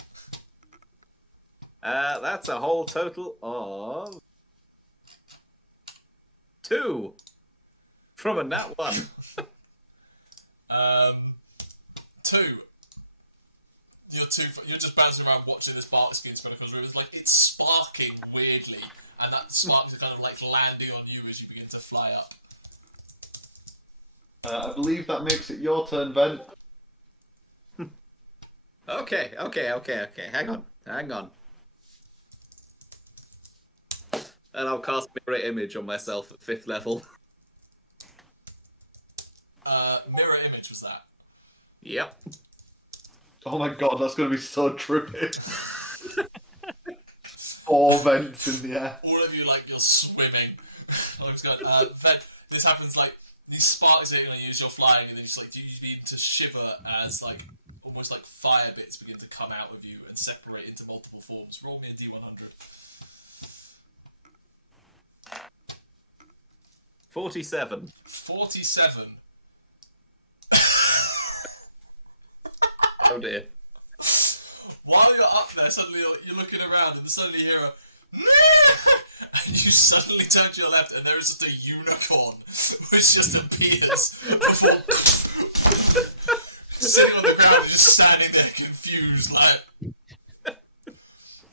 That's a whole total of 2 from a nat 1. 2. You're just bouncing around watching this bark skin spread across the room. It's like it's sparking weirdly, and that sparks are kind of like landing on you as you begin to fly up. I believe that makes it your turn, Vent. Okay. Hang on. And I'll cast Mirror Image on myself at 5th level. Mirror Image was that? Yep. Oh my god, that's going to be so trippy. 4 vents in the air. All of you, like, you're swimming. Vent, this happens, like, these sparks that you use, you're flying, and then you begin to shiver as, like, almost like fire bits begin to come out of you and separate into multiple forms. Roll me a d100. 47. 47. Oh dear. While you're up there, suddenly you're looking around and suddenly you hear a and you suddenly turn to your left and there is just a unicorn which just appears before sitting on the ground and just standing there confused like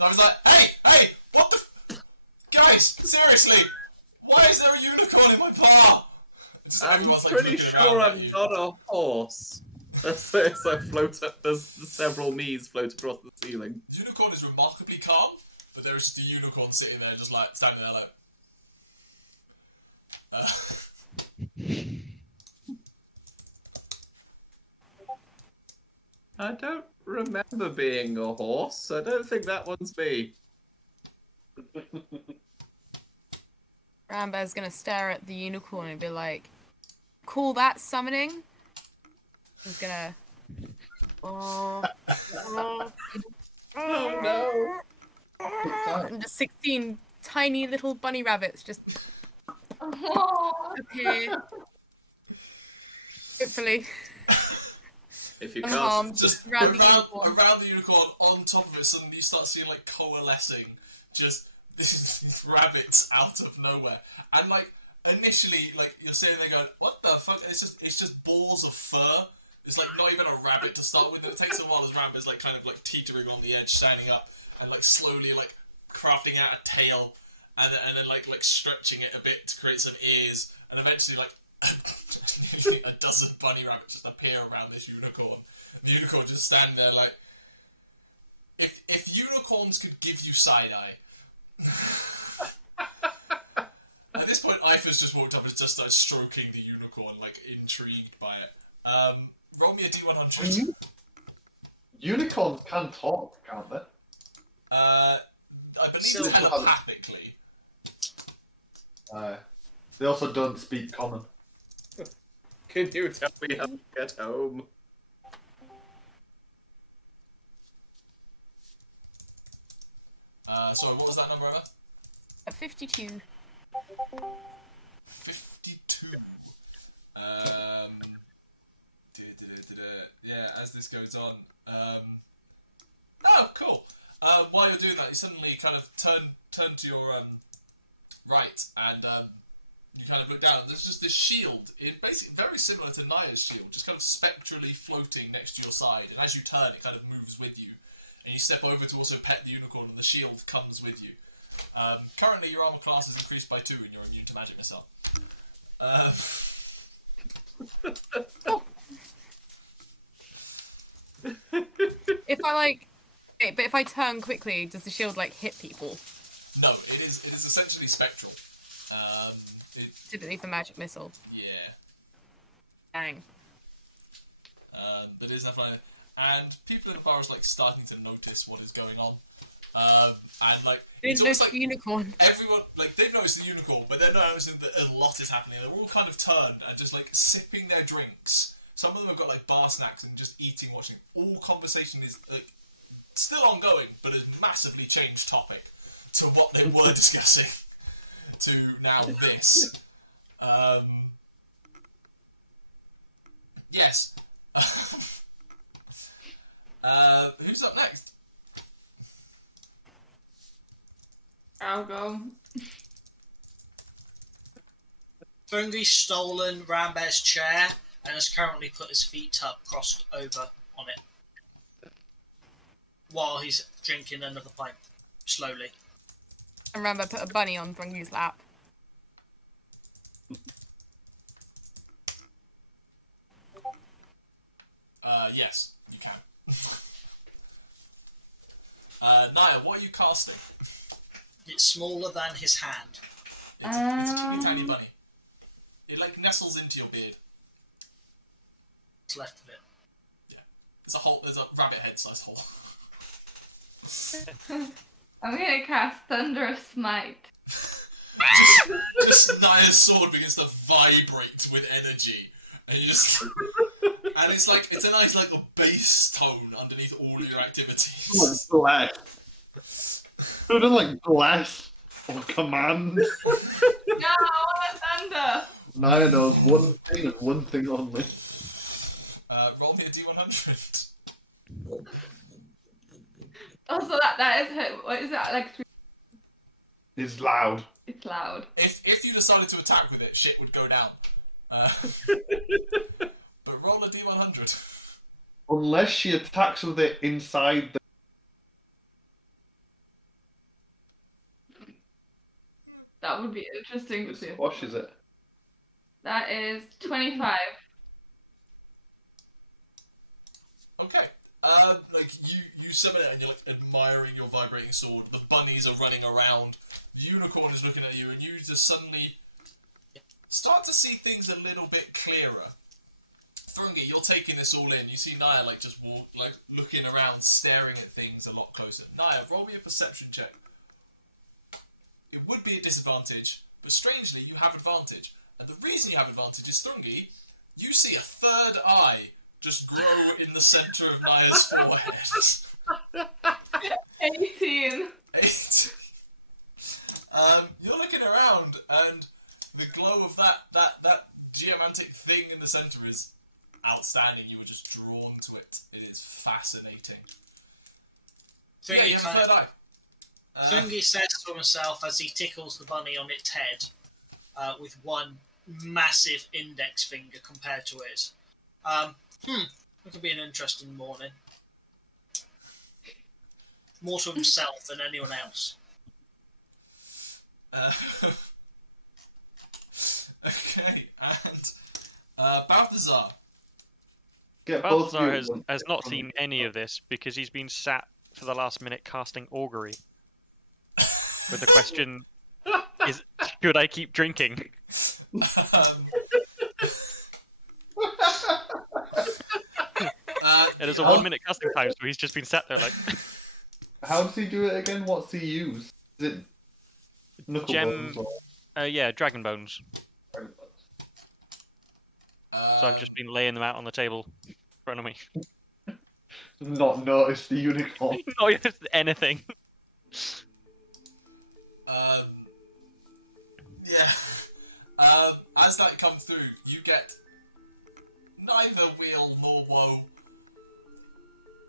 I was like, hey, what the guys, seriously, why is there a unicorn in my bar? I'm pretty sure I'm not a horse. So I float up, there's several knees float across the ceiling. The unicorn is remarkably calm, but there is just a unicorn sitting there, just like standing there, like. I don't remember being a horse. I don't think that one's me. Rambear's gonna stare at the unicorn and be like, "Call that summoning?" He's gonna. Oh no! And just 16 tiny little bunny rabbits just appear. Hopefully. If you can't. Just around the unicorn, on top of it, suddenly you start seeing like coalescing, just these rabbits out of nowhere. And like initially, like you're sitting there going, "What the fuck?" And it's just balls of fur. It's like not even a rabbit to start with. And it takes a while as Rambear's like kind of like teetering on the edge, standing up, and like slowly like crafting out a tail, and then like stretching it a bit to create some ears, and eventually like a dozen bunny rabbits just appear around this unicorn. And the unicorn just standing there like, if unicorns could give you side eye. At this point, Ifa's just walked up and just started stroking the unicorn, like intrigued by it. Roll me a d100. Unicorns can talk, can't they? I believe Still telepathically. They also don't speak common. Can you tell me how to get home? Sorry, what was that number, Emma? A 52. 52. Yeah, as this goes on. Oh, cool. While you're doing that, you suddenly kind of turn to your right, and you kind of look down. There's just this shield, basically very similar to Nyah's shield, just kind of spectrally floating next to your side. And as you turn, it kind of moves with you. and you step over to also pet the unicorn, and the shield comes with you. Currently, your armor class is increased by 2, and you're immune to magic missile. If I like, but if I turn quickly, does the shield like hit people? No, it is essentially spectral. Typically for magic missile. Yeah. Dang. But it is definitely, and people in the bar is like starting to notice what is going on. And like Didn't it's almost notice like the unicorn. everyone, like they've noticed the unicorn, but they're not noticing that a lot is happening. They're all kind of turned and just like sipping their drinks. Some of them have got like bar snacks and just eating, watching. All conversation is like still ongoing, but has massively changed topic to what they were discussing to now this. Yes. Who's up next? I'll go. Thrungi's stolen Rambear's chair and has currently put his feet up, crossed over on it, while he's drinking another pint, slowly. And remember, put a bunny on Thrungi's lap. Yes, you can. Nyah, what are you casting? It's smaller than his hand. It's a teeny tiny bunny. It like nestles into your beard. What's left of it? There's a rabbit head sized hole. I'm gonna cast Thunderous Smite. just Nyah's sword begins to vibrate with energy, and you just and it's a nice like a bass tone underneath all of your activities. Bless. Who doesn't like bless or command? No, I want thunder. Nyah knows one thing and one thing only. Roll me a d100. Also, that is her. What is that like? It's loud. It's loud. If you decided to attack with it, shit would go down. But roll a d100. Unless she attacks with it inside the... That would be interesting to see. Squashes it. That is 25. Okay. Like you summon it and you're like admiring your vibrating sword. The bunnies are running around. The unicorn is looking at you, and you just suddenly start to see things a little bit clearer. Thrungi, you're taking this all in. You see Nyah like just looking around, staring at things a lot closer. Nyah, roll me a perception check. It would be a disadvantage, but strangely you have advantage. And the reason you have advantage is Thrungi, you see a third eye just grow in the centre of Nyah's forehead. 18. 8. You're looking around, and the glow of that geomantic thing in the centre is outstanding. You were just drawn to it. It is fascinating. Yeah, you have a third eye. Thrungi says to himself as he tickles the bunny on its head with one massive index finger compared to it. It could be an interesting morning. More to himself than anyone else. Okay, and Balthazar. Balthazar has not seen any of this because he's been sat for the last minute casting augury. With the question is, should I keep drinking? It is a 1 minute casting time, so he's just been sat there like. How does he do it again? What's he use? Is it knuckle bones or... Yeah, dragon bones. So I've just been laying them out on the table in front of me. Not noticed the unicorn. Not just anything. Yeah. As that comes through, you get neither weal nor woe.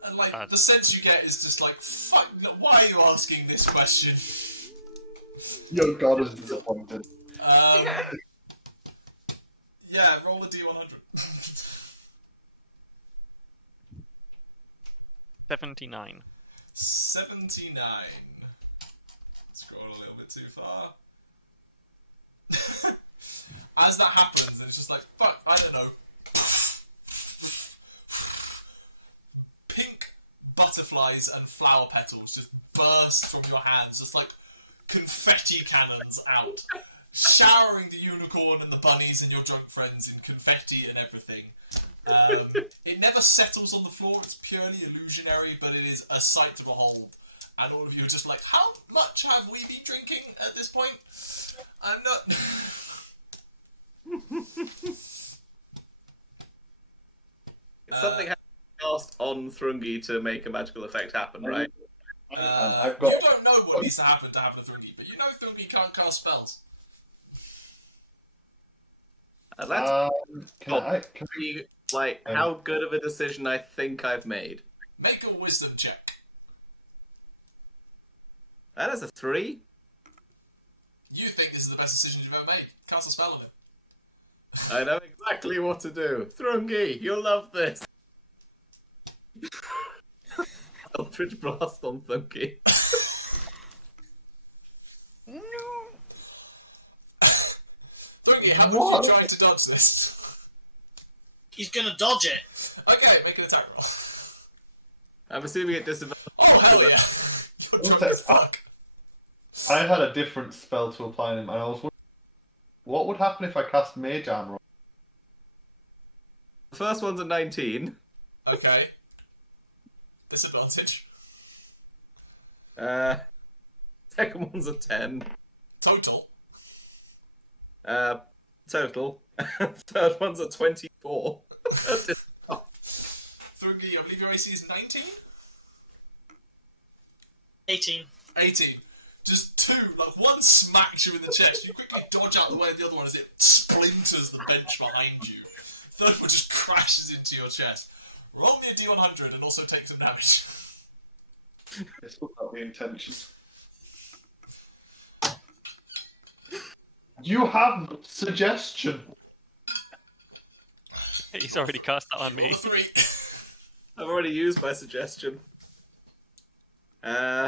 And like the sense you get is just like, fuck, why are you asking this question? Your god is disappointed. Yeah, roll a d100. 79. 79. Scroll a little bit too far. As that happens, it's just like, fuck, I don't know. Pink butterflies and flower petals just burst from your hands, just like confetti cannons out, showering the unicorn and the bunnies and your drunk friends in confetti and everything. It never settles on the floor, it's purely illusionary, but it is a sight to behold. And all of you are just like, how much have we been drinking at this point? I'm not... Something has to cast on Thrungi to make a magical effect happen, right? I've got. You don't know what needs to happen to have the Thrungi, but you know Thrungi can't cast spells. That's Can be like how good of a decision I think I've made. Make a wisdom check. That is a 3. You think this is the best decision you've ever made. Cast a spell on it. I know exactly what to do. Thrungi, you'll love this. Eldritch Blast on Thrungi. Thrungi, how much are you trying to dodge this? He's gonna dodge it. Okay, make an attack roll. I'm assuming it disadvantage. Oh, hell yeah. You're drunk as fuck. I had a different spell to apply on him, and I was wondering what would happen if I cast Mage Armor. The first one's a 19. Okay. Disadvantage. Second one's a 10. Total. Total. Third one's a 24. Thrungi, I believe your AC is 19? 18. 18. Just two, like one smacks you in the chest, you quickly dodge out the way of the other one as it splinters the bench behind you. Third one just crashes into your chest. Roll me a D100 and also take some damage. This was not the intention. You have suggestion. He's already cast that on Roll me. a 3. I've already used my suggestion. 80?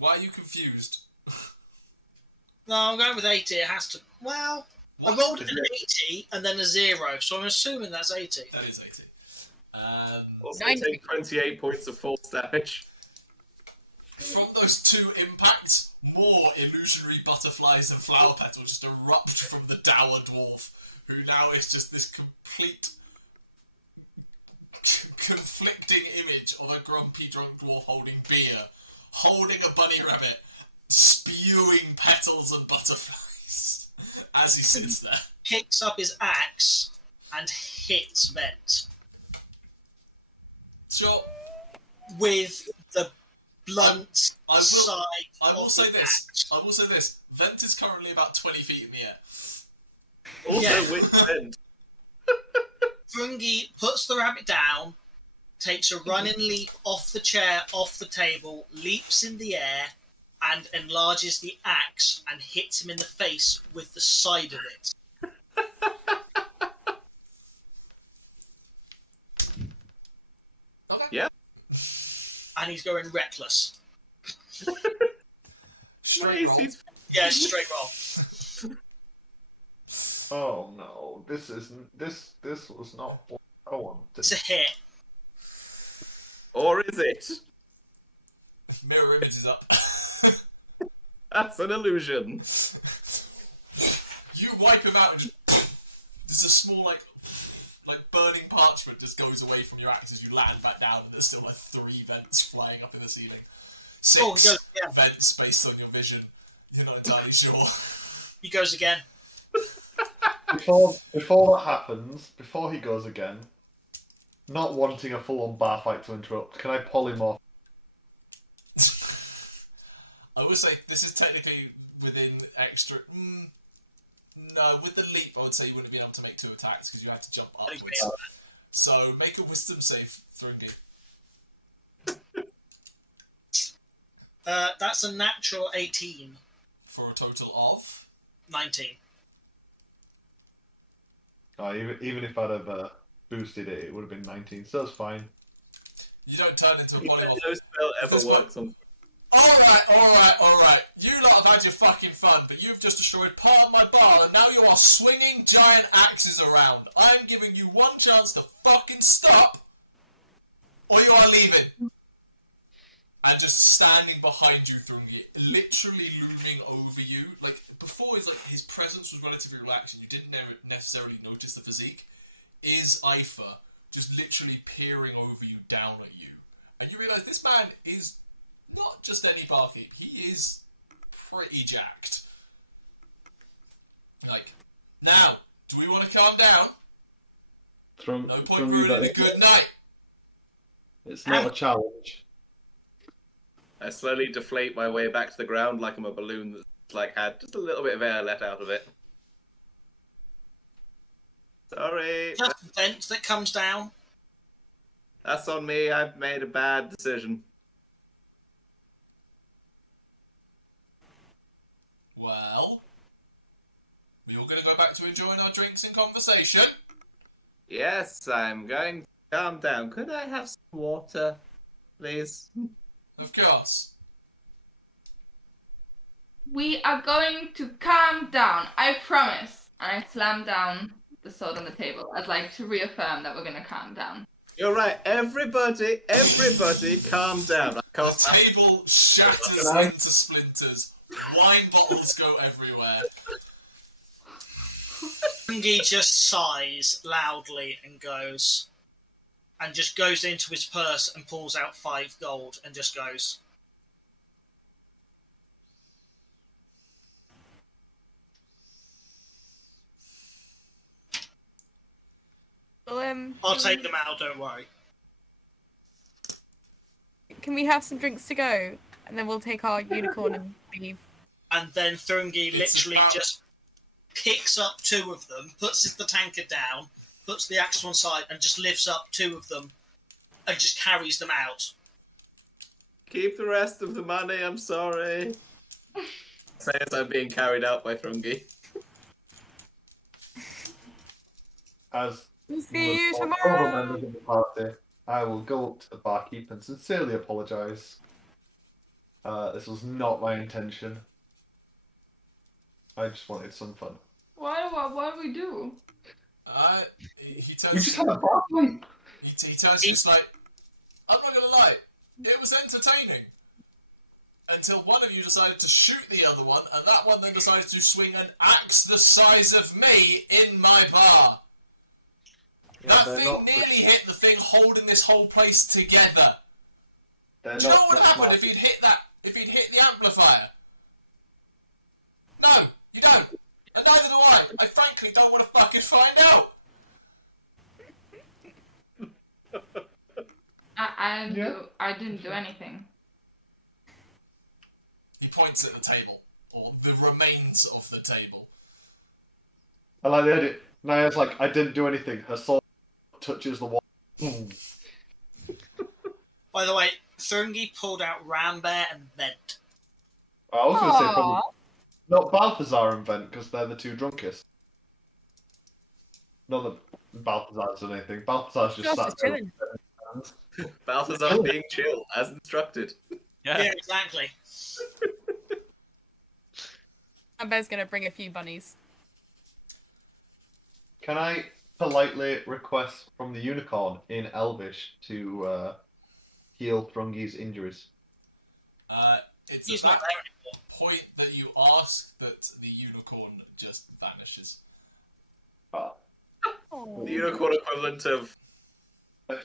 Why are you confused? No, I'm going with 80. It has to. Well, I What? rolled an 80 and then a 0, so I'm assuming that's 80. That is 80. Also 90. take 28 points of force damage. From those two impacts, more illusionary butterflies and flower petals just erupt from the dour dwarf, who now is just this complete conflicting image of a grumpy drunk dwarf holding beer, holding a bunny rabbit, spewing petals and butterflies as he sits there. Picks up his axe and hits Vent Sure, with the blunt I will- side I will of say the this. axe. I will say this. Vent is currently about 20 feet in the air. Also, Yeah. with Vent. Thrungi puts the rabbit down, takes a running leap off the chair, off the table, leaps in the air, and enlarges the axe and hits him in the face with the side of it. Okay. Yeah. And he's going reckless. Straight roll. Macy's. Yeah, straight roll. Oh no, this isn't. This was not what I wanted. It's a hit. Or is it? Mirror image is up. That's an illusion. You wipe him out and just... There's a small, like burning parchment just goes away from your axe as you land back down, and there's still like 3 vents flying up in the ceiling. 6 Oh, he goes again. vents based on your vision. You're not entirely sure. He goes again. Before that happens, before he goes again, not wanting a full-on bar fight to interrupt, can I polymorph? I will say this is technically within extra. No, with the leap, I would say you wouldn't have been able to make 2 attacks because you had to jump upwards. So make a wisdom save, Thrungi. That's a natural 18. For a total of 19. No, even if I'd have boosted it, it would have been 19, so it's fine. You don't turn into a polymorph. No spell ever This works on. Alright. You lot have had your fucking fun, but you've just destroyed part of my bar, and now you are swinging giant axes around. I am giving you one chance to fucking stop, or you are leaving. And just standing behind you, Thrungi, literally looming over you. Like, before, his presence was relatively relaxed, and you didn't necessarily notice the physique. Is Ifa just literally peering over you, down at you. And you realise this man is not just any barkeep, he is pretty jacked. Like, now, do we want to calm down? No point ruining a good night. It's not a challenge. I slowly deflate my way back to the ground like I'm a balloon that's like had just a little bit of air let out of it. Sorry. Just a vent that comes down. That's on me. I've made a bad decision. Well, we all going to go back to enjoying our drinks and conversation? Yes, I'm going to calm down. Could I have some water, please? Of course. We are going to calm down, I promise. And I slam down the sword on the table. I'd like to reaffirm that we're going to calm down. You're right. Everybody, calm down. The table shatters into splinters. Wine bottles go everywhere. Thrungi just sighs loudly and just goes into his purse and pulls out 5 gold and just goes. Well, I'll take them out, don't worry. Can we have some drinks to go? And then we'll take our unicorn and leave. And then Thrungi literally just picks up 2 of them, puts the tankard down, puts the axe to one side, and just lifts up 2 of them and just carries them out. Keep the rest of the money, I'm sorry. Say as I'm being carried out by Thrungi. As See you other tomorrow! members of the party, I will go up to the barkeep and sincerely apologise. This was not my intention. I just wanted some fun. What do we do? He turns. We just had a bar fight. He turns to you like, I'm not gonna lie, it was entertaining. Until one of you decided to shoot the other one, and that one then decided to swing an axe the size of me in my bar. Yeah, that thing nearly hit the thing holding this whole place together. Do you know what would happen if he'd hit that? If he'd hit the amplifier? No, you don't. And neither do I. I frankly don't want to fucking find out. I didn't do anything. He points at the table, or the remains of the table. I like the edit. Nyah's like, I didn't do anything. Her sword touches the wall. By the way, Thrungi pulled out Rambear and Vent. I was going to say probably not Balthazar and Vent because they're the 2 drunkest. Not that Balthazar's done anything. Balthazar's just sat there. Balthazar being chill, as instructed. Yeah, exactly. Rambear's gonna bring a few bunnies. Can I politely request from the unicorn in Elvish to heal Thrungi's injuries? It's He's at not that there anymore. point that you ask that the unicorn just vanishes. Oh. The unicorn equivalent of... I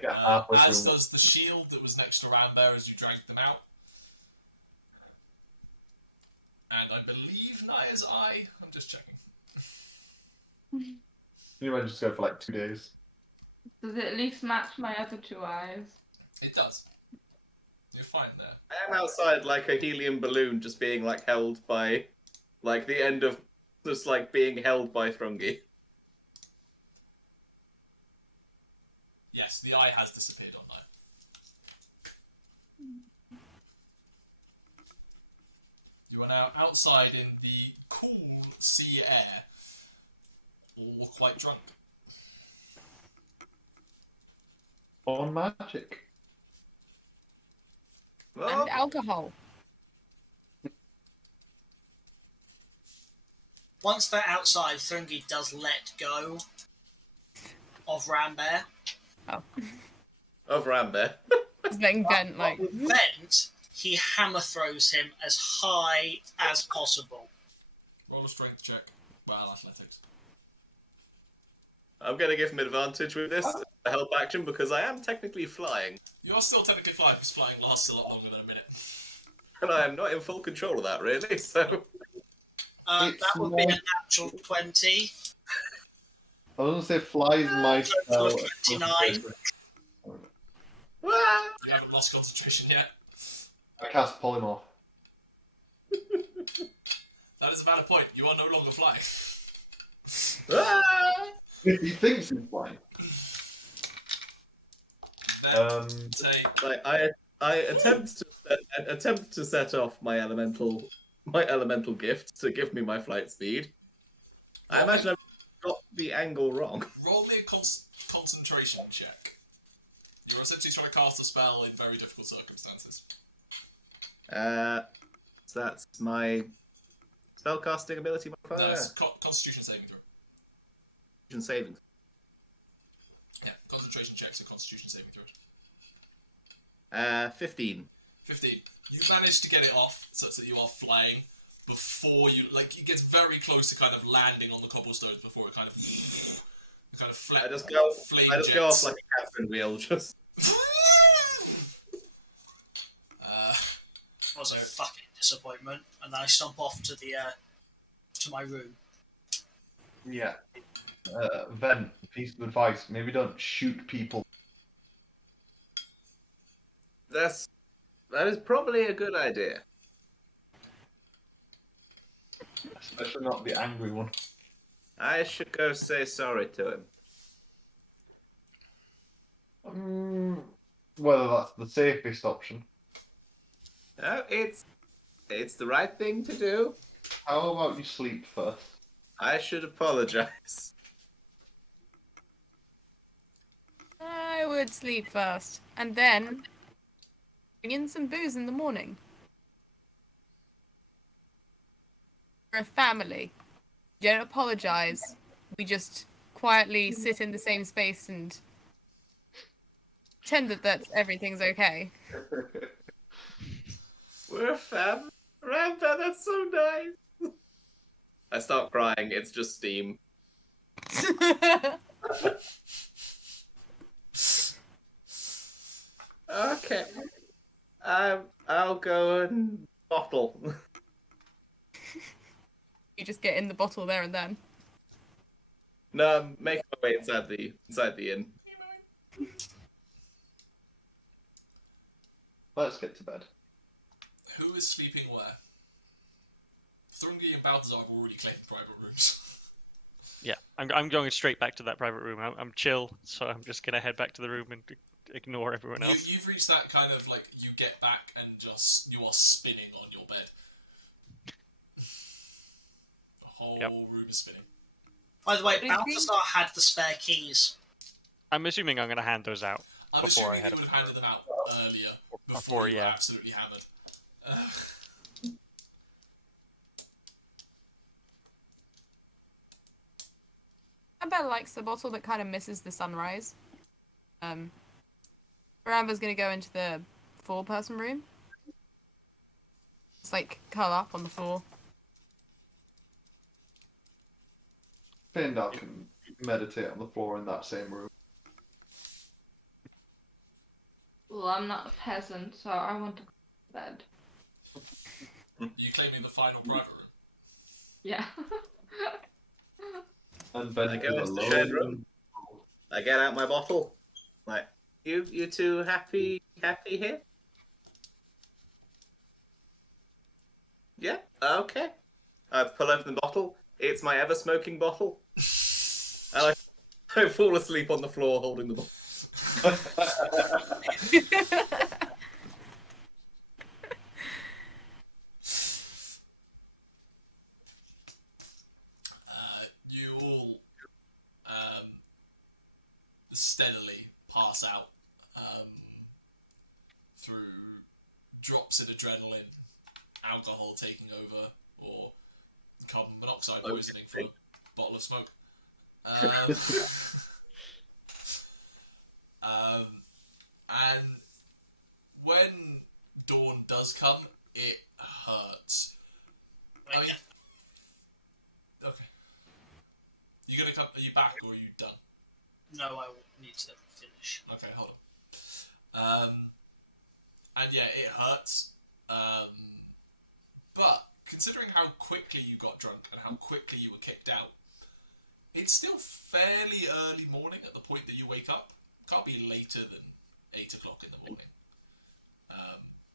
get halfway As through. does the shield that was next to Rambear as you dragged them out. And I believe Nyah's eye. I'm just checking. Can you imagine just go for like 2 days? Does it at least match my other 2 eyes? It does. You're fine there. I am outside like a helium balloon just being like held by... Like the end of... Just like being held by Thrungi. Yes, the eye has disappeared on Nyah. You are now outside in the cool sea air, all quite drunk. on magic. And alcohol. Once they're outside, Thrungi does let go of Rambear. Of Rambear. He's letting vent, But like. with Vent, he hammer throws him as high as possible. Roll a strength check. Well, athletics. I'm going to give him advantage with this help action because I am technically flying. You are still technically flying, because flying lasts a lot longer than a minute. And I am not in full control of that, really, so... That would be a natural 20. I was going to say flies my Total spell. of 29. You haven't lost concentration yet. I cast polymorph. That is a valid point. You are no longer flying. He thinks he's flying. Then take... Like, I attempt to set off my elemental gift to give me my flight speed. I imagine I've got the angle wrong. Roll me a concentration check. You're essentially trying to cast a spell in very difficult circumstances. So that's my spellcasting ability modifier. That's Constitution saving throw. Constitution saving. Yeah, concentration checks and Constitution saving throws. 15. 15. You manage to get it off such that you are flying before you, like, it gets very close to kind of landing on the cobblestones before it kind of I just go off like a Catherine wheel, just. Was a fucking disappointment, and then I stomp off to the to my room. Yeah. Ven, piece of advice: maybe don't shoot people. That is probably a good idea. Especially not the angry one. I should go say sorry to him. Whether that's the safest option. No, it's the right thing to do. How about you sleep first? I should apologize. I would sleep first, and then bring in some booze in the morning. We're a family. You don't apologize. We just quietly sit in the same space and pretend that everything's okay. We're a family. Rambear, that's so nice. I start crying. It's just steam. Okay. I'll go and bottle. You just get in the bottle there and then. No, I'm making my way inside the inn. Let's get to bed. Who is sleeping where? Thrungi and Balthazar have already claimed private rooms. Yeah, I'm going straight back to that private room. I'm chill, so I'm just gonna head back to the room and ignore everyone else. You've reached that kind of, like, you get back and just, you are spinning on your bed. The whole room is spinning. By the way, Balthazar had the spare keys. I'm assuming I'm gonna hand those out I'm before I assuming head you up. would have handed them out earlier, before Before, you were yeah. absolutely hammered. Amber likes the bottle that kind of misses the sunrise. Amber's gonna go into the 4-person room. Just like curl up on the floor. Faendal can meditate on the floor in that same room. Well, I'm not a peasant, so I want to go to bed. You claiming the final private room? Yeah. And Ben I go is into the alone. shared room. I get out my bottle. Like, you two happy here? Yeah? Okay. I pull open the bottle. It's my ever-smoking bottle. And I fall asleep on the floor holding the bottle. You all steadily pass out drops in adrenaline, alcohol taking over, or carbon monoxide Okay. poisoning from a bottle of smoke. And when dawn does come, it hurts. I mean, okay. You gonna come? Are you back or are you done? No, I need to finish. Okay, hold on. And yeah, it hurts. But considering how quickly you got drunk and how quickly you were kicked out, it's still fairly early morning at the point that you wake up. Can't be later than 8 o'clock in the morning.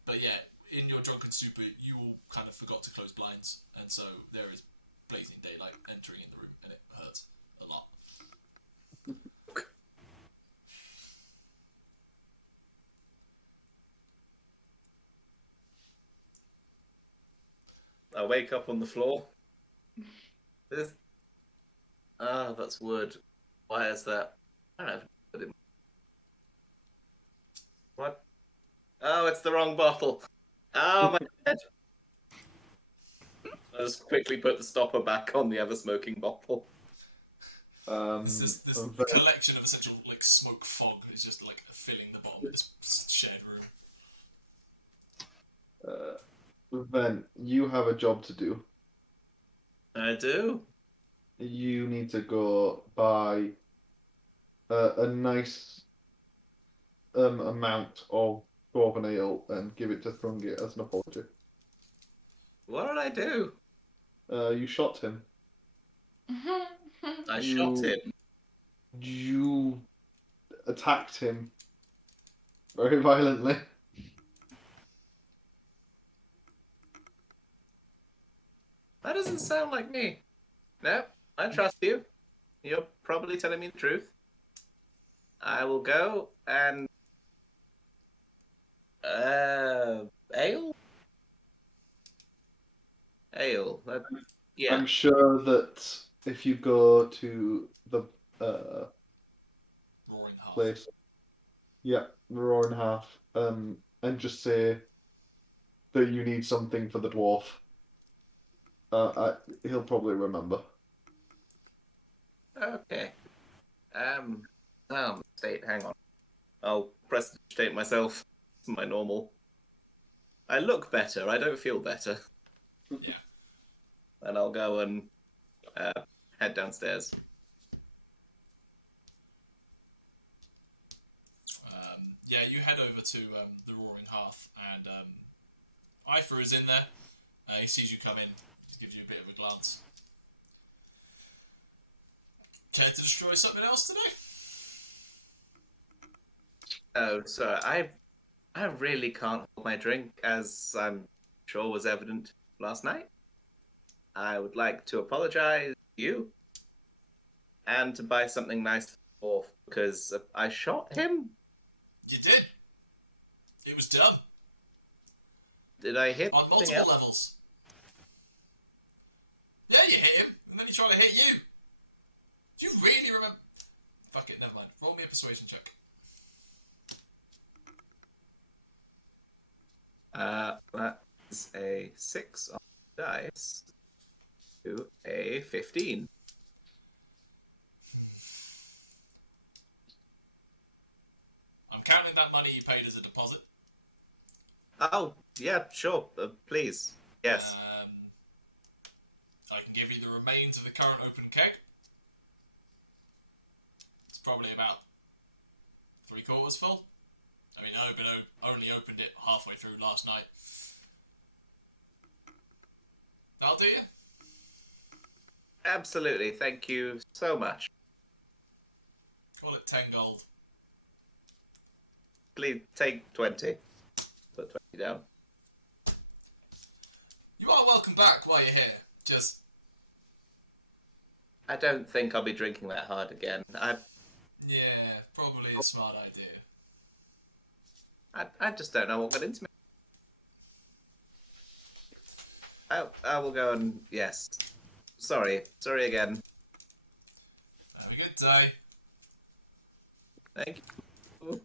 But yeah, in your drunken stupor, you all kind of forgot to close blinds, and so there is blazing daylight entering in the room, and it hurts a lot. I wake up on the floor. This... Ah, that's wood. Why is that? I don't know. What? Oh, it's the wrong bottle. Oh, my head. I just quickly put the stopper back on the other smoking bottle. This collection of essential like smoke fog is just like filling the bottom of this shared room. Then you have a job to do. I do. You need to go buy a nice amount of dwarven ale and give it to Thrungi as an apology. What did I do? You shot him. I shot him. You attacked him very violently. That doesn't sound like me. No, I trust you. You're probably telling me the truth. I will go and... ale? Ale. Yeah. I'm sure that if you go to the Roaring Heart. place, yeah, the Roaring Half, and just say that you need something for the dwarf, he'll probably remember. Okay. State, hang on. I'll prestidigitate myself to my normal. I look better, I don't feel better. Yeah. And I'll go and head downstairs. Yeah, you head over to the Roaring Hearth, and Ifer is in there. He sees you come in, just gives you a bit of a glance. Care to destroy something else today? Oh, sir, I really can't hold my drink, as I'm sure was evident last night. I would like to apologize to you and to buy something nice for Dwarf, because I shot him. You did. It was dumb. Did I hit On something multiple else? levels. Yeah, you hit him, and then he tried to hit you. Do you really remember? Fuck it, never mind. Roll me a persuasion check. That is a 6 on the dice to a 15. I'm counting that money you paid as a deposit. Oh, yeah, sure, please. Yes. I can give you the remains of the current open keg. It's probably about 3/4 full. I mean, I only opened it halfway through last night. That'll do you? Absolutely, thank you so much. Call it 10 gold. Please take 20. Put 20 down. You are welcome back while you're here. Just... I don't think I'll be drinking that hard again. Yeah, probably a smart idea. I just don't know what got into me. I will go and... Yes. Sorry again. Have a good day. Thank you.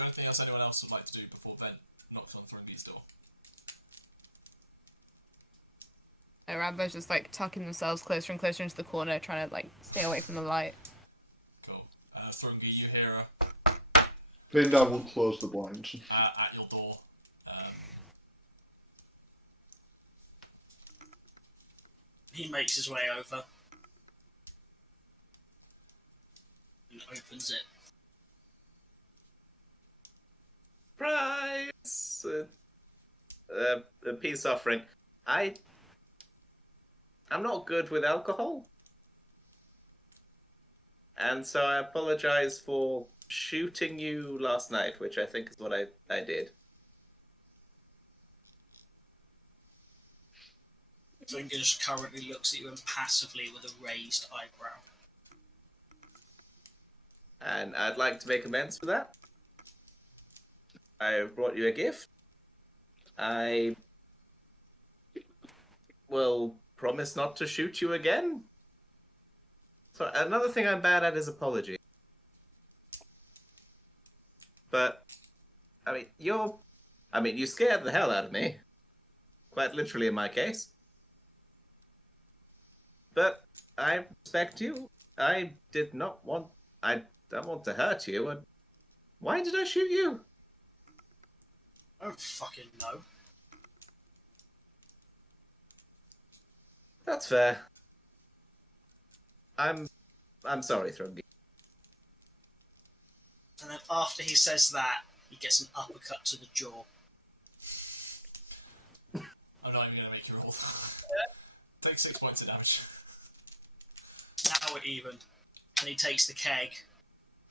there anything else anyone else would like to do before Vent knocks on Thrungi's door? Rambo's just like tucking themselves closer and closer into the corner, trying to like stay away from the light. Cool. Thrungi, you hear her Faendal will close the blinds. at your door. He makes his way over and opens it. Prize! A peace offering. I'm not good with alcohol. And so I apologize for shooting you last night, which I think is what I did. Thrungi just currently looks at you impassively with a raised eyebrow. And I'd like to make amends for that. I brought you a gift. I will promise not to shoot you again. So another thing I'm bad at is apology. But you scared the hell out of me. Quite literally in my case. But I respect you. I don't want to hurt you. And why did I shoot you? I don't fucking know. That's fair. I'm sorry, Thrungi. And then after he says that, he gets an uppercut to the jaw. I'm not even going to make you roll. Take 6 points of damage. Now we're even. And he takes the keg,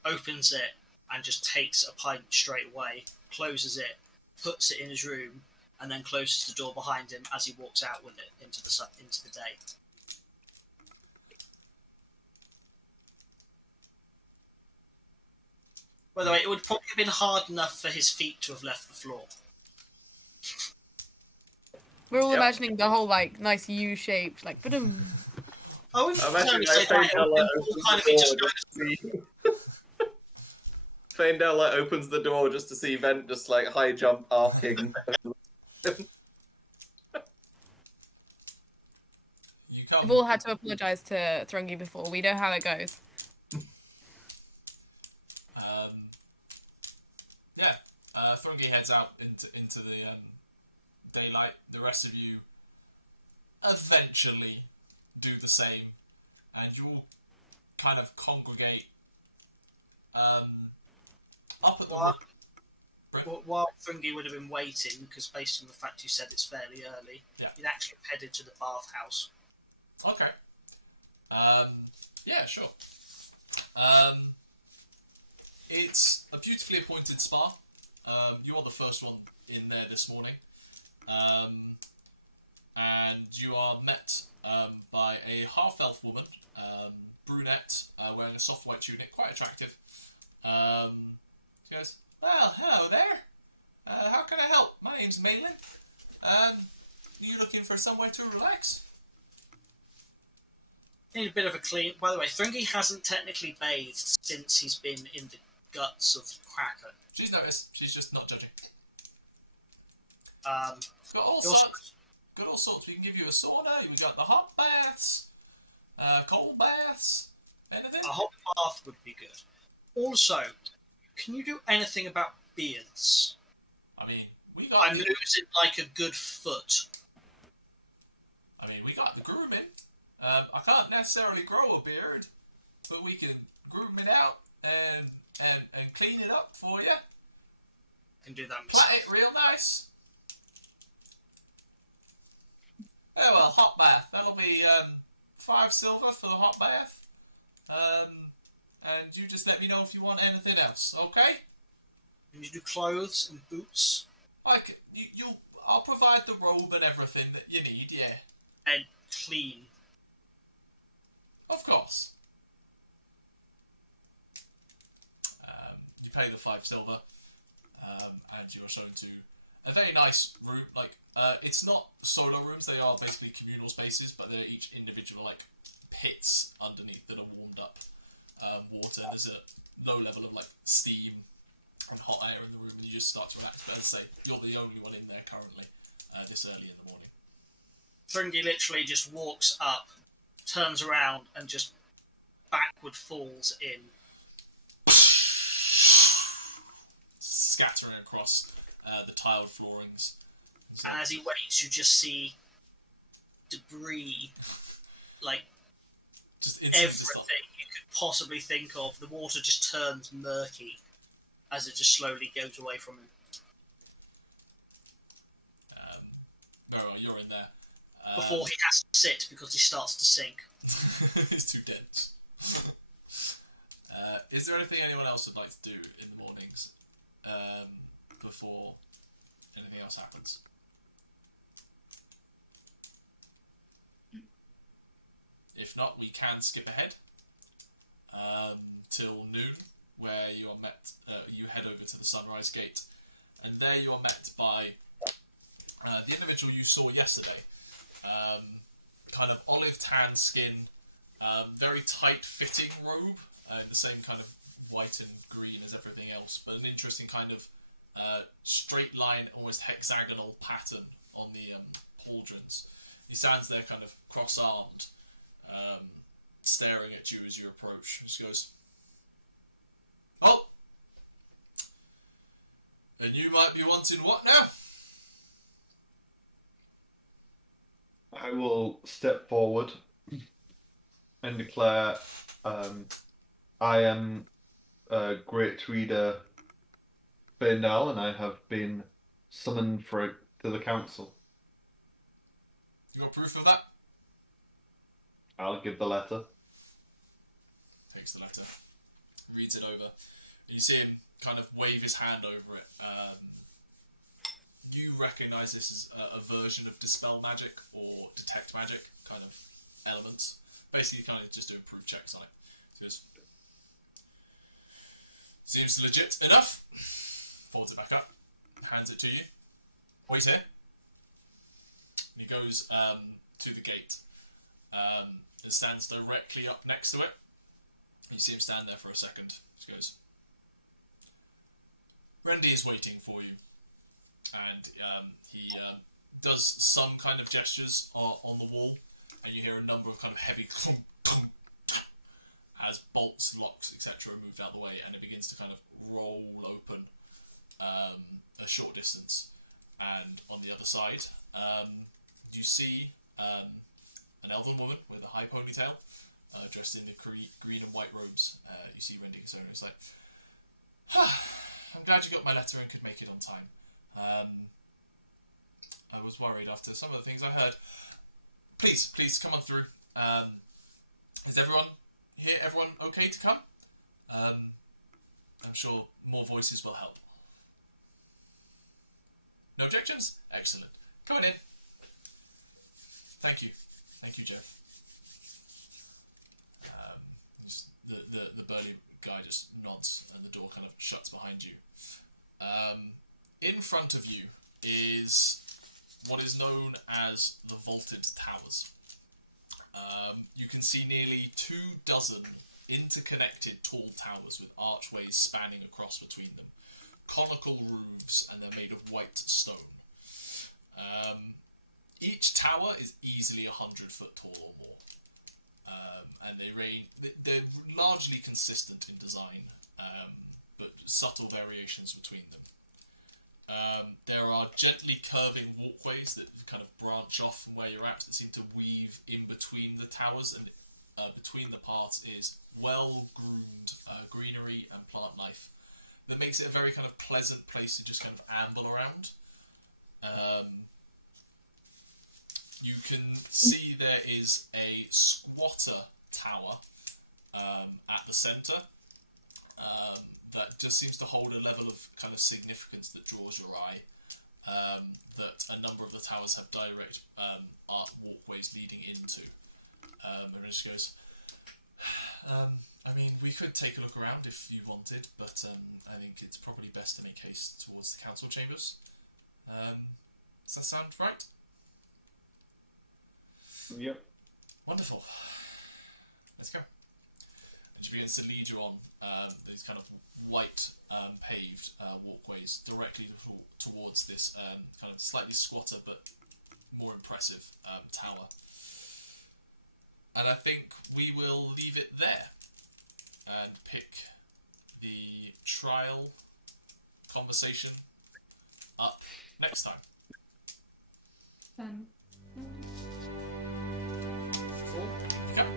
opens it, and just takes a pint straight away, closes it, puts it in his room, and then closes the door behind him as he walks out with it into the day. By the way, it would probably have been hard enough for his feet to have left the floor. We're all Yep. imagining the whole like nice U-shaped like ba-dum. Oh, I'm actually Faendal opens the door just to see Vent just like high jump arcing. We've all had to apologise to Thrungi before. We know how it goes. Thrungi heads out into the daylight. The rest of you eventually do the same, and you all kind of congregate up at the While Thrungi would have been waiting, because based on the fact you said it's fairly early, Yeah. he'd actually headed to the bathhouse. Okay. Yeah, sure. It's a beautifully appointed spa. You are the first one in there this morning. And you are met by a half-elf woman, brunette, wearing a soft white tunic, quite attractive. She goes, "Well, hello there. How can I help? My name's Malin. Are you looking for somewhere to relax?" Need a bit of a clean. By the way, Thrungi hasn't technically bathed since he's been in the guts of the Kraken. She's noticed. She's just not judging. Got all You're- sorts. Got all sorts. We can give you a sauna. We got the hot baths, cold baths, anything. A hot bath would be good. Also, can you do anything about beards? I mean, we got. I'm losing like a good foot. I mean, we got the grooming. I can't necessarily grow a beard, but we can groom it out and clean it up for you. Can do that myself. Plait it real nice. Oh well, hot bath. That'll be 5 silver for the hot bath. And you just let me know if you want anything else, okay? Can you do clothes and boots? I'll provide the robe and everything that you need, yeah. And clean. Of course. You pay the 5 silver, and you are shown to a very nice room. Like, it's not solo rooms; they are basically communal spaces, but they're each individual like pits underneath that are warmed up water. There's a low level of like steam and hot air in the room, and you just start to relax. But as I say, you're the only one in there currently, this early in the morning. Thrungi literally just walks up, turns around, and just backward falls in. Scattering across the tiled floorings. And as he waits, you just see debris, like just everything you could possibly think of. The water just turns murky as it just slowly goes away from him. Very well, you're in there. Before he has to sit because he starts to sink. It's too dense. Is there anything anyone else would like to do in the mornings before anything else happens? If not, we can skip ahead till noon, where you are met. You head over to the Sunrise Gate, and there you are met by the individual you saw yesterday. Kind of olive tan skin, very tight-fitting robe, in the same kind of white and green as everything else, but an interesting kind of straight line, almost hexagonal pattern on the pauldrons. He stands there kind of cross-armed, staring at you as you approach. Just goes, "Oh, then you might be wanting what now?" I will step forward and declare, I am Great Reader Faendal, and I have been summoned to the council. You got proof of that? I'll give the letter. Takes the letter, reads it over, and you see him kind of wave his hand over it. You recognise this as a version of Dispel Magic or Detect Magic kind of elements. Basically, kind of just doing proof checks on it. So he goes, "Seems legit enough." Folds it back up, hands it to you. "Wait here." And he goes to the gate. It stands directly up next to it. You see him stand there for a second. He goes, "Rendy is waiting for you." And he does some kind of gestures on the wall, and you hear a number of kind of heavy clunk, clunk, as bolts, locks, etc. are moved out of the way, and it begins to kind of roll open a short distance. And on the other side, you see an elven woman with a high ponytail, dressed in the green and white robes. You see Rendy Sona. It's like, "I'm glad you got my letter and could make it on time. I was worried after some of the things I heard. Please come on through. Is everyone here? Everyone okay to come? I'm sure more voices will help. No objections? Excellent. Come on in. Thank you, Jeff." The burly guy just nods, and the door kind of shuts behind you. In front of you is what is known as the Vaulted Towers. You can see nearly 24 interconnected tall towers with archways spanning across between them. Conical roofs, and they're made of white stone. Each tower is easily 100 foot tall or more. And they're largely consistent in design, but subtle variations between them. There are gently curving walkways that kind of branch off from where you're at that seem to weave in between the towers, and between the paths is well-groomed greenery and plant life that makes it a very kind of pleasant place to just kind of amble around. You can see there is a squatter tower at the centre that just seems to hold a level of kind of significance that draws your eye. That a number of the towers have direct art walkways leading into. And it just goes, I mean, we could take a look around if you wanted, but I think it's probably best to make haste towards the council chambers. Does that sound right? Yep. Wonderful. Let's go. And she begins to lead you on these kind of white paved gaze directly towards this kind of slightly squatter but more impressive tower. And I think we will leave it there and pick the trial conversation up next time. Cool. Okay.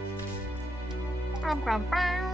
Bum, bum, bum.